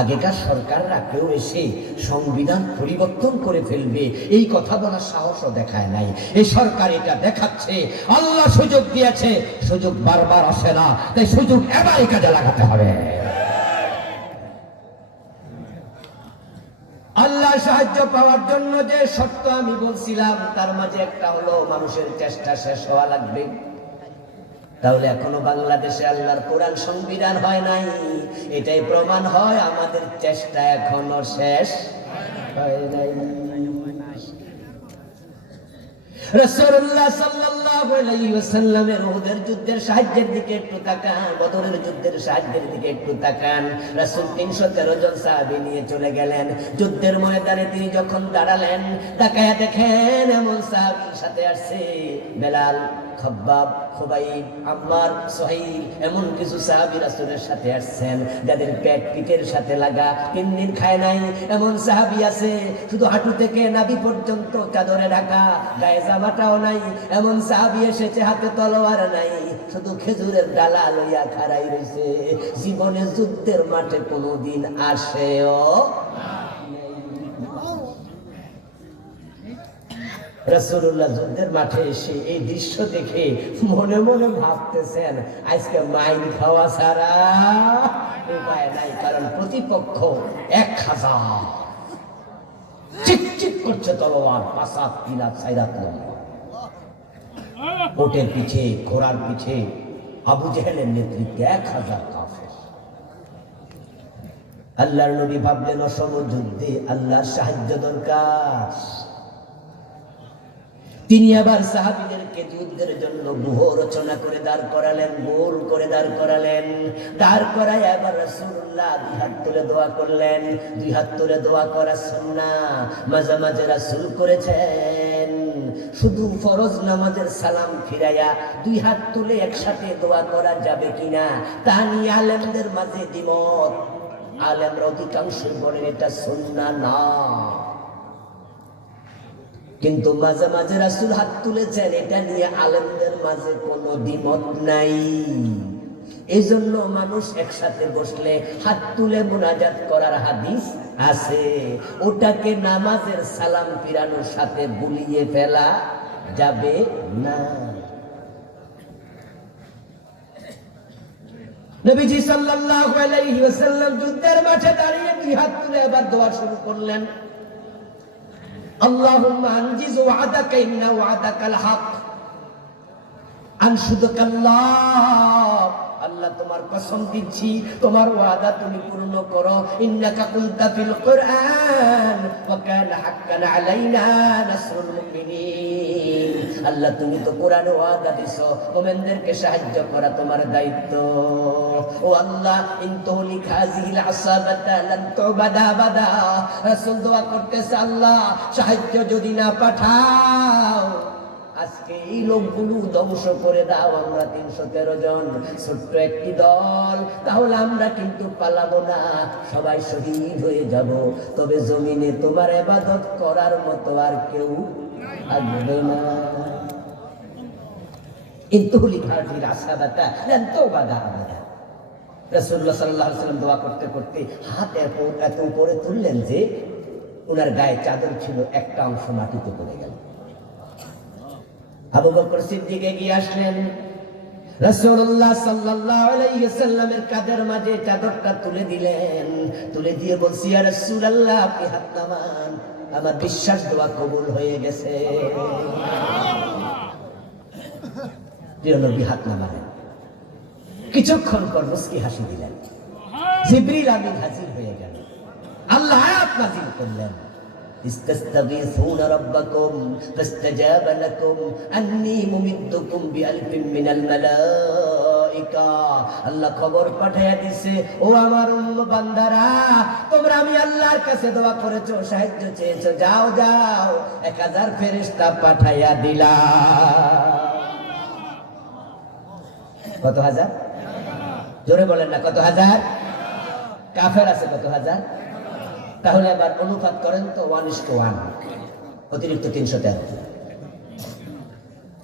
আগেকার সরকাররা কেউ এসে সংবিধান পরিবর্তন করে ফেলবে এই কথা বলার সাহসও দেখায় নাই। এই সরকার এটা দেখাচ্ছে, আল্লাহ সুযোগ দিয়েছে, সুযোগ বারবার আসে না, তাই সুযোগ এবারই কাজে লাগাতে হবে। আল্লাহ সাহায্য পাওয়ার জন্য যে শর্ত আমি বলছিলাম, তার মাঝে একটা হলো মানুষের চেষ্টা শেষ হওয়া লাগবে। তাহলে এখনো বাংলাদেশে আল্লাহর কোরআন সংবিধান হয় নাই, এটাই প্রমাণ হয় আমাদের চেষ্টা এখনো শেষ হয় নাই। রাসূলুল্লাহ সাল্লাল্লাহু আলাইহি ওয়াসাল্লামের উহুদের যুদ্ধের সাহায্যের দিকে একটু তাকান, বদরের যুদ্ধের সাহায্যের দিকে একটু তাকান। রাসূল ৩১৩ জন সাহাবী নিয়ে চলে গেলেন। যুদ্ধের ময়দানে তিনি যখন দাঁড়ালেন, তাকায়া দেখেন এমন সাহাবীর সাথে আসছে বেলাল, খাব্বাব, খুবাইব, আম্মার, সুহাইল, এমন কিছু সাহাবী রাসূলের সাথে আসছেন যাদের পেট পিঠের সাথে লাগা, ৩ দিন খায় নাই। এমন সাহাবী আছে শুধু হাঁটু থেকে নাভি পর্যন্ত চাদরে ঢাকা, গায়ে জামাটাও নাই। এমন সাহাবী এসেছে হাতে তলোয়ার নাই, শুধু খেজুরের ডালা লইয়া খাড়াই রইছে। জীবনে যুদ্ধের মাঠে কোনোদিন আসেও। রাসূলুল্লাহ যুদ্ধের মাঠে এসে এই দৃশ্য দেখে মনে মনে ভাবতেছেন, আজকে মাইন খাওয়া ছাড়া উপায় নাই, কারণ প্রতিপক্ষ ১,০০০। চিকচিক করছে তলোয়ার, পাসাদ কিনা সাইরাত ওটের পিছে, ঘোড়ার পিছে আবু জেহেলের নেতৃত্বে 1000 কাফের। আল্লাহর নবী ভাবলেন অসম যুদ্ধে আল্লাহর সাহায্য দরকার। তিনি আবার সাহাবীদেরকে যুদ্ধের জন্য ব্যূহ রচনা করে দাঁড় করালেন, গোল করে দাঁড় করালেন। দাঁড় করায় আবার রাসূলুল্লাহ 2 হাত তুলে দোয়া করলেন। 2 হাত তুলে দোয়া করা সুন্নাহ, মাঝে মাঝে রাসূল করেছেন। শুধু ফরজ নামাজের সালাম ফিরাইয়া 2 হাত তুলে একসাথে দোয়া করা যাবে কিনা তা নিয়ে আলেমদের মাঝে দ্বিমত। আলেমরা অধিকাংশ বলেন এটা সুন্নাহ না, কিন্তু মাঝে মাঝে রাসূল হাত তুলেছেন, এটা নিয়ে আলেমদের মাঝে কোনো দ্বিমত নাই। এই জন্য মানুষ একসাথে বসলে হাত তুলে মুনাজাত করার হাদিস আছে, ওটাকে নামাজের সালাম ফিরানোর সাথে বুলিয়ে ফেলা যাবে না। নবীজি সাল্লাল্লাহু আলাইহি ওয়াসাল্লাম যুদ্ধের মাঠে দাঁড়িয়ে 2 হাত তুলে আবার দোয়া শুরু করলেন। আল্লাহুম্মা আনজিজ ওয়াদাকা ইন্না ওয়াদাকাল হক আনশুদুকাল্লাহ। আল্লাহ তোমার কসম দিচ্ছি, তোমার ওয়াদা তুমি পূর্ণ করো। ইন্নাকা কুনতা ফিল কুরআন ওয়া কানা হাক্কান আলাইনা নাসরুল মুমিনিন। আল্লাহ তুমি তো কোরআনে ওয়াদা দিছো, মুমিনদেরকে সাহায্য করা তোমার দায়িত্ব। ও আল্লাহ, ইন তুহলিক হাযিহিল আসাবাতা লান তুবাদা আবাদা। রাসূল দোয়া করতেছে, আল্লাহ সাহায্য যদি না পাঠাও, আজকে এই লোকগুলো ধ্বংস করে দাও। আমরা 313 জন, ছোট্ট একটি দল, তাহলে আমরা কিন্তু পালাবো না, সবাই শহীদ হয়ে যাব। তবে জমিনে তোমার ইবাদত করার মতো আর কেউ থাকবে না। ইনতুহলিক হাযিহিল আসাবাতা লান তুবাদা আবাদা। রাসূলুল্লাহ সাল্লাল্লাহু আলাইহি ওয়াসাল্লাম দোয়া করতে করতে হাত এত উপরে তুললেন যে ওনার গায়ে চাদর ছিল, একটা অংশ মাটিতে পড়ে গেল। আবু বকর সিদ্দিক এগিয়ে আসলেন, রাসূলুল্লাহ সাল্লাল্লাহু আলাইহি ওয়াসাল্লামের কাঁধের মাঝে চাদরটা তুলে দিলেন। তুলে দিয়ে বলছি, ইয়া রাসূলুল্লাহ আপনি হাত নামান, আমার বিশ্বাস দোয়া কবুল হয়ে গেছে। প্রিয় নবী হাত নামালেন, কিছুক্ষণ পর মুস্কি হাসি দিলেন। জিবরিল আমিন হাজির হয়ে গেল। আল্লাহ আয়াত নাযিল করলেন, ইস্তাস্তাগীসুনা রাব্বাকুম ফাস্তাজাবা লাকুম আন্নী মুমিদ্দুকুম বিআলফিন মিনাল মালাইকা। আল্লাহ খবর পাঠাইয়া দিছে, ও আমার বান্দারা, তোমরা আমি আল্লাহর কাছে দোয়া করেছো, সাহায্য চেয়েছো, যাও যাও 1000 ফেরেশতা পাঠাইয়া দিলাম। কত হাজার? জোরে বলেন না, কত হাজার? কাফের আছে কত হাজার? তাহলে এবার অনুপাত করেন তো, 1:1, অতিরিক্ত 313।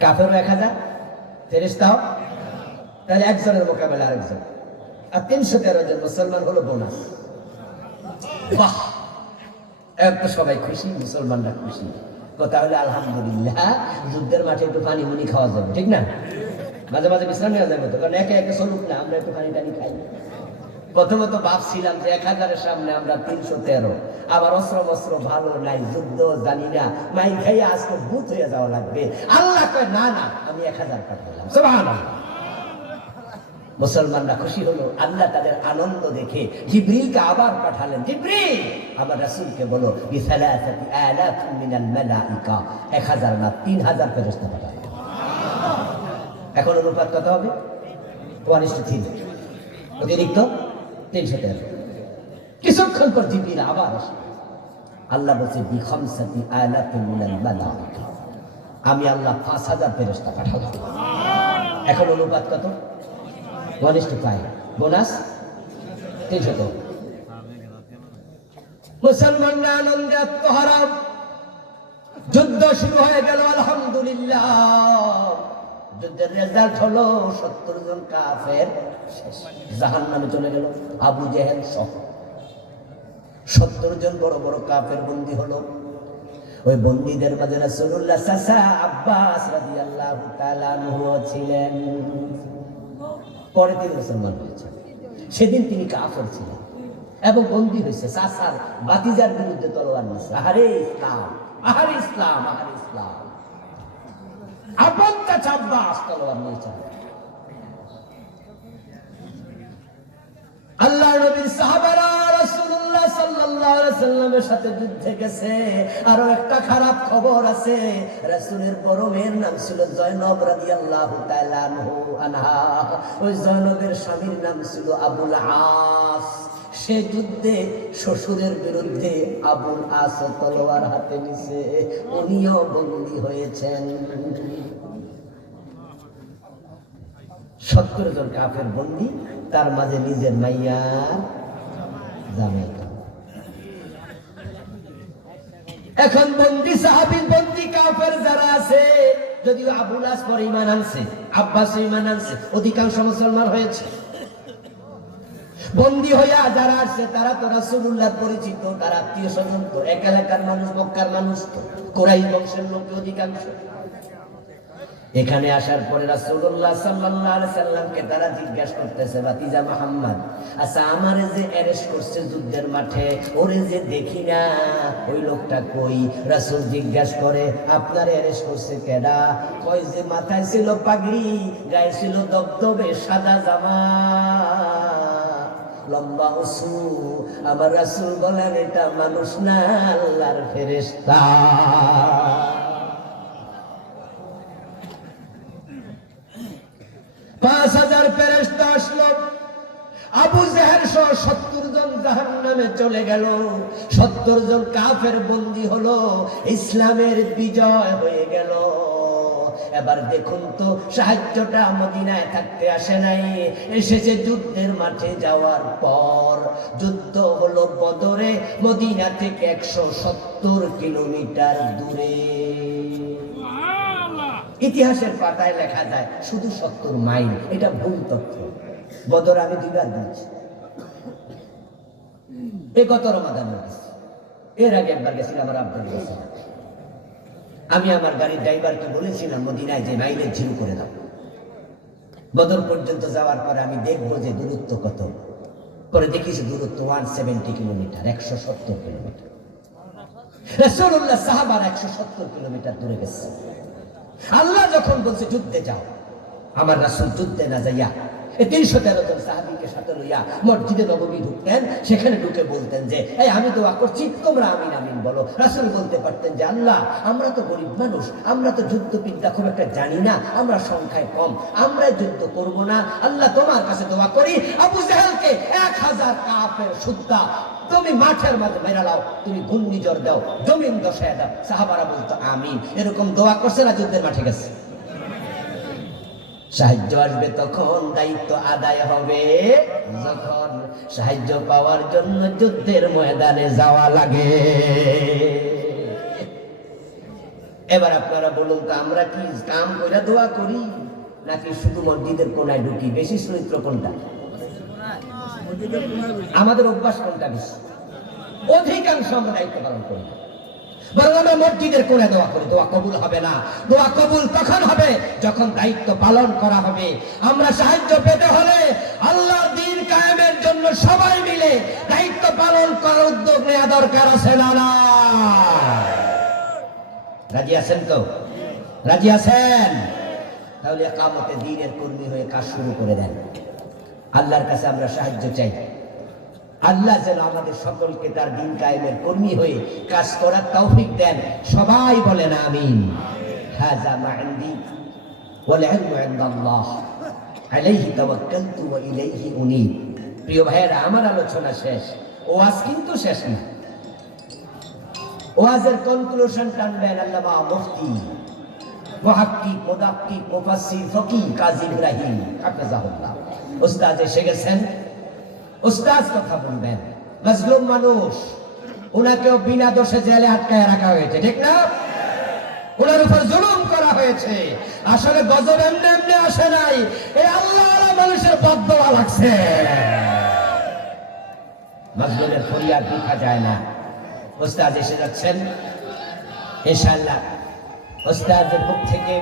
কাফেরও 1000, ফেরেশতাও, তাহলে একজনের মোকাবেলা আরেকজন, আর 313 জন মুসলমান হলো বোনাস। বাহ, একটু সবাই খুশি, মুসলমানরা খুশি। কথা হলো আলহামদুলিল্লাহ, যুদ্ধের মাঠে একটু পানি মুনি খাওয়া যাবে, ঠিক না? মাঝে মাঝে বিশ্রাম নেওয়া যাবে তো, কারণ একে একে চলুক না, আমরা একটু পানি টানি খাই। প্রথমত ভাবছিলাম যে 1000-এর সামনে আমরা 313, আবার অস্ত্র ভালো নাই, যুদ্ধ জানি না, মাই খাইয়া আজকে ভূত হয়ে যাওয়া লাগবে। আল্লাহ কয় না না, আমি 1000 পাঠালাম। সুবহানাল্লাহ। মুসলমানরা খুশি হলো। আল্লাহ তাদের আনন্দ দেখে জিবরিলকে আবার পাঠালেন, জিবরিল আমার রাসূলকে বলো বিসালাসাতি আলাফিন মিনাল মালাইকা, 1000 না 3000 ফেরেশতা পাঠালেন। এখন অনুপাত কত হবে? 1:3, অতিরিক্ত 313। কিছুক্ষণ পর জিবরিল আবার আসে। আল্লাহ বলছে বিখামসাতি আলাফিন মিনাল মালাইকা, আমি আল্লাহ 5000 ফেরেশতা পাঠালাম। এখন অনুপাত কত? 1:5, বোনাস 300। মুসলমানরা আনন্দে আত্মহারা। যুদ্ধ শুরু হয়ে গেল, আলহামদুলিল্লাহ। যুদ্ধের রেজাল্ট হলো 70 জন কাফের জাহান্নামে চলে গেল, আবু জেহেল সহ 70 জন বড় বড় কাফের বন্দী হলো। ওই বন্দীদের মাঝে রাসূলুল্লাহ চাচা আব্বাস রাদিয়াল্লাহু তাআলা আনহু ছিলেন। পরে তিনি মুসলমান হয়েছেন, সেদিন তিনি কাফের ছিলেন। এবং বন্দী হয়েছে। চাচার বাতিজার বিরুদ্ধে তলোয়ার নিছে। আহারে ইসলাম, আহারে ইসলাম, আহারে ইসলাম। আপন চাচা আব্বাস তলোয়ার নিয়েছে। আল্লাহ নবীর সাহাবারা রাসূলুল্লাহ সাল্লাল্লাহু আলাইহি ওয়াসাল্লামের সাথে যুদ্ধে গেছে। আরো একটা খারাপ খবর আছে, রাসূলের বড় মেয়ের নাম ছিল জয়নব রাদিয়াল্লাহু তাআলা আনহা। ওই জয়নবের স্বামীর নাম ছিল আবুল আস। সে যুদ্ধে শ্বশুরের বিরুদ্ধে আবুল আস তলোয়ার হাতে নিছে, উনিও বন্দী হয়েছেন। 70 জন কাফের বন্দী, তার মাঝে নিজের মাইয়া জামাই। এখন বন্দী সাহাবী, বন্দী কাফের যারা আছে, যদিও আবুল আস পরে ঈমান আনছে, আব্বাস ঈমান আনছে, অধিকাংশ মুসলমান হয়েছে। বন্দী হইয়া যারা আসছে তারা তো রাসূলুল্লাহ পরিচিত, তার আত্মীয় স্বজন, তো এক এলাকার মানুষ, মক্কার মানুষ, তো কুরাইশ বংশের লোক অধিকাংশ। এখানে আসার পরে রাসূলুল্লাহ সাল্লাল্লাহু আলাইহি সাল্লামকে তারা জিজ্ঞাসা করতেছে, ভাতিজা মুহাম্মদ, আচ্ছা আমারে যে অ্যারেস্ট করছে যুদ্ধের মাঠে, ওরে যে দেখি না, ওই লোকটা কই? রাসূল জিজ্ঞাসা করে, আপনারে অ্যারেস্ট করছে কেডা? কয় যে মাথায় ছিল পাগড়ি, গায়ে ছিল দবদবে সাদা জামা, লম্বা উঁচু। আমার রাসূল বলেন, এটা মানুষ না, আল্লাহর ফেরেশতা। 5000 ফেরেশতা আসলো। আবু জেহেল সহ 70 জন জাহান্নামে চলে গেল। 70 জন কাফের বন্দী হলো, ইসলামের বিজয় হয়ে গেল। এবার দেখুন তো, সাহায্যটা মদিনায় থাকতে আসে নাই, এসেছে যুদ্ধের মাঠে যাওয়ার পর। যুদ্ধ হলো বদরে, মদিনা থেকে 170 কিলোমিটার দূরে। ইতিহাসের পাতায় লেখা যায় শুধু 70 মাইল, এটা ভুল তথ্য। বদর আমি 2 বার গেছি, গত রমাদানে গেছি, এর আগে একবার গেছিলাম আমার আব্দুল কাছে। আমি আমার গাড়ির ড্রাইভারকে বলেছিলাম মদিনায় যে মাইলেজ 0 করে দাও। বদর পর্যন্ত যাওয়ার পরে আমি দেখবো যে দূরত্ব কত। পরে দেখিছি দূরত্ব 170 কিলোমিটার, 170 কিলোমিটার। রাসূলুল্লাহ সাহাবারা 170 কিলোমিটার দূরে গেছে। আল্লাহ যখন বলছে যুদ্ধে যাও, আমার রাসূল যুদ্ধে না যাইয়া 313 জন সাহাবীকে সাথে লইয়া মসজিদে নববী ঢুকতেন। সেখানে ঢুকে বলতেন যে, এই আমি দোয়া করছি, তোমরা আমিন আমিন বলো। রাসূল বলতে পারতেন যে, আল্লাহ আমরা তো গরিব মানুষ, আমরা তো যুদ্ধবিদ্যা খুব একটা জানি না, আমরা সংখ্যায় কম, আমরা যুদ্ধ করব না, আল্লাহ তোমার কাছে দোয়া করি আবু জেহেলকে 1000 কাফের সুদ্ধা তুমি মাঠের মাঝে মেরা লাও, তুমি ঘূর্ণিঝড় দাও, জমিন দশায় দাও। সাহাবারা বলতো আমিন। এরকম দোয়া করছে না, যুদ্ধের মাঠে গেছে। সাহায্য আসবে তখন, দায়িত্ব আদায় হবে যখন। সাহায্য পাওয়ার জন্য যুদ্ধের ময়দানে যাওয়া লাগে। এবার আপনারা বলুন তো, আমরা কি কাম কইরা দোয়া করি নাকি শুধু মসজিদের কোনায় ঢুকি? বেশি চরিত্র কোনটা? আমাদের অভ্যাস কোনটা বেশি? অধিকাংশ আমরা দায়িত্ব পালন করি, বরং আমরা মসজিদের কোণে দোয়া করি। দোয়া কবুল হবে না, দোয়া কবুল তখন হবে যখন দায়িত্ব পালন করা হবে। আমরা সাহায্য পেতে হলে আল্লাহর দ্বীন কায়েমের জন্য সবাই মিলে দায়িত্ব পালন করার উদ্যোগ নেওয়া দরকার আছে না? না, রাজি আছেন তো? রাজি আছেন? তাহলে ইকামতে দ্বীনের কর্মী হয়ে কাজ শুরু করে দেন। আল্লাহর কাছে আমরা সাহায্য চাই। আল্লাহ যেন আমাদের সকলকে তার দ্বীন কায়েমের কর্মী হয়ে কাজ করার তৌফিক দেন। সবাই বলেন আমিন। হাযা মা ইনদি ওয়াল ইলমু ইনদাল্লাহ আলাইহি তাওয়াক্কালতু ওয়া ইলাইহি উনীব। প্রিয় ভাইয়েরা, আমার আলোচনা শেষ, ওয়াজ কিন্তু শেষ না। ওয়াজের কনক্লুশন টানবেন আল্লামা মুফতি মুহাক্কিক মুদাক্কিক মুফাসসির ফকিহ কাজী ইব্রাহিম হাফেজাহুল্লাহ। উস্তাদ এসে গেছেন, উস্তাদ কথা বলবেন। মাজলুম মানুষ, ওনাকেও বিনা দোষে জেলে আটকায় রাখা হয়েছে, ঠিক না? ওনার উপর জুলুম করা হয়েছে। আসলে গজব এমনি এমনি আসে নাই, এই আল্লাহওয়ালা মানুষের বদদোয়া লাগছে। মাজলুমের ফরিয়াদ দেখা যায় না। উস্তাদ এসে যাচ্ছেন ইনশাআল্লাহ। উস্তাদের মুখ থেকে